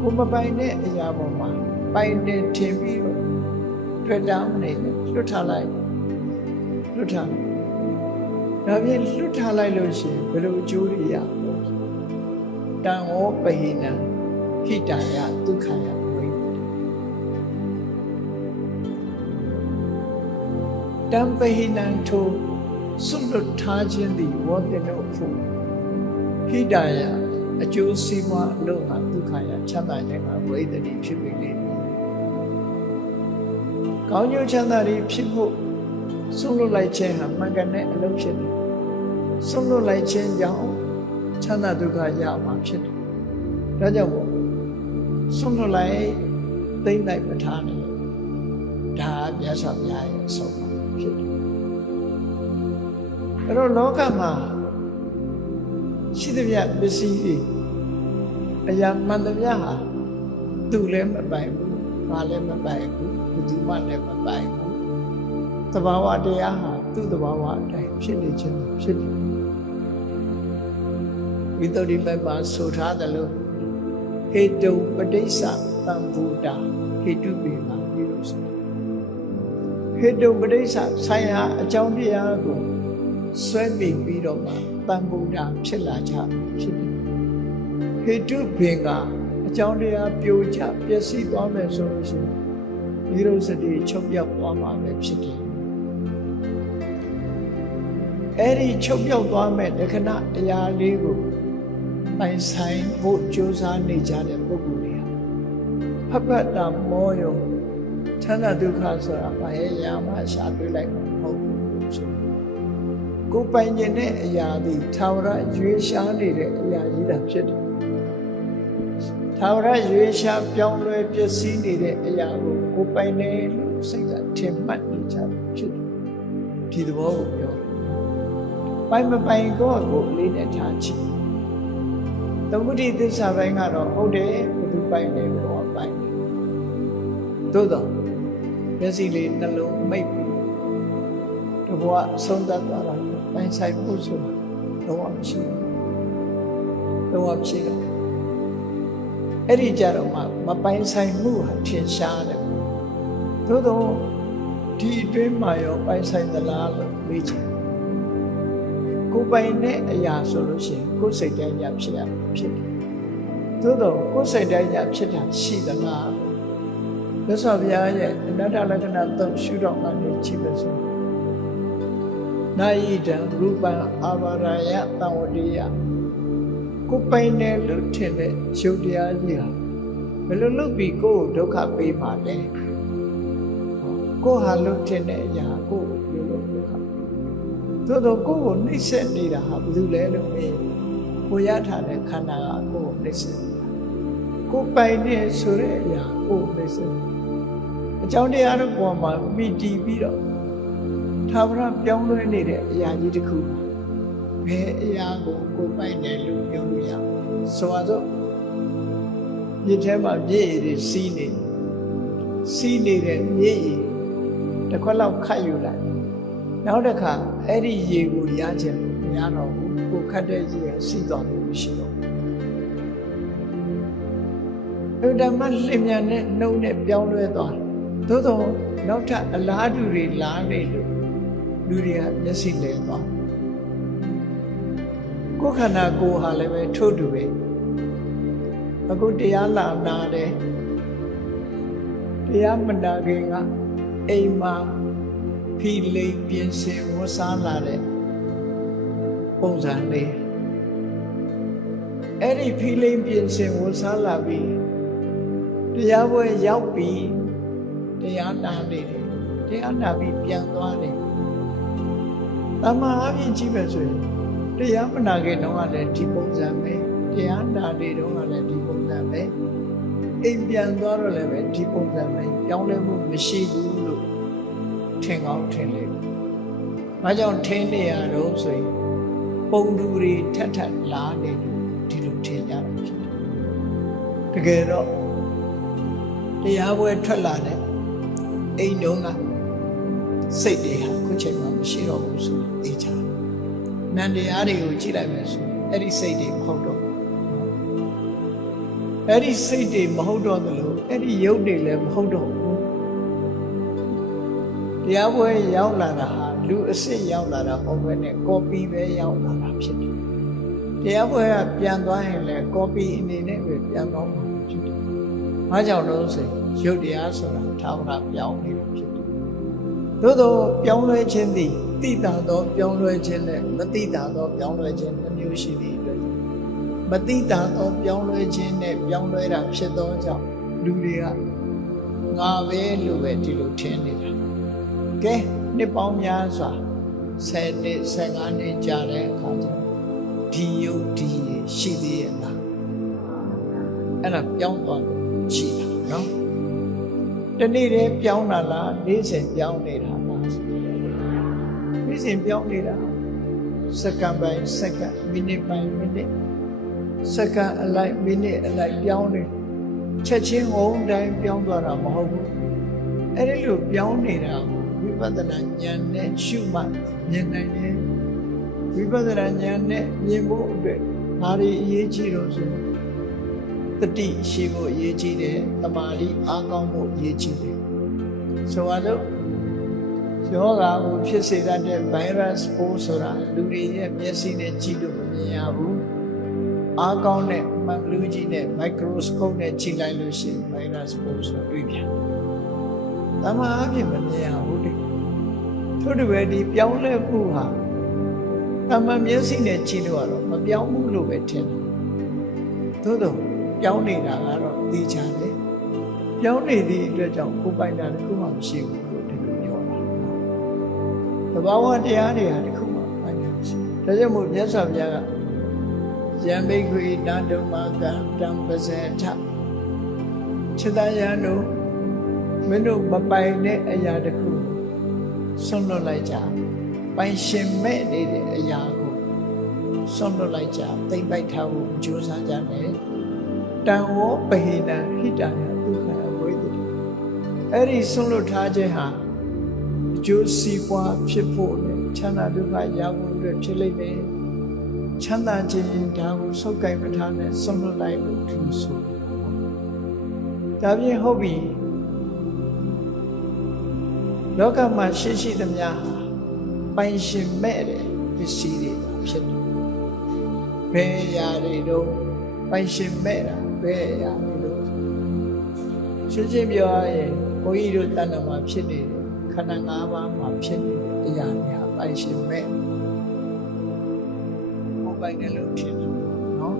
ကိုမပိုင်တဲ့အရာပေါ်မှာပိုင်နေထင်ပြီးတော့တွေ့တာမနေနဲ့လွတ်ထားလိုက်လွတ်ထားဒါဖြင့်လွတ်ထားလိုက်လို့ရှိရင်ဘယ်လိုအကျိုးတွေရလဲတံဝောပဟိနံဟိတံယဒုက္ခယဝိတံပဟိနံထိုစွန့်လွတ်ထားခြင်းသည်ဝေါတေနောဖို့ဟိတံယအကျိုးစီးပွားအလို့ဟာဒုက္ခယချမ်းသာခြင်းကဝိတ္တိဖြစ်ပြီလေကောင်းကျိုးချမ်းသာတွေဖြစ်ဖို့စွန့်လွတ်လိုက်ခြင်းဟာမှန်ကန်တဲ့အလုပ်ဖြစ်တယ်စွန့်လွတ်လိုက်ခြင်းကြောင့်ချမ်းသာဒုက္ခရမှာဖြစ်တယ်ဒါကြောင့်စွန့်လွတ်လိုက်သိမ့်လိုက်မထားနဲ့ဒါမြတ်စွာဘုရားရဲ့အဆုံးအမဖြစ်တယ်အဲ့တော့လောကမှာရှိသမျှပစ္စည်းတွေအရာမှန်သမျှဟာသူလည်းမပိုင်ဘူးဘာလည်းမပိုင်ဘူးဘယ်သူမှလည်းမပိုင်ဘူးသဘာဝတရားဟာသူ့သဘာဝအတိုင်းဖြစ်နေခြင်းဖြစ်တယ်ဝိတ္တိပတ်မှာဆိုထားတယ်လို့ဟေတုပဋိစ္စသံဘူတာဟေတုပေမှာပြီးလို့ဆိုဟေတုပဋိစ္စဆိုင်ရာအကြောင်းတရားကိုဆွဲမိပြီးတော့မှသံဘူတာဖြစ်လာကြဖြစ်တယ်ဟေတုပင်ကအကြောင်းတရားပြိုကျပျက်စီးသွားမယ်ဆိုလို့ရှိရင်ဒီလိုစတိချုပ်ပြောက်သွားမှာပဲဖြစ်တယ်အဲ့ဒီချုပ်ပြောက်သွားမဲ့လက္ခဏာတရားလေးကို ပိုင်ဆိုင်ဖို့ကြိုးစားနေကြတဲ့ပုဂ္ဂိုလ်တွေဟာဖတ်တာမောရောချမ်းသာဒုက္ခဆိုတာဘာရဲ့ရာမှရှာတွေ့လိုက်မှာမဟုတ်ဘူးဆိုကိုပိုင်ခြင်းတဲ့အရာသည်သာဝရရွေးရှားနေတဲ့အရာကြီးတာဖြစ်တယ်သာဝရရွေးရှားပြောင်းလဲပျက်စီးနေတဲ့အရာကိုပိုင်တယ်လို့စိတ်ကထင်မှတ်နေကြတယ်ဖြစ်တယ်ဒီသဘောကိုပြောပိုင်မပိုင်ကိုအလေးနဲ့ထားချင်သမုဒိသစ္စာပိုင်းကတော့ဟုတ်တယ်ဘယ်သူပိုင်လဲဘောပိုင်တယ်သို့တော့မျက်စိလေးနှလုံးမိတ်ပြီးတဘောဆုံးသက်သွားတာပိုင်ဆိုင်ဖို့ဆိုတာတော့မရှိဘူးတော့မရှိတော့အဲ့ဒီကြတော့မှမပိုင်ဆိုင်မှုဟာထင်ရှားတယ်သို့တော့ဒီအတွင်းမှာရောပိုင်ဆိုင်သလားလို့မေးချင်ကိုပိုင်တဲ့အရာဆိုလို့ရှိရင်ကိုယ်စိတ်တိုင်းညာဖြစ်ရဖြစ်တယ်သို့တော့ကိုယ်စိတ်တိုင်းညာဖြစ်တာရှိသလားမြတ်စွာဘုရားရဲ့အနတ္တလက္ခဏာသုံးရှုတော့မှနေကြည့်လို့ဆိုနာယိတံရူပံအာဘာရယတံဝတိယကိုပိုင်တယ်လို့ထင်တဲ့ရုပ်တရားကြီးဟာဘယ်လိုလုပ်ပြီးကိုယ်ကိုဒုက္ခပေးမှလဲကိုယ်ဟာလို့ထင်တဲ့အရာကိုယ်ကိုလို့ဒုက္ခသို့တော့ကိုယ်ကိုနှိမ့်ဆက်နေတာဟာဘယ်သူလဲလို့မေးကိုရထားတဲ့ခန္ဓာကကိုယ်ကိုနှိမ့်ဆက်ကိုပိုင်နေဆိုတဲ့အရာကိုယ်နှိမ့်ဆက်အကြောင်းတရားတို့ပေါ်မှာမိတည်ပြီးတော့သာဝရပြောင်းလဲနေတဲ့အရာကြီးတစ်ခုဘယ်အရာကိုကိုပိုင်တယ်လို့ပြောလို့ရဆိုတော့ဒီထဲမှာမြေရည်စီးနေတဲ့မြေရည်တစ်ခွက်လောက်ခတ်ယူလိုက်နောက်တစ်ခါအဲ့ဒီရေကိုရချင်လို့မရတော့ဘူးကိုခတ်တဲ့ရေစီးသွားလို့ရှိတော့အဲ့ဒါမှလင်မြန်နဲ့နှုတ်နဲ့ပြောင်းလဲသွားသို့တော့နောက်ထပ်အလားတူတွေလာနေလို့လူတွေကမျက်စိလဲသွားကိုယ်ခန္ဓာကိုယ်ဟာလည်းပဲထို့တူပဲအခုတရားလာနာတယ်တရားမနာခင်ကအိမ်မှာဖိလိမ်ပြင်ဆင်ဝတ်စားလာတဲ့ပုံစံလေးအဲ့ဒီဖိလိမ်ပြင်ဆင်ဝတ်စားလာပြီးတရားပွဲရောက်ပြီးတရားနာနေတယ်တရားနာပြီးပြန်သွားတယ်တမန်အပြင်ကြည့်မယ်ဆိုရင်တရားမနာခင်တော့လည်းဒီပုံစံပဲတရားနာနေတော့လည်းဒီပုံစံပဲအိမ်ပြန်သွားတော့လည်းပဲဒီပုံစံပဲပြောင်းလဲမှုမရှိဘူးလို့ထင်ကောင်းထင်လေ။ဘာကြောင့်ထင်နေရတော့ဆိုရင်ပုံတူတွေထပ်ထပ်လာနေလို့ဒီလိုထင်ကြတာဖြစ်တယ်။တကယ်တော့တရားပွဲထွက်လာတဲ့အိမ်တုံးကစိတ်တွေဟာခုချိန်မှမရှိတော့ဘူးဆိုအေးချာနန္တရားတွေကိုကြည့်လိုက်မယ်ဆိုအဲ့ဒီစိတ်တွေမဟုတ်တော့အဲ့ဒီစိတ်တွေမဟုတ်တော့သလိုအဲ့ဒီရုပ်တွေလည်းမဟုတ်တော့ဘူးတရားပွဲရောက်လာတာဟာလူအစ်စ်ရောက်လာတာဟုတ်ပဲနဲ့ကော်ပီပဲရောက်လာတာဖြစ်တယ်တရားပွဲကပြန်သွားရင်လည်းကော်ပီအနေနဲ့ပဲပြန်သွားမှာဖြစ်တယ်ဘာကြောင့်လို့ဆိုရုပ်တရားဆိုတာထာဝရပြောင်းနေလို့ဖြစ်တယ်သို့သောပြောင်းလဲခြင်းသည်တိတာသောပြောင်းလဲခြင်းနဲ့မတိတာသောပြောင်းလဲခြင်းတစ်မျိုးရှိသည့်အတွက်မတိတာသောပြောင်းလဲခြင်းနဲ့ပြောင်းလဲတာဖြစ်သောကြောင့်လူတွေကငါပဲလို့ပဲဒီလိုထင်နေတာကဲနှစ်ပေါင်းများစွာ10နှစ်15နှစ်ကြာတဲ့အခါကျဒီယုတ်ဒီရှိသေးရဲ့လားအဲ့ဒါပြောင်းသွားလို့ရှိတာနော်တနေ့တည်းပြောင်းတာလားနေ့စဉ်ပြောင်းနေတာလားနေ့စဉ်ပြောင်းနေတာစက္ကန့်ပိုင်းစက္ကန့်မိနစ်ပိုင်းမိနစ်စက္ကန့်အလိုက်မိနစ်အလိုက်ပြောင်းနေချက်ချင်းဝုန်းတိုင်းပြောင်းသွားတာမဟုတ်ဘူးအဲ့ဒီလိုပြောင်းနေတာဝိပဿနာဉာဏ်နဲ့ရှုမှမြင်နိုင်တယ်ဝိပဿနာဉာဏ်နဲ့မြင်ဖို့အတွက်ဘာတွေအရေးကြီးလို့ဆိုတတိရှိဖို့အရေးကြီးတယ်တမာတိအားကောင်းဖို့အရေးကြီးတယ်ဆိုတော့ယောဂါကိုဖြစ်စေတတ်တဲ့ virus ပိုးဆိုတာလူတွေရဲ့မျက်စိနဲ့ကြည့်လို့မမြင်ရဘူးအားကောင်းတဲ့မှန်လူကြီးနဲ့ microscope နဲ့ကြည့်လိုက်လို့ရှိရင် virus ပိုးဆိုတွေ့ပြန်တမာအဖြစ်မမြင်ရဘူးတဲ့ထို့တူပဲဒီပြောင်းလဲမှုဟာတမန်မျက်စိနဲ့ကြည့်လို့ကတော့မပြောင်းဘူးလို့ပဲထင်တယ် သို့တော့ပြောင်းနေတာကတော့သိချင်တယ်ပြောင်းနေသည့်အတွက်ကြောင့်ကိုယ်ပိုင်တာတစ်ခုမှမရှိဘူးလို့ဒီလိုပြောတာသဘာဝတရားတွေဟာတစ်ခုမှပိုင်တာမရှိဒါကြောင့်မို့မြတ်စွာဘုရားကယံဘိက္ခွေတံတုမကံတံပဇေထခြေတယံတို့မင်းတို့မပိုင်တဲ့အရာတစ်ခုဆွန့်လွတ်လိုက်ကြပိုင်ရှင်မဲ့နေတဲ့အရာကိုဆွန့်လွတ်လိုက်ကြသိမ့်ပိုက်ထားဖို့ကြိုးစားကြတယ်တံဝောပဟိနံဟိတံဒုက္ခအဝိတ္တိအဲ့ဒီဆွန့်လွတ်ထားခြင်းဟာအကျိုးစီးပွားဖြစ်ဖို့နဲ့ချမ်းသာဒုက္ခရဖို့အတွက်ဖြစ်လိမ့်မယ်ချမ်းသာခြင်းဒါကိုဆုပ်ကိုင်မထားနဲ့ဆွန့်လွတ်လိုက်လို့သူဆိုဒါပြင်ဟုတ်ပြီလောကမှာရှိသမျှဟာပိုင်ရှင်မဲ့တဲ့ပစ္စည်းတွေဖြစ်တယ်ဘယ်အရာတွေတော့ပိုင်ရှင်မဲ့တာဘယ်အရာတွေတော့ရှင်းရှင်းပြောရရင်ဘုန်းကြီးတို့တဏ္ဍာမှာဖြစ်နေတယ်ခန္ဓာ၅ပါးမှာဖြစ်နေတဲ့အရာများပိုင်ရှင်မဲ့ဘုံပိုင်တယ်လို့ထင်တယ်နော်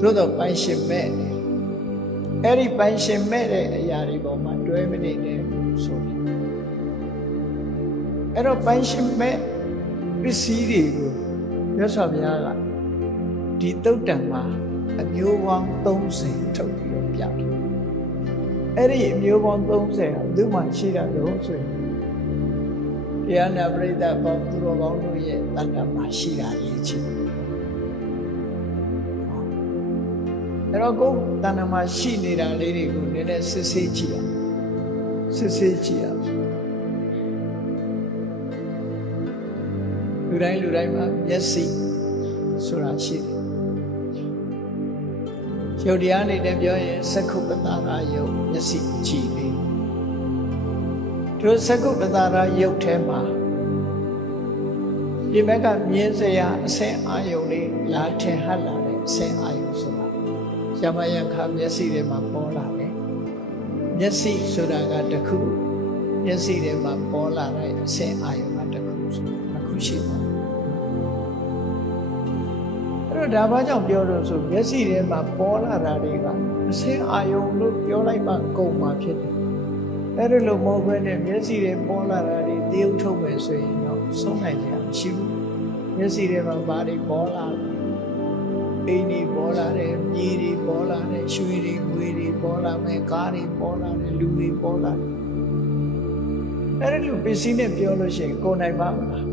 သို့တော့ပိုင်ရှင်မဲ့တယ်အဲ့ဒီပိုင်ရှင်မဲ့တဲ့အရာတွေပေါ်မှာတွဲမနေနဲ့ဆိုတယ်အဲ့တော့ပိုင်ရှင်မဲ့ပစ္စည်းတွေကိုမြတ်စွာဘုရားကဒီသုတ်တံမှာအမျိုးပေါင်း30ထုတ်ပြီးတော့ပြတယ်အဲ့ဒီအမျိုးပေါင်း30ဟာသူ့မှာရှိတာလို့ဆိုရင်တရားနာပရိသတ်ပေါင်းသူတော်ကောင်းတို့ရဲ့တဏ္ဍာမှာရှိတာလေးချင်းအဲ့တော့ကိုယ်တဏ္ဍာမှာရှိနေတာလေးတွေကိုနည်းနည်းစစ်ဆေးကြည့်အောင်စစ်ဆေးကြည့်အောင်လူတိုင်းမှာမျက်စိဆိုတာရှိတယ်ရုပ်တရားနဲ့ပြောရင်သက္ခုပ္ပတာရယုတ်မျက်စိကြည့်နေတို့သက္ခုပ္ပတာရယုတ်ထဲမှာဒီဘက်ကမြင်စရာအဆင့်အာယုံလေးလာထင်ဟပ်လာတဲ့အဆင့်အာယုံဆိုတာယမယခမျက်စိထဲမှာပေါ်လာတယ်မျက်စိဆိုတာကတစ်ခုမျက်စိထဲမှာပေါ်လာတဲ့အဆင့်အာယုံကတစ်ခုရှိပါအဲ့တော့ဒါဘာကြောင့်ပြောလို့ဆိုမျက်စိထဲမှာပေါ်လာတာတွေကအဆင်းအာယုံလို့ပြောလိုက်မှကုန်မှာဖြစ်တယ်အဲ့ဒါလို့မဟုတ်ဘဲနဲ့မျက်စိထဲပေါ်လာတာတွေတည်ဥထုတ်မယ်ဆိုရင်တော့ဆုံးနိုင်ကြမရှိဘူးမျက်စိထဲမှာဘာတွေပေါ်လာလဲအိမ်တွေပေါ်လာတယ်မြေတွေပေါ်လာတယ်ရွှေတွေငွေတွေပေါ်လာမယ်ကားတွေပေါ်လာတယ်လူတွေပေါ်လာတယ်အဲ့ဒါလို့ပစ္စည်းနဲ့ပြောလို့ရှိရင်ကုန်နိုင်ပါမလား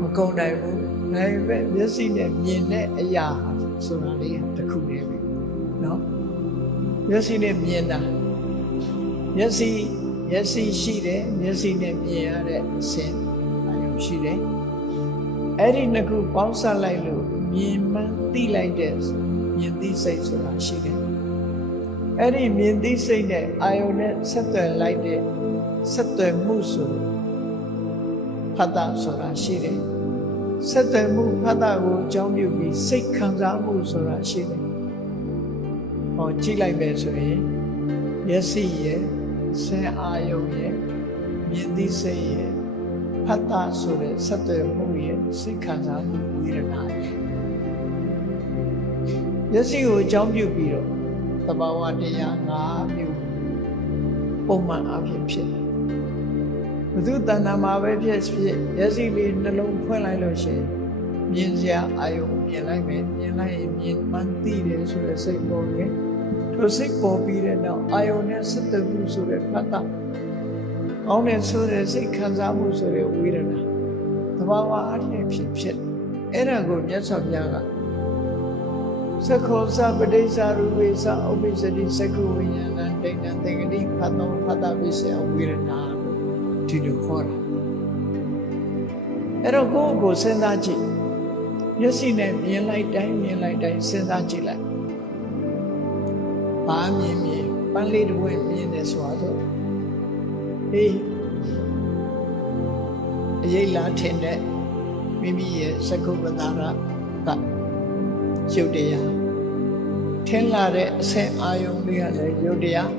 မကုန်နိုင်ဘူးနိုင်ပဲမျက်စိနဲ့မြင်တဲ့အရာဆိုတာလေးတစ်ခုတည်းပဲเนาะမျက်စိနဲ့မြင်တာမျက်စိရှိတယ်မျက်စိနဲ့မြင်ရတဲ့အစဉ်အယုံရှိတယ်အဲ့ဒီနှစ်ခုပေါင်းစပ်လိုက်လို့မြင်မှန်းသိလိုက်တဲ့မြင်သိစိတ်ဆိုတာရှိတယ်အဲ့ဒီမြင်သိစိတ်နဲ့အာယုံနဲ့ဆက်သွယ်လိုက်တဲ့ဆက်သွယ်မှုဆိုဖတ်တာဆိုတာရှိတယ်ဆက်သွယ်မှုဖတ်တာကိုအကြောင်းပြုပြီးစိတ်ခံစားမှုဆိုတာရှိတယ်ဟောကြည့်လိုက်ပဲဆိုရင်မျက်စိရဲ့ဆင်အာယုံရဲ့မြင်သိစိတ်ရဲ့ဖတ်တာဆိုတဲ့ဆက်သွယ်မှုရဲ့စိတ်ခံစားမှုဝေဒနာရဲ့မျက်စိကိုအကြောင်းပြုပြီးတော့သဘာဝတရား၅မျိုးပုံမှန်အဖြစ်ဖြစ်တယ်ဘုသူတဏ္ဍာမှာပဲဖြစ်ဖြစ်မျက်စိလေးနှလုံးဖွင့်လိုက်လို့ရှိရင်မြင်စရာအာယုံမြင်လိုက်မယ်မြင်လိုက်ရင်မြင်မှန်းသိတယ်ဆိုတဲ့စိတ်ပေါ်တယ်ထိုစိတ်ပေါ်ပြီးတဲ့နောက်အာယုံနဲ့ဆက်သွယ်မှုဆိုတဲ့ဖတ်တာကောင်းတဲ့ဆိုတဲ့စိတ်ခံစားမှုဆိုတဲ့ဝေဒနာသဘာဝအဖြစ်ဖြစ်အဲ့ဒါကိုမြတ်စွာဘုရားကသက္ခောသပတိစ္ဆာရူဝေသဥပ္ပိစတိသက္ခဝိညာဏဒိဋ္ဌံသင်္ကတိဖတ်သောဖတ်တာပစ္စယဝေဒနာဒီလိုခေါ်တာအဲ့တော့ကိုယ့်ကိုစဉ်းစားကြည့်မျက်စိနဲ့မြင်လိုက်တိုင်းစဉ်းစားကြည့်လိုက်ဘာမြင်ပန်းလေးတစ်ဝက်မြင်တယ်ဆိုတော့ဟေးအရေးလားထင်တဲ့မိမိရဲ့သက္ကုပ္ပတာရကရုပ်တရားထင်လာတဲ့အဆင့်အာယုံလေးကလည်းရုပ်တရား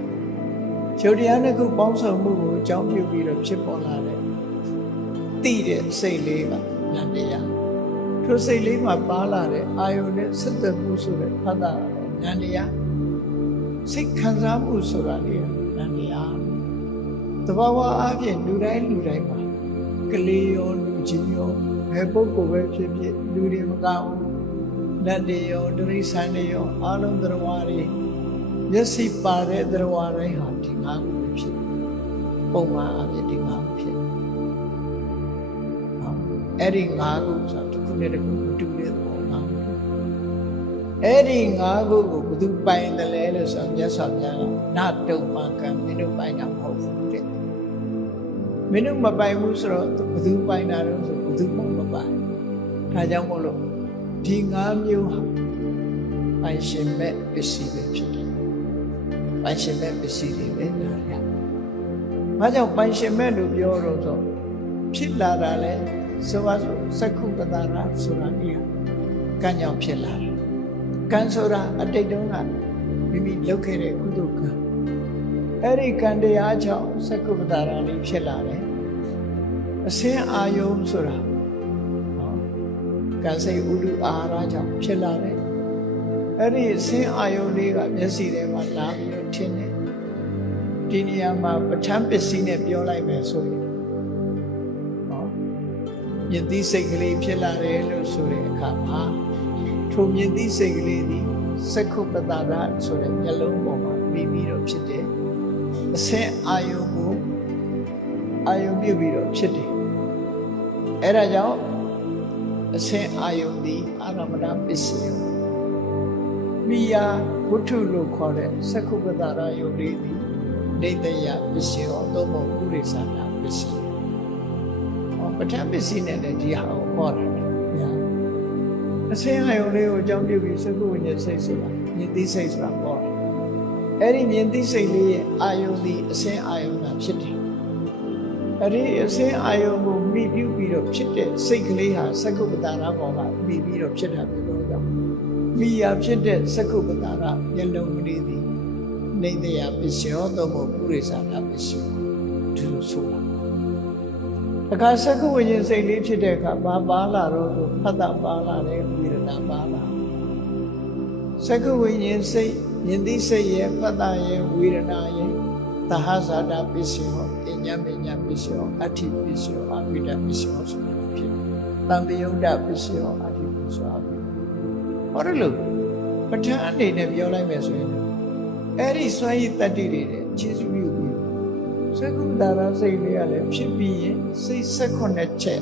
နှစ်ခုပေါင်းစုံမှုကိုအကြောင်းပြုပြီးတော့ဖြစ်ပေါ်လာတဲ့သိတဲ့စိတ်လေးကဉာဏ်တရားဒ ထိုစိတ်လေးမှာပါလာတဲ့အာယုန်နဲ့ဆက်သက်မှုဆိုတဲ့ဖတ်တာဉာဏ်တရားစိတ်ခံစားမှုဆိုတာလေဉာဏ်တရားသဘာဝအပြင်လူတိုင်းမှာကလေးရောလူကြီးရောဘယ်ပုဂ္ဂိုလ်ပဲဖြစ်ဖြစ်လူတွေမကောင်းနတ်တွေရောတိရစ္ဆာန်တွေရောအလုံးသရဝါတွေမျက်စိပါတဲ့သရဝါတိုင်းဟာဒီငါးခုဖြစ်ပုံမှန်အပြင်ဒီငါးခုဖြစ်အဲ့ဒီငါးခုဆိုတာတစ်ခုနဲ့တစ်ခုတူတဲ့ပုံမှန်အဲ့ဒီငါးခုကိုဘယ်သူပိုင်တယ်လဲလို့ဆိုမြတ်စွာဘုရားကနာတုံမကံမင်းတို့ပိုင်တာမဟုတ်ဘူးတဲ့မင်းတို့မပိုင်ဘူးဆိုတော့ဘယ်သူပိုင်တာလဲဆိုဘယ်သူမှမပိုင်ဒါကြောင့်မို့လို့ဒီငါးမျိုးဟာပိုင်ရှင်မဲ့ပစ္စည်းပဲဖြစ်တယ်ပိုင်ရှင်မဲ့ပစ္စည်းတွေပဲဒါရ။ဘာကြောင့်ပိုင်ရှင်မဲ့လို့ပြောတော့ဆိုဖြစ်လာတာလဲဆိုပါစို့စက္ခုပတာရဆိုတာကြီးကံကြောင့်ဖြစ်လာတယ်။ကံဆိုတာအတိတ်တုန်းကမိမိလုပ်ခဲ့တဲ့ကုသိုလ်ကံအဲ့ဒီကံတရားကြောင့်စက္ခုပတာရလေးဖြစ်လာတယ်။အစင်းအာယုံဆိုတာကံစိတ်ဥဒုအာဟာရကြောင့်ဖြစ်လာတယ်အဲ့ဒီအစင်းအာယုံလေးကမျက်စိထဲမှာလာပြီးတော့ထင်တယ်ဒီနေရာမှာပဋ္ဌာန်းပစ္စည်းနဲ့ပြောလိုက်မယ်ဆိုရင်မြင်သိစိတ်ကလေးဖြစ်လာတယ်လို့ဆိုတဲ့အခါမှာထိုမြင်သိစိတ်ကလေးဒီစက္ခုပတာရဆိုတဲ့မျက်လုံးပေါ်မှာပြီးတော့ဖြစ်တယ်အစင်းအာယုံကိုအာယုံပြုပြီးတော့ဖြစ်တယ်အဲ့ဒါကြောင့်အစင်းအာယုန်ဒီအာရမဏပစ္စည်းမိယာဝတ္ထုလို့ခေါ်တဲ့စက္ခုပတာရယုတ်လေးဒီနေတယပစ္စည်းရောသို့မဟုတ်ဥရိစ္ဆာနာပစ္စည်းပဋ္ဌာန်းပစ္စည်းနဲ့လည်းဒီဟာကိုဟောတာဗျာအစင်းအာယုန်လေးကိုအကြောင်းပြုပြီးစက္ခုဝိညာဉ်စိတ်ဆိုတာမြင်သိစိတ်ဆိုတာဟောတာအဲ့ဒီမြင်သိစိတ်လေးရဲ့အာယုန်ဒီအစင်းအာယုန်ကဖြစ်တယ်အဲ့ဒီအစင်းအာယုံကိုမိပြုပြီးတော့ဖြစ်တဲ့စိတ်ကလေးဟာစက္ခုပတာရဘောကမိပြီးတော့ဖြစ်တာပဲလို့ကြောင့်မိယာဖြစ်တဲ့စက္ခုပတာရမျက်လုံးကလေးသည်နေတယပစ္စယောသို့မဟုတ်ပုရိစ္ဆာနာပစ္စယောဒီလိုဆိုတာအခါစက္ခုဝိညာဉ်စိတ်လေးဖြစ်တဲ့အခါဘာပါလာတော့ဖတ်တာပါလာတယ်ဝိရဏပါလာစက္ခုဝိညာဉ်စိတ်မြင်သိစိတ်ရဲ့ဖတ်တာရဲ့ဝိရဏရဲ့သဟဇာတာပစ္စယောအညမညပစ္စယောအဋ္ဌိပစ္စယောအဘိဓပစ္စယောဆိုတာဖြစ်တံတယုဒ္ဓပစ္စယောအဋ္ဌိပစ္စယောဟောတယ်လို့ပဋ္ဌာန်းအနေနဲ့ပြောလိုက်မယ်ဆိုရင်အဲ့ဒီစွမ်းရည်တတ္တိတွေနဲ့ခြေစုပ်ပြုပြီးစက္ခုတာရစိတ်လေးရလည်းဖြစ်ပြီးရင်စိတ်16ချက်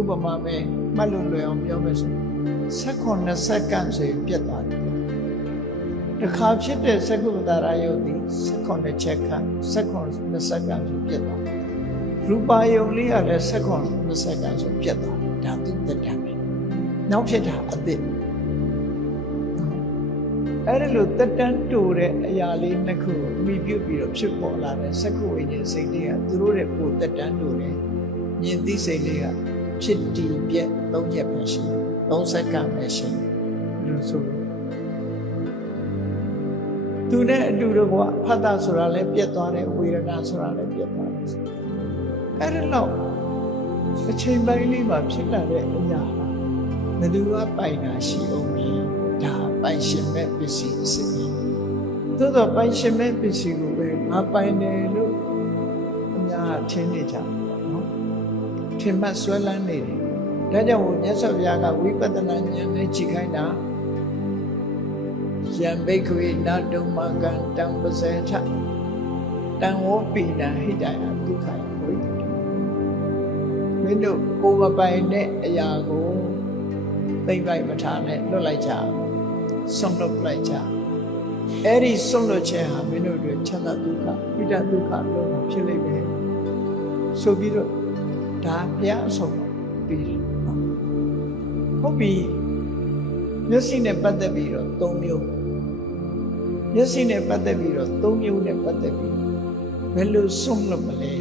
ဥပမာပဲမှတ်လို့လွယ်အောင်ပြောမယ်ဆို16စက္ကန့်ဆိုရင်ပြတ်သွားတယ်တခါဖြစ်တဲ့စက္ခုပတာရယုတ်ဒီ16ချက်ခန့်16စက္ကန့်ဆိုပြတ်သွားရူပါယုံလေးကလည်း16စက္ကန့်ဆိုပြတ်သွားဒါသူတက်တယ်နောက်ဖြစ်တာအသစ်အဲ့ဒါလို့တက်တန်းတူတဲ့အရာလေးနှစ်ခုကိုမိပြုပြီးတော့ဖြစ်ပေါ်လာတဲ့စက္ခုဝိညာဉ်စိတ်လေးကသူတို့ရဲ့ပိုတက်တန်းတူတယ်မြင်သိစိတ်လေးကဖြစ်တည်ပြက်3ချက်ပဲရှိ3စက္ကန့်ပဲရှိလို့ဆိုလို့သူနဲ့အတူတော့ကွာဖတ်တာဆိုတာလည်းပြတ်သွားတယ်ဝေဒနာဆိုတာလည်းပြတ်သွားတယ်အဲ့ဒါတော့အချိန်ပိုင်းလေးမှာဖြစ်လာတဲ့အရာဟာဘယ်သူကပိုင်တာရှိအောင်လဲဒါပိုင်ရှင်မဲ့ပစ္စည်းအစစ်သို့တော့ပိုင်ရှင်မဲ့ပစ္စည်းကိုပဲငါပိုင်တယ်လို့အများထင်နေကြတယ်နော်ထင်မှတ်ဆွဲလန်းနေတယ်ဒါကြောင့်မြတ်စွာဘုရားကဝိပဿနာဉာဏ်နဲ့ကြည့်ခိုင်းတာယံဘိက္ခဝေနာတုမကံတံပစေထတံဝောပိနံဟိတယဒုက္ခယဝိတ္တိမင်းတို့ကိုယ်မပိုင်တဲ့အရာကိုသိမ့်ပိုက်မထားနဲ့လွတ်လိုက်ကြဆုံးလွတ်လိုက်ကြအဲ့ဒီဆုံးလွတ်ခြင်းဟာမင်းတို့အတွက်ချမ်းသာဒုက္ခပိဋကဒုက္ခလို့ဖြစ်လိမ့်မယ်ဆိုပြီးတော့ဒါဘုရားအဆုံးပြီးဟုတ်ပြီမျက်စိနဲ့ပတ်သက်ပြီးတော့၃မျိုးမျက်စိနဲ့ပတ်သက်ပြီးတော့၃မျိုးနဲ့ပတ်သက်ပြီးဘယ်လိုဆုံးလွတ်မလဲ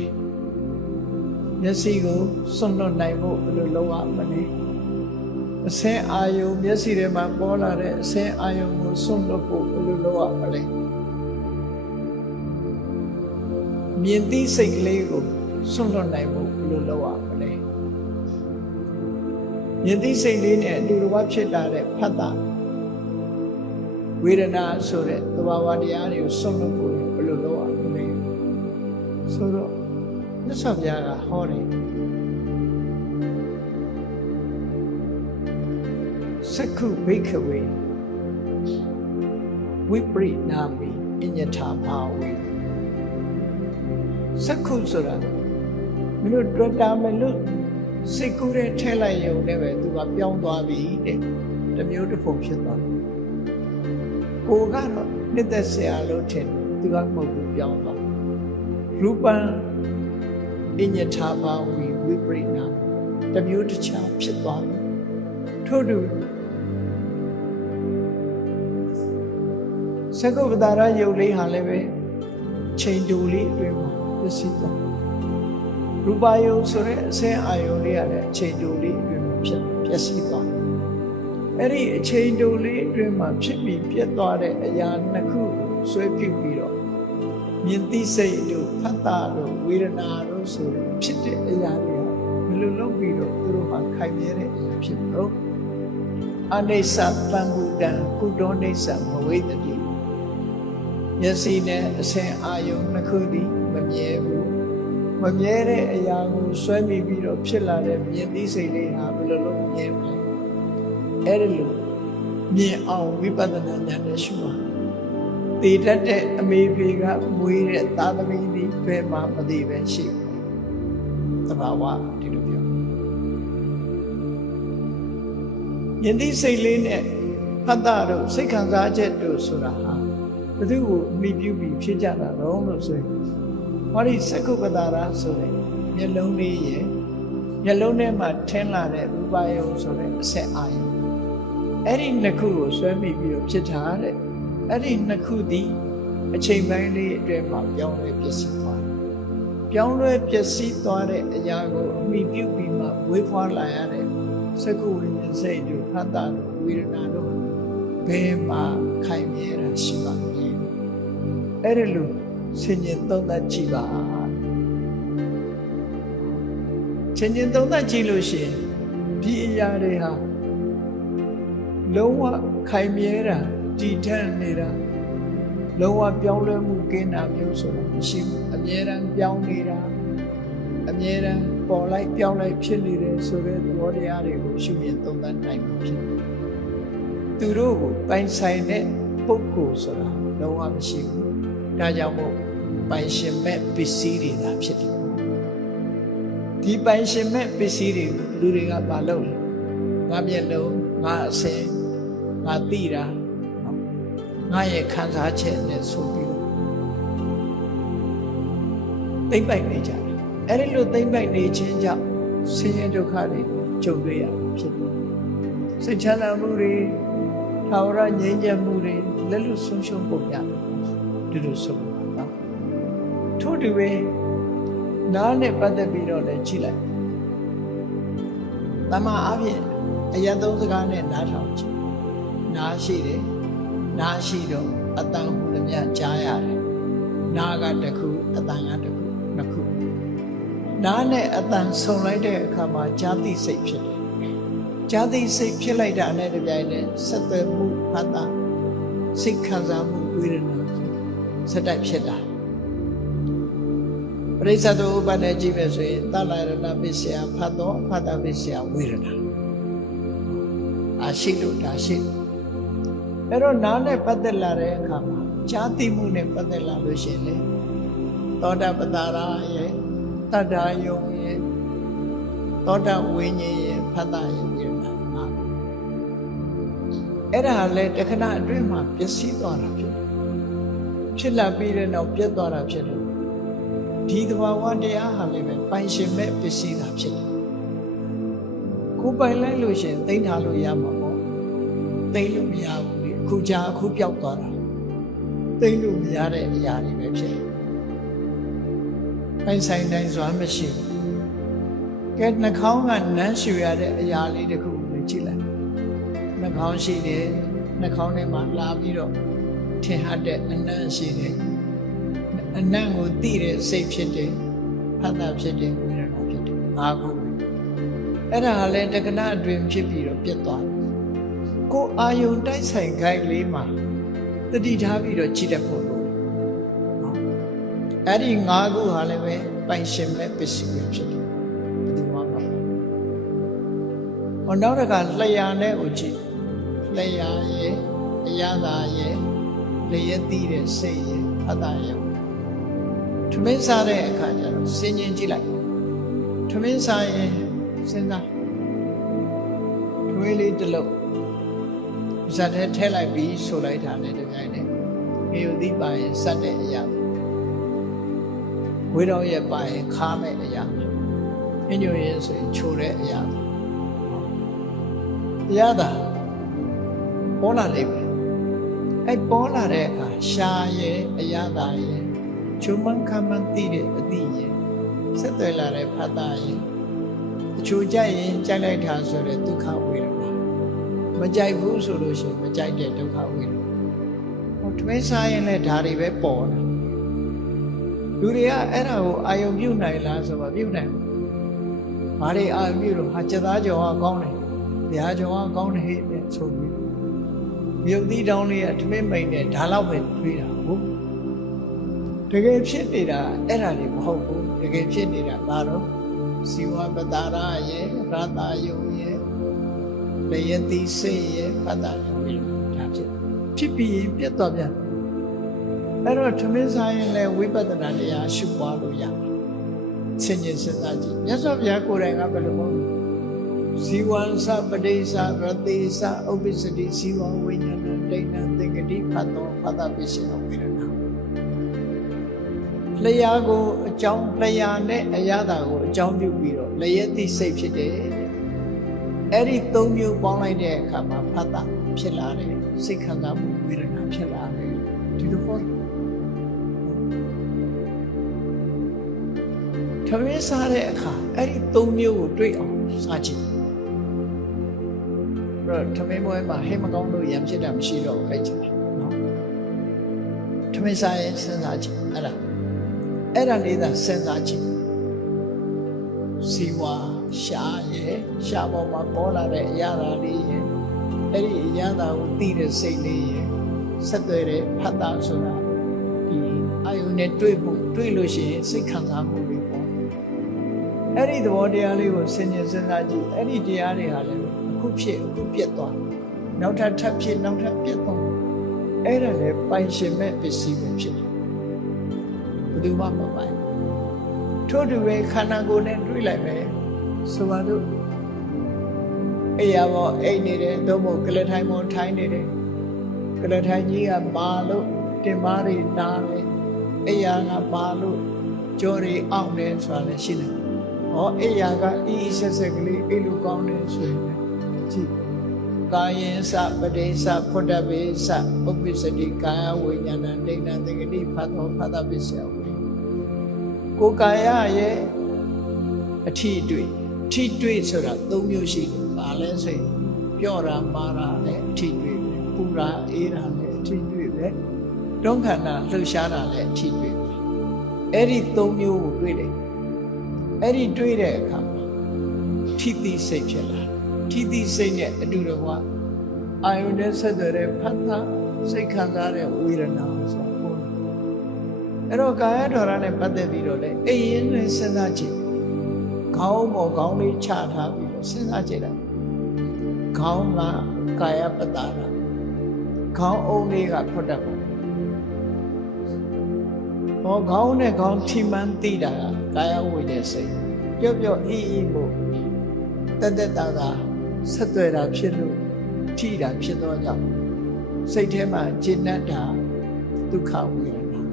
မျက်စိကိုဆုံးလွတ်နိုင်ဖို့ဘယ်လိုလုပ်ရမလဲအစင်းအာယုံမျက်စိထဲမှာပေါ်လာတဲ့အစင်းအာယုံကိုဆုံးလွတ်ဖို့ဘယ်လိုလုပ်ရမလဲမြင်သိစိတ်ကလေးကိုဆုံးလွတ်နိုင်ဖို့ဘယ်လိုလုပ်ရမလဲ မြင်သိစိတ်လေးနဲ့အတူတကွဖြစ်လာတဲ့ဖတ်တာဝေဒနာဆိုတဲ့သဘာဝတရားတွေကိုစွန့်လွတ်ဖို့ဘယ်လိုလုပ်အောင်လဲဆိုတော့မြတ်စွာဘုရားကဟောတယ်စက္ခုဘိက္ခဝေဝိပရိနာမိအညထာဘာဝေစက္ခုဆိုတာမင်းတို့တွေ့တာမလို့စိတ်ကူးတဲ့ထဲလိုက်ရုံနဲ့ပဲသူကပြောင်းသွားပြီတဲ့တမျိုးတစ်ပုံဖြစ်သွားတယ်ကိုကတော့နှစ်သက်ဆရာလို့ထင်တယ်သူကမဟုတ်ဘူးပြောင်းသွားရူပံအညထာဘာဝေဝိပရိနာတမျိုးတစ်ခြားဖြစ်သွားတယ်ထို့တူစကုပ္ပတာရယုတ်လေးဟာလည်းပဲချိန်တူလေးအတွင်းမှာပစ္စည်းသွားရူပယုတ်ဆိုတဲ့အစင်းအာယုန်လေးရတဲ့အချိန်တူလေးအတွင်းမှာဖြစ်ပျက်စီးသွားအဲ့ဒီအချိန်တူလေးအတွင်းမှာဖြစ်ပြီးပြတ်သွားတဲ့အရာနှစ်ခုဆွဲပြုတ်ပြီးတော့မြင်သိစိတ်တို့ဖတ်တာတို့ဝေဒနာတို့ဆိုတဲ့ဖြစ်တဲ့အရာတွေကဘယ်လိုလုပ်ပြီးတော့သူတို့မှာခိုင်မြဲတဲ့အရာဖြစ်လို့အနိစ္စသံဃုတံကုတောနိစ္စမဝိတ္တိမျက်စိနဲ့အစင်အာယုံနှစ်ခုသည်မမြဲဘူးမမြဲတဲ့အရာကိုဆွဲမိပြီးတော့ဖြစ်လာတဲ့မြင်သိစိတ်လေးဟာဘယ်လိုလုပ်မြဲမလဲအဲ့ဒီလိုမြင်အောင်ဝိပဿနာဉာဏ်နဲ့ရှုပါတည်တတ်တဲ့အမေဖေကမွေးတဲ့သာသမီသည်ဘယ်မှမသိပဲရှိဘူးသဘာဝဒီလိုပြောမြင်သိစိတ်လေးနဲ့ဖတ်တာတို့စိတ်ခံစားချက်တို့ဆိုတာဟာဘယ်သူကိုအမိပြုပြီးဖြစ်ကြတာတော့လို့ဆိုရင်ဟောဒီစက္ခုပ္ပတာရဆိုတဲ့မျက်လုံးလေးရဲ့မျက်လုံးထဲမှာထင်းလာတဲ့ရူပယုံဆိုတဲ့အဆက်အာယုံအဲ့ဒီနှစ်ခုကိုဆွဲမိပြီးတော့ဖြစ်တာတဲ့အဲ့ဒီနှစ်ခုသည်အချိန်ပိုင်းလေးအတွင်းမှာပြောင်းလဲပျက်စီးသွားတယ်ပြောင်းလဲပျက်စီးသွားတဲ့အရာကိုအမိပြုပြီးမှဝေးဖွာလာရတဲ့စက္ခုဝိညာဉ်စိတ်တို့ဖတ်တာတို့ဝေဒနာတို့ဘယ်မှာခိုင်မြဲတာရှိပါလဲအဲ့ဒီလိုဆင်ញင်သုံးသပ်ကြည့်ပါဆင်ញင်သုံးသပ်ကြည့်လို့ရှိရင်ဒီအရာတွေဟာလုံးဝခိုင်မြဲတာတည်ထက်နေတာလုံးဝပြောင်းလဲမှုကင်းတာမျိုးဆိုတာမရှိဘူးအမြဲတမ်းပြောင်းနေတာအမြဲတမ်းပေါ်လိုက်ပြောင်းလိုက်ဖြစ်နေတယ်ဆိုတဲ့သဘောတရားတွေကိုရှုမြင်သုံးသပ်နိုင်မှာဖြစ်တယ်သူတို့ကိုပိုင်ဆိုင်တဲ့ပုဂ္ဂိုလ်ဆိုတာလုံးဝမရှိဘူးဒါကြောင့်မို့ပိုင်ရှင်မဲ့ပစ္စည်းတွေသာဖြစ်တယ်ဒီပိုင်ရှင်မဲ့ပစ္စည်းတွေလူတွေကမလုပ်ဘူးငါမျက်လုံးငါအစင်ငါသိတာငါရဲ့ခံစားချက်နဲ့ဆိုပြီးသိမ့်ပိုက်နေကြတယ်အဲ့ဒီလိုသိမ့်ပိုက်နေခြင်းကြောင့်ဆင်းရဲဒုက္ခတွေကြုံတွေ့ရဖြစ်တယ်စိတ်ချမ်းသာမှုတွေထာဝရငြိမ်းချမ်းမှုတွေလက်လွတ်ဆုံးရှုံးပုံရတယ်ဒီလိုဆိုနော်ထို့တူပဲနားနဲ့ပတ်သက်ပြီးတော့လည်းကြည့်လိုက်တမန်အပြင်အရသုံးစကားနဲ့နားထောင်ကြည့်နားရှိတယ်နားရှိတော့အတန်ဟူသမျှကြားရတယ်နားကတစ်ခုအတန်ကတစ်ခုနှစ်ခုနားနဲ့အတန်ဆုံလိုက်တဲ့အခါမှာဈာတိစိတ်ဖြစ်တယ်ဈာတိစိတ်ဖြစ်လိုက်တာနဲ့တပြိုင်နက်ဆက်သွယ်မှုဖတ်တာစိတ်ခံစားမှုဝေဒနာစတိုက်ဖြစ်တာပရိစ္ဆေသောဥပဒေကြည့်မယ်ဆိုရင်သလရဏပစ္စယဖတ်သောဖတ်တာပစ္စယဝေဒနာအာရှိလို့ဒါရှိအဲ့တော့နားနဲ့ပတ်သက်လာတဲ့အခါမှာဈာတိမှုနဲ့ပတ်သက်လာလို့ရှိရင်လေသောတာပတ္တရာရဲ့တတ္တာယုံရဲ့သောတာဝိညာဉ်ရဲ့ဖတ်တာရဲ့ဝေဒနာအဲ့ဒါလည်းတခဏအတွင်းမှာပျက်စီးသွားတာဖြစ်လာပြီးတဲ့နောက်ပြတ်သွားတာဖြစ်လို့ဒီသဘာဝတရားဟာလည်းပဲပိုင်ရှင်မဲ့ပစ္စည်းသာဖြစ်တယ်ကိုပိုင်လိုက်လို့ရှင်သိမ်းထားလို့ရမှာပေါ့သိမ်းလို့မရဘူးလေအခုကြာအခုပျောက်သွားတာသိမ်းလို့မရတဲ့အရာတွေပဲဖြစ်ပိုင်ဆိုင်တိုင်းစွာမရှိဘူးကဲနှာခေါင်းကနမ်းရှူရတဲ့အရာလေးတစ်ခုကိုကြည့်လိုက်နှာခေါင်းရှိတယ်နှာခေါင်းထဲမှာလာပြီးတော့ထင်ဟတဲ့အနံ့ရှိတယ်အနံ့ကိုသိတဲ့စိတ်ဖြစ်တယ်ဖတ်တာဖြစ်တယ်ဝေဒနာဖြစ်တယ်ငါးခု အဲ့ဒါလည်းတက္ကနာအတွင်းဖြစ်ပြီးတော့ပြတ်သွားတယ်ကိုအာယုံတိုက်ဆိုင်ခိုင်းလေးမှာတတိထားပြီးတော့ကြည့်တတ်ဖို့လို့နော်အဲ့ဒီ၅ခုဟာလည်းပဲပိုင်ရှင်မဲ့ပစ္စည်းပဲဖြစ်တယ်ဘယ်သူမှမဟုတ်ဘူးနောက်တစ်ခါလျှာနဲ့ကိုကြည့်လျှာရဲ့အရသာရဲ့လျက်သိတဲ့စိတ်ရဲ့အတ္တရဲ့ထမင်းစားတဲ့အခါကျတော့စဉ်းကျင်ကြည့်လိုက်ထမင်းစားရင်စဉ်းစားထွေးလေးတစ်လုံးဇတ်ထဲထည့်လိုက်ပြီးဆိုလိုက်တာနဲ့တပြိုင်တည်းမြေဥသိပါရင်စက်တဲ့အရာဝေတော်ရဲ့ပါရင်ခါမဲ့အရာညညရင်ဆိုရင်ချိုတဲ့အရာတရားသာပေါ်လာလိမ့်မယ်အဲ့ပေါ်လာတဲ့အခါရှားရဲ့အရာသာရဲ့ချုံမန်းခမ်းမန်းသိတဲ့အသိရဲ့ဆက်သွယ်လာတဲ့ဖတ်တာရဲ့အချိုကြိုက်ရင်ကြိုက်လိုက်တာဆိုတဲ့ဒုက္ခဝေဒနာမကြိုက်ဘူးဆိုလို့ရှိရင်မကြိုက်တဲ့ဒုက္ခဝေဒနာဟိုတွဲစားရင်လည်းဒါတွေပဲပေါ်လာလူတွေကအဲ့ဒါကိုအာယုံပြုတ်နိုင်လားဆိုတော့ပြုတ်နိုင်ဘူးဘာတွေအာယုံပြုတ်လို့ဟာစက်သားကြော်ကကောင်းတယ်ဗျာကြော်ကကောင်းတယ်ဟဲ့နဲ့ဆိုပြီးမြုပ်သီးတောင်းလေးကထမင်းမိန်နဲ့ဒါတော့ပဲတွေးတာဟုတ်တကယ်ဖြစ်နေတာအဲ့ဒါတွေမဟုတ်ဘူးတကယ်ဖြစ်နေတာဘာတော့ဇီဝပတာရရဲ့ရတယုံရဲ့လျက်တိစိတ်ရဲ့ပတာယုံရဲ့ဒါဖြစ်ပြီးရင်ပြတ်သွားပြန်အဲ့တော့ထမင်းစားရင်လည်းဝိပဿနာတရားရှုပွားလို့ရတယ်ဆင်ញင်စဉ်းစားကြည့်မြတ်စွာဘုရားကိုယ်တိုင်ကဘယ်လိုလဲဇီဝံသပတိသရတိသဥပ္ပစ္စတိဇီဝဝိညာဏဒိဋ္ဌံသင်္ကတိဖတ်တော်ဖတ်တာပစ္စယဝေဒနာလျှာကိုအကြောင်းလျှာနဲ့အရသာကိုအကြောင်းပြုပြီးတော့လျက်တိစိတ်ဖြစ်တယ်အဲ့ဒီ၃မျိုးပေါင်းလိုက်တဲ့အခါမှာဖတ်တာဖြစ်လာတယ်စိတ်ခံစားမှုဝေဒနာဖြစ်လာတယ်ဒီလိုပေါ့ထမင်းစားတဲ့အခါအဲ့ဒီ၃မျိုးကိုတွေ့အောင်စားကြည့်အဲ့တော့ထမင်းပွဲမှာဟိမကောင်းလို့ရံဖြစ်တာမရှိတော့ဘူးအဲ့ကျနော်ထမင်းစားရင်စဉ်းစားကြည့်အဲ့ဒါလေးသာစဉ်းစားကြည့်စီဝါရှားရဲ့ရှားပေါ်မှာပေါ်လာတဲ့အရာလေးရဲ့အဲ့ဒီအရာကိုသိတဲ့စိတ်လေးရဲ့ဆက်သွယ်တဲ့ဖတ်တာဆိုတာဒီအာယုန်နဲ့တွေ့လို့ရှိရင်စိတ်ခံစားမှုတွေပေါ့အဲ့ဒီသဘောတရားလေးကိုစဉ်းကျင်စဉ်းစားကြည့်အဲ့ဒီတရားတွေဟာလည်းအခုဖြစ်အခုပြတ်သွားနောက်ထပ်ထပ်ဖြစ်နောက်ထပ်ပြတ်သွားအဲ့ဒါလည်းပိုင်ရှင်မဲ့ပစ္စည်းပဲဖြစ်တယ်ဘယ်သူမှမပိုင်ထို့တူပဲခန္ဓာကိုယ်နဲ့တွေ့လိုက်မယ်ဆိုပါတော့အိယာပေါ်အိတ်နေတယ်သို့မဟုတ်ကလထိုင်ပေါ်ထိုင်နေတယ်ကလထိုင်ကြီးကမာလို့တင်မားတွေနားတယ်အိယာကမာလို့ကြောတွေအောင့်တယ်ဆိုတာလည်းရှိတယ်ဟောအိယာကဆက်ဆက်ကလေးအိလိုကောင်းတယ်ဆိုရင်ကြည့်ကာယင်္စပတိစ္ဆဖွတ်တပိစ္ဆဥပ္ပစ္စတိကာယဝိညာဏဒိဋ္ဌံသင်္ကတိဖတ်တော်ဖတ်တာပစ္စယဝိကိုကာယရဲ့အထီးတွေ့ထိတွေ့ဆိုတာ၃မျိုးရှိတယ်။ဘာလဲဆိုရင်ပြော့တာမာတာလည်းအထီးတွေ့ပဲ။ပူတာအေးတာလည်းအထီးတွေ့ပဲ။တွန်းခန္ဓာလှုပ်ရှားတာလည်းအထီးတွေ့ပဲ။အဲ့ဒီ၃မျိုးကိုတွေ့တယ်။အဲ့ဒီတွေ့တဲ့အခါမှာထိတိစိတ်ဖြစ်လာ။ထိတိစိတ်နဲ့အတူတကွအာယုန်နဲ့ဆက်သွယ်တဲ့ဖတ်တာစိတ်ခံစားတဲ့ဝေဒနာဆိုတာပေါ့။အဲ့တော့ကာယဒေါရနဲ့ပတ်သက်ပြီးတော့လေအိမ်ရင်းနဲ့စဉ်းစားကြည့်ခေါင်းပေါ်ခေါင်းလေးချထားပြီးတော့စဉ်းစားကြည့်လိုက်ခေါင်းကကာယပတ္တာရခေါင်းအုံးလေးကဖွတ်တတ်ပါဟောခေါင်းနဲ့ခေါင်းထိမှန်းသိတာကကာယဝိညာဉ်စိတ်ပြော့အေးမို့တက်တာဆက်သွယ်တာဖြစ်လို့ထိတာဖြစ်တော့ကြောင့်စိတ်ထဲမှာကျဉ်တ်တာဒုက္ခဝေဒနာ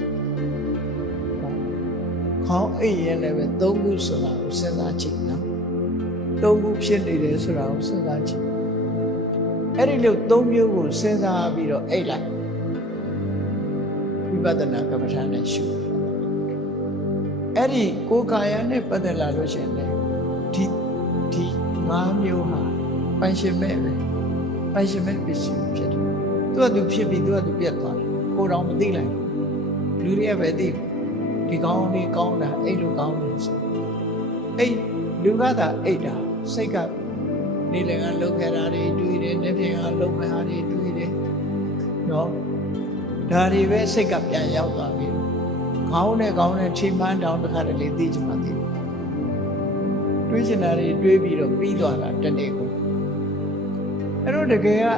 ခေါင်းအိပ်ရင်လည်းပဲ၃ခုဆိုတာကိုစဉ်းစားကြည့်နော်၃ခုဖြစ်နေတယ်ဆိုတာကိုစဉ်းစားကြည့်အဲ့ဒီလို၃မျိုးကိုစဉ်းစားပြီးတော့အိပ်လိုက်ဝိပဿနာကမ္မထာနဲ့ရှုအဲ့ဒီကိုယ်ကာယနဲ့ပတ်သက်လာလို့ရှိရင်လေဒီ၅မျိုးဟာပိုင်ရှင်မဲ့ပဲပိုင်ရှင်မဲ့ပစ္စည်းဖြစ်တယ်သူကသူဖြစ်ပြီးသူကသူပြတ်သွားတယ်ကိုယ်တော်မသိလိုက်လူတွေကပဲသိဒီကောင်းလေးကောင်းတာအဲ့လိုကောင်းတယ်ဆိုအဲ့လူကသာအိတ်တာ စိတ်ကနေလည်းကလှုပ်ခဲတာတွေတွေးတယ်နေ့ပြင်ကလှုပ်မဲ့ဟာတွေတွေးတယ်နော်ဒါတွေပဲစိတ်ကပြန်ရောက်သွားပြီခေါင်းနဲ့ထိမှန်းတောင်တစ်ခါတလေသိချင်မှသိတယ်တွေးချင်တာတွေတွေးပြီးတော့ပြီးသွားတာတနေ့ကိုအဲ့တော့တကယ်က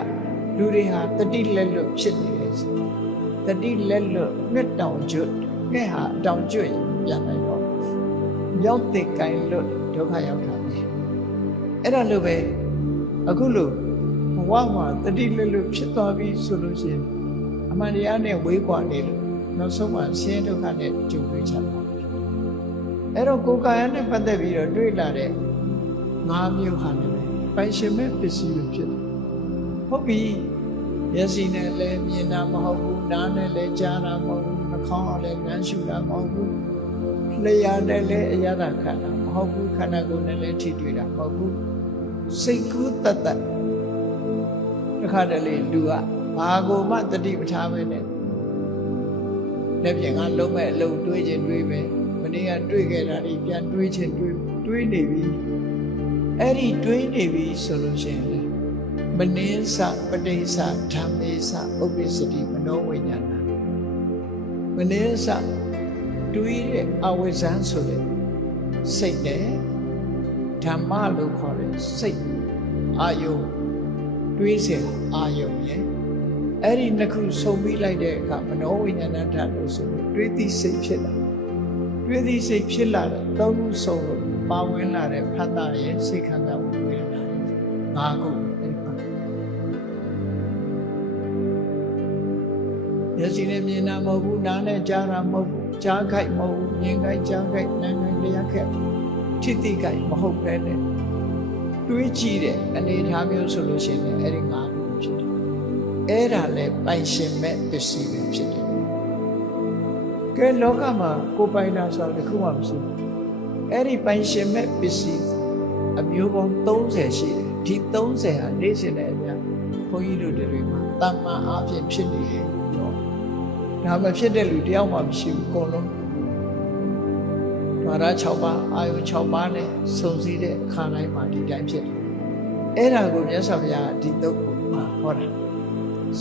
လူတွေဟာတတိလက်လွတ်ဖြစ်နေတယ်တတိလက်လွတ်ငှက်တောင်ကျွတ်ငှက်ဟာတောင်ကျွတ်ပြန်လိုက်တော့ရောက်တဲ့ကိုင်လွတ်ဒုက္ခရောက်တာပဲအဲ့ဒါလို့ပဲအခုလို့ဘဝမှာတတိလက်လွတ်ဖြစ်သွားပြီဆိုလို့ရှိရင်အမှန်တရားနဲ့ဝေးကွာနေလို့နောက်ဆုံးမှာဆင်းရဲဒုက္ခနဲ့ကြုံတွေ့ချတာအဲ့တော့ကိုယ်ကာယနဲ့ပတ်သက်ပြီးတော့တွေ့လာတဲ့၅မျိုးဟာလည်းပိုင်ရှင်မဲ့ပစ္စည်းတွေဖြစ်တယ်ဟုတ်ပြီမျက်စိနဲ့လည်းမြင်တာမဟုတ်ဘူးနားနဲ့လည်းကြားတာမဟုတ်ဘူးနှာခေါင်းနဲ့လည်းလမ်းရှုတာမဟုတ်ဘူးလျှာနဲ့လည်းအရသာခံတာမဟုတ်ဘူးခန္ဓာကိုယ်နဲ့လည်းထိတွေ့တာမဟုတ်ဘူးစိတ်ကူးတတ်တခါတလေလူကဘာကိုမှတတိပဋ္ဌာန်းပဲနဲ့လက်ပြင်ကလုံးမဲ့အလုံးတွေးခြင်းတွေးပဲမနေ့ကတွေးခဲ့တာဒီပြန်တွေးခြင်းတွေးနေပြီအဲ့ဒီတွေးနေပြီဆိုလို့ရှိရင်မနင်းစပဋိစ္စဓမ္မေစဥပ္ပစ္စတိမနောဝိညာဏမနင်းစတွေးတဲ့အဝိဇ္ဇံဆိုတဲ့စိတ်နဲ့ဓမ္မလို့ခေါ်တဲ့စိတ်အာယုတွေးစေအာယုရဲ့အဲ့ဒီနှစ်ခုစုံပြီးလိုက်တဲ့အခါမနောဝိညာဏဓာတ်လို့ဆိုလို့တွေးသိစိတ်ဖြစ်လာတွေးသိစိတ်ဖြစ်လာတဲ့သုံးခုစုံလို့ပါဝင်လာတဲ့ဖတ်တာရဲ့စိတ်ခန္ဓာဝိညာဏငါးခုမျက်စိနဲ့မြင်တာမဟုတ်ဘူးနားနဲ့ကြားတာမဟုတ်ဘူးကြားခိုက်မဟုတ်ဘူးမြင်ခိုက်ကြားခိုက်နားခိုက်လျှက်ခိုက်ထိတိခိုက်မဟုတ်ပဲနဲ့တွေးကြည့်တဲ့အနေအထားမျိုးဆိုလို့ရှိရင်အဲ့ဒီငါးခုဖြစ်တယ်အဲ့ဒါလည်းပိုင်ရှင်မဲ့ပစ္စည်းပဲဖြစ်တယ်ကဲလောကမှာကိုပိုင်တာဆိုတာတစ်ခုမှမရှိဘူးအဲ့ဒီပိုင်ရှင်မဲ့ပစ္စည်းအမျိုးပေါင်း30ရှိတယ်ဒီ30ဟာနေ့စဉ်နဲ့အများဘုန်းကြီးတို့တွေမှာတမ္မာအဖြစ်ဖြစ်နေတယ်ဒါမှဖြစ်တဲ့လူတယောက်မှမရှိဘူးအကုန်လုံးဓာရ6ပါးအာယု6ပါးနဲ့စုံစည်းတဲ့အခါတိုင်းမှာဒီတိုင်းဖြစ်တယ်အဲ့ဒါကိုမြတ်စွာဘုရားဒီတုတ်ကိုမှာဟောတာ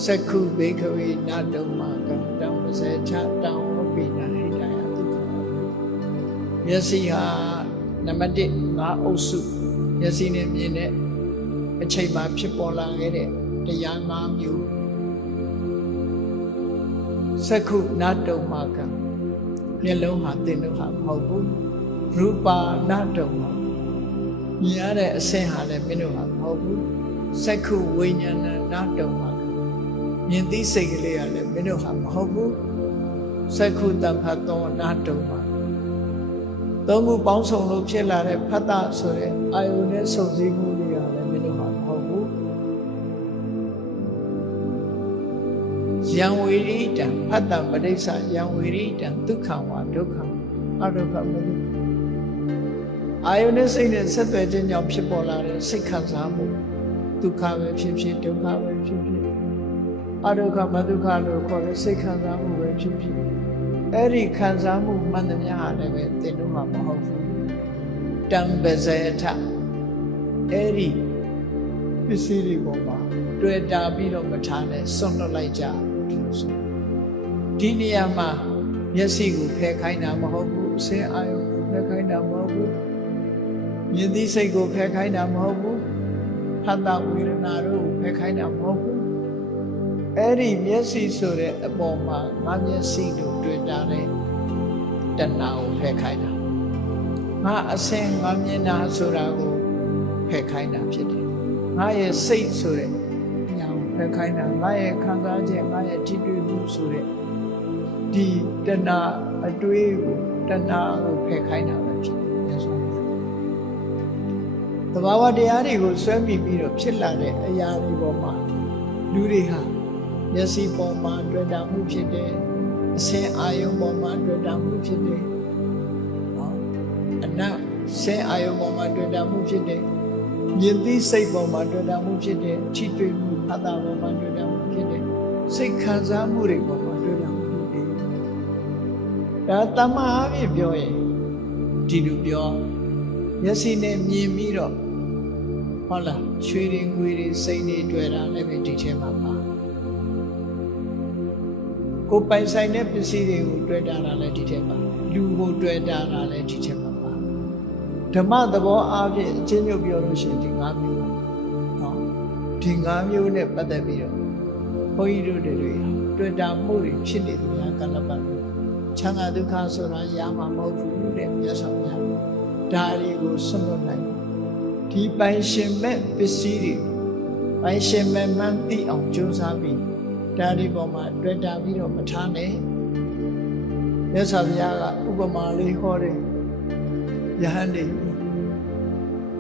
စက္ခုဘေကဝေနတုံမာကံတောင်စေချတောင်ဝပိနာဟိတယဒုက္ခမျက်စိဟာနံပါတ်1ငါအုပ်စုမျက်စိနဲ့မြင်တဲ့အချိန်မှာဖြစ်ပေါ်လာခဲ့တဲ့တရား5မျိုးစက္ခုနတုံမာကံမျက်လုံးဟာသင်တို့ဟာမဟုတ်ဘူးရူပါနတုံမာမြင်ရတဲ့အဆင့်ဟာလည်းမင်းတို့ဟာမဟုတ်ဘူးစက္ခုဝိညာဏနတုံမာမြင်သိစိတ်ကလေးကလည်းမင်းတို့ဟာမဟုတ်ဘူးစက္ခုတဖတ်သောနတုံမာသုံးခုပေါင်းစုံလို့ဖြစ်လာတဲ့ဖတ်တာဆိုတဲ့အာယုန်နဲ့စုံစည်းမှုတွေကလည်းမင်းတို့ဟာမဟုတ်ဘူးယံဝေရိတံဖတ်တံပဋိစ္စယံဝေရိတံဒုက္ခဝါဒုက္ခအဒုက္ခမဒုက္ခအာယုန်နဲ့စိတ်နဲ့ဆက်သွယ်ခြင်းကြောင့်ဖြစ်ပေါ်လာတဲ့စိတ်ခံစားမှုဒုက္ခပဲဖြစ်ဖြစ်ဒုက္ခပဲဖြစ်ဖြစ်အဒုက္ခမဒုက္ခလို့ခေါ်တဲ့စိတ်ခံစားမှုပဲဖြစ်ဖြစ်အဲ့ဒီခံစားမှုမှန်သမျှဟာလည်းပဲသင်တို့မှာမဟုတ်ဘူးတံပဇေထအဲ့ဒီပစ္စည်းတွေပေါ်မှာတွေ့တာပြီးတော့မထားနဲ့ဆွန့်လွတ်လိုက်ကြလို့ဆိုဒီနေရာမှာမျက်စိကိုဖယ်ခိုင်းတာမဟုတ်ဘူးအစင်းအာယုကိုဖယ်ခိုင်းတာမဟုတ်ဘူးမြင်သိစိတ်ကိုဖယ်ခိုင်းတာမဟုတ်ဘူးဖတ်တာဝေဒနာတို့ကိုဖယ်ခိုင်းတာမဟုတ်ဘူးအဲ့ဒီမျက်စိဆိုတဲ့အပေါ်မှာငါမျက်စိတို့တွေ့တာတဲ့တဏှာကိုဖယ်ခိုင်းတာငါအစင်းငါမြင်တာဆိုတာကိုဖယ်ခိုင်းတာဖြစ်တယ်ငါရဲ့စိတ်ဆိုတဲ့ညာကိုဖယ်ခိုင်းတာငါရဲ့ခံစားချက်ငါရဲ့ထိတွေ့မှုဆိုတဲ့ဒီတဏှာအတွေးကိုတဏှာကိုဖယ်ခိုင်းတာပဲဖြစ်တယ်ဆိုတော့သဘာဝတရားတွေကိုဆွဲမိပြီးတော့ဖြစ်လာတဲ့အရာတွေပေါ်မှာလူတွေဟာမျက်စိပေါ်မှာတွေ့တာမှုဖြစ်တယ်အစင်းအာယုံပေါ်မှာတွေ့တာမှုဖြစ်တယ်အနတ်စင်းအာယုံပေါ်မှာတွေ့တာမှုဖြစ်တယ်မြင်သိစိတ်ပေါ်မှာတွေ့တာမှုဖြစ်တယ်ထိတွေ့မှုဖတ်တာပေါ်မှာတွေ့တာမှုဖြစ်တယ်စိတ်ခံစားမှုတွေပေါ်မှာတွေ့တာမှုဖြစ်တယ်ဒါတမန်အဖြစ်ပြောရင်ဒီလိုပြောမျက်စိနဲ့မြင်ပြီးတော့ ဟုတ်လားရွှေတွေငွေတွေစိတ်တွေတွေ့တာလည်းပဲဒီထဲမှာပါကိုပိုင်ဆိုင်တဲ့ပစ္စည်းတွေကိုတွေ့တာလည်းဒီထဲမှာလူကိုတွေ့တာလည်းဒီထဲမှာပါဓမ္မသဘောအားဖြင့်အချင်းချုပ်ပြောလို့ရှိရင်ဒီ၅မျိုးနော်ဒီ၅မျိုးနဲ့ပတ်သက်ပြီးတော့ဘုန်းကြီးတို့တွေတွေ့တာမှုတွေဖြစ်နေသူများကလပ်ပတ်ချမ်းသာဒုက္ခဆိုတာရမှာမဟုတ်ဘူးတဲ့မြတ်စွာဘုရားဒါတွေကိုဆွတ်လွတ်နိုင်ဒီပိုင်ရှင်မဲ့ပစ္စည်းတွေပိုင်ရှင်မဲ့မှန်းသိအောင်ကြိုးစားပြီးဒါဒီပေါ်မှာတွေ့တာပြီးတော့မထားနဲ့မြတ်စွာဘုရားကဥပမာလေးဟောတယ်ယဟန်တွေ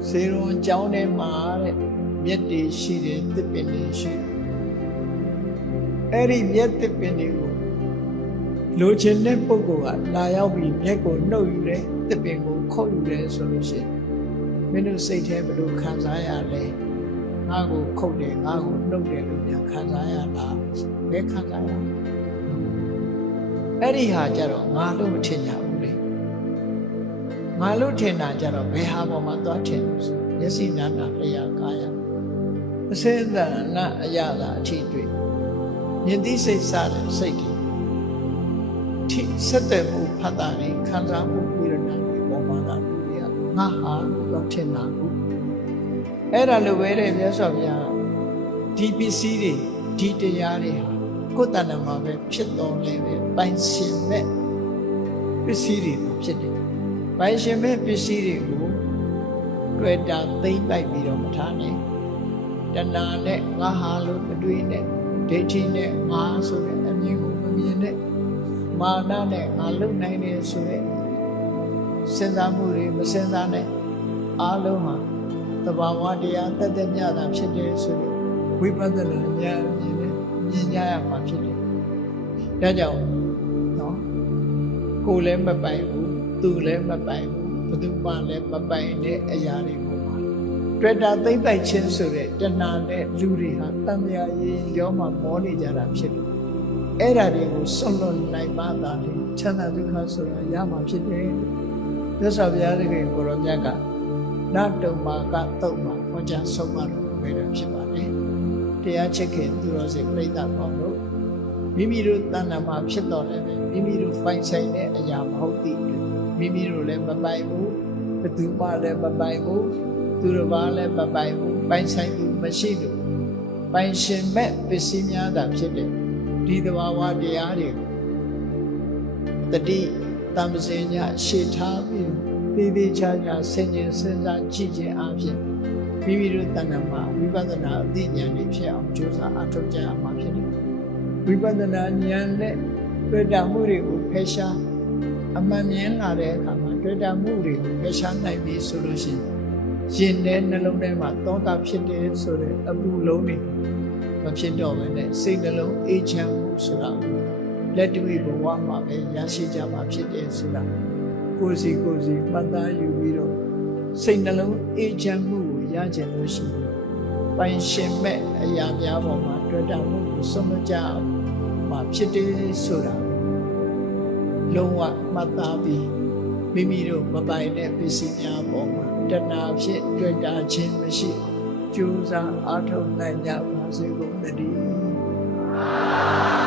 ဇေရွန်ကျောင်းထဲမှာတဲ့မြက်တွေရှိတယ်သစ်ပင်တွေရှိတယ်အဲ့ဒီမြက်သစ်ပင်တွေကိုလိုချင်တဲ့ပုဂ္ဂိုလ်ကလာရောက်ပြီးမြက်ကိုနှုတ်ယူတယ်သစ်ပင်ကိုခုတ်ယူတယ်ဆိုလို့ရှိရင်မင်းတို့စိတ်ထဲဘယ်လိုခံစားရလဲငါ့ကိုခုတ်တယ်ငါ့ကိုနှုတ်တယ်လို့များခံစားရတာဘယ်ခံစားရအဲ့ဒီဟာကြတော့ငါလို့မထင်ကြဘူးလေငါလို့ထင်တာကြတော့ဘယ်ဟာပေါ်မှာသွားထင်လို့ဆိုမျက်စိနာနာလျာကာယအစေသနာအရသာအထိတွေ့မြင်သိစိတ်စားတဲ့စိတ်တွေထိဆက်တဲ့မှုဖတ်တာတွေခံစားမှုဝေဒနာတွေပေါ်မှာသာတွေ့ရငါဟာတော့ထင်တာဘူးအဲ့ဒါလိုပဲတဲ့မြတ်စွာဘုရားဒီပစ္စည်းတွေဒီတရားတွေဟာကိုယ်တဏ္ဍာမှာပဲဖြစ်တော်လဲပဲပိုင်ရှင်မဲ့ပစ္စည်းတွေဖြစ်တယ်ပိုင်ရှင်မဲ့ပစ္စည်းတွေကိုတွေ့တာသိမ့်လိုက်ပြီးတော့မထားနဲ့တဏှာနဲ့ငါဟာလို့မတွေးနဲ့ဒိဋ္ဌိနဲ့ငါဆိုတဲ့အမြင်ကိုမမြင်နဲ့မာနနဲ့ငါလုံနိုင်တယ်ဆိုတဲ့စဉ်းစားမှုတွေမစဉ်းစားနဲ့အားလုံးဟာသဘာဝတရားတသက်မြတာဖြစ်တယ်ဆိုတော့ဝိပဿနာဉာဏ်မြင်ကြရမှာဖြစ်တယ်။ဒါကြောင့်နော်ကိုယ်လည်းမပိုင်ဘူးသူလည်းမပိုင်ဘူးဘယ်သူမှလည်းမပိုင်တဲ့အရာတွေပေါ်မှာတွေ့တာသိမ့်ပိုက်ခြင်းဆိုတဲ့တဏှာနဲ့လူတွေဟာတန်မြာရင်ရောမှမောနေကြတာဖြစ်တယ်။အဲ့ဒါတွေကိုဆွတ်လွတ်နိုင်မှသာလေချမ်းသာဒုက္ခဆိုတာရမှာဖြစ်တယ်။မြတ်စွာဘုရားရှင်ကိုယ်တော်မြတ်ကနတ်တုံမာကတုံမာဟောကြားဆုံးမတော်မူခဲ့တာဖြစ်ပါတယ်။တရားချစ်ခင်သူတော်စင်ပြိဿပေါင်းတို့မိမိတို့တဏ္ဍာမှာဖြစ်တော်လည်းပဲမိမိတို့ပိုင်ဆိုင်တဲ့အရာမဟုတ်သည့်မိမိတို့လည်းမပိုင်ဘူးဘယ်သူမှလည်းမပိုင်ဘူးသူတို့ဘာလည်းမပိုင်ဘူးပိုင်ဆိုင်သူမရှိလို့ပိုင်ရှင်မဲ့ပစ္စည်းများသာဖြစ်တဲ့ဒီသဘာဝတရားတွေကိုတတိတမ္ပစင်ညရှေ့ထားပြီးသေသေးချာချာဆင်ခြင်စဉ်းစားကြည့်ခြင်းအပြင်မိမိတို့တဏ္ဍာမှာဝိပဿနာအသိဉာဏ်တွေဖြစ်အောင်ကြိုးစားအထောက်ကြရမှာဖြစ်တယ်ဝိပဿနာဉာဏ်နဲ့တွေ့တာမှုတွေကိုဖယ်ရှားအမှန်မြင်လာတဲ့အခါမှာတွေ့တာမှုတွေကိုဖယ်ရှားနိုင်ပြီဆိုလို့ရှိရင်ရင်ထဲနှလုံးထဲမှာသောတာဖြစ်တယ်ဆိုတဲ့အပူလုံးတွေမဖြစ်တော့ဘဲနဲ့စိတ်နှလုံးအေးချမ်းမှုဆိုတာလက်တွေ့ဘဝမှာပဲရရှိကြမှာဖြစ်တယ်ဆိုတာကိုယ်စီမှတ်သားယူပြီးတော့စိတ်နှလုံးအေးချမ်းမှုကိုရကြလို့ရှိရင်ပိုင်ရှင်မဲ့အရာများပေါ်မှာတွေ့တာမှုကိုစွန့်မကြမှာဖြစ်တယ်ဆိုတာလုံးဝမှတ်သားပြီးမိမိတို့မပိုင်တဲ့ပစ္စည်းများပေါ်မှာတဏှာဖြစ်တွေ့တာခြင်းမရှိကြိုးစားအားထုတ်နိုင်ကြပါစေကုန်သတည်း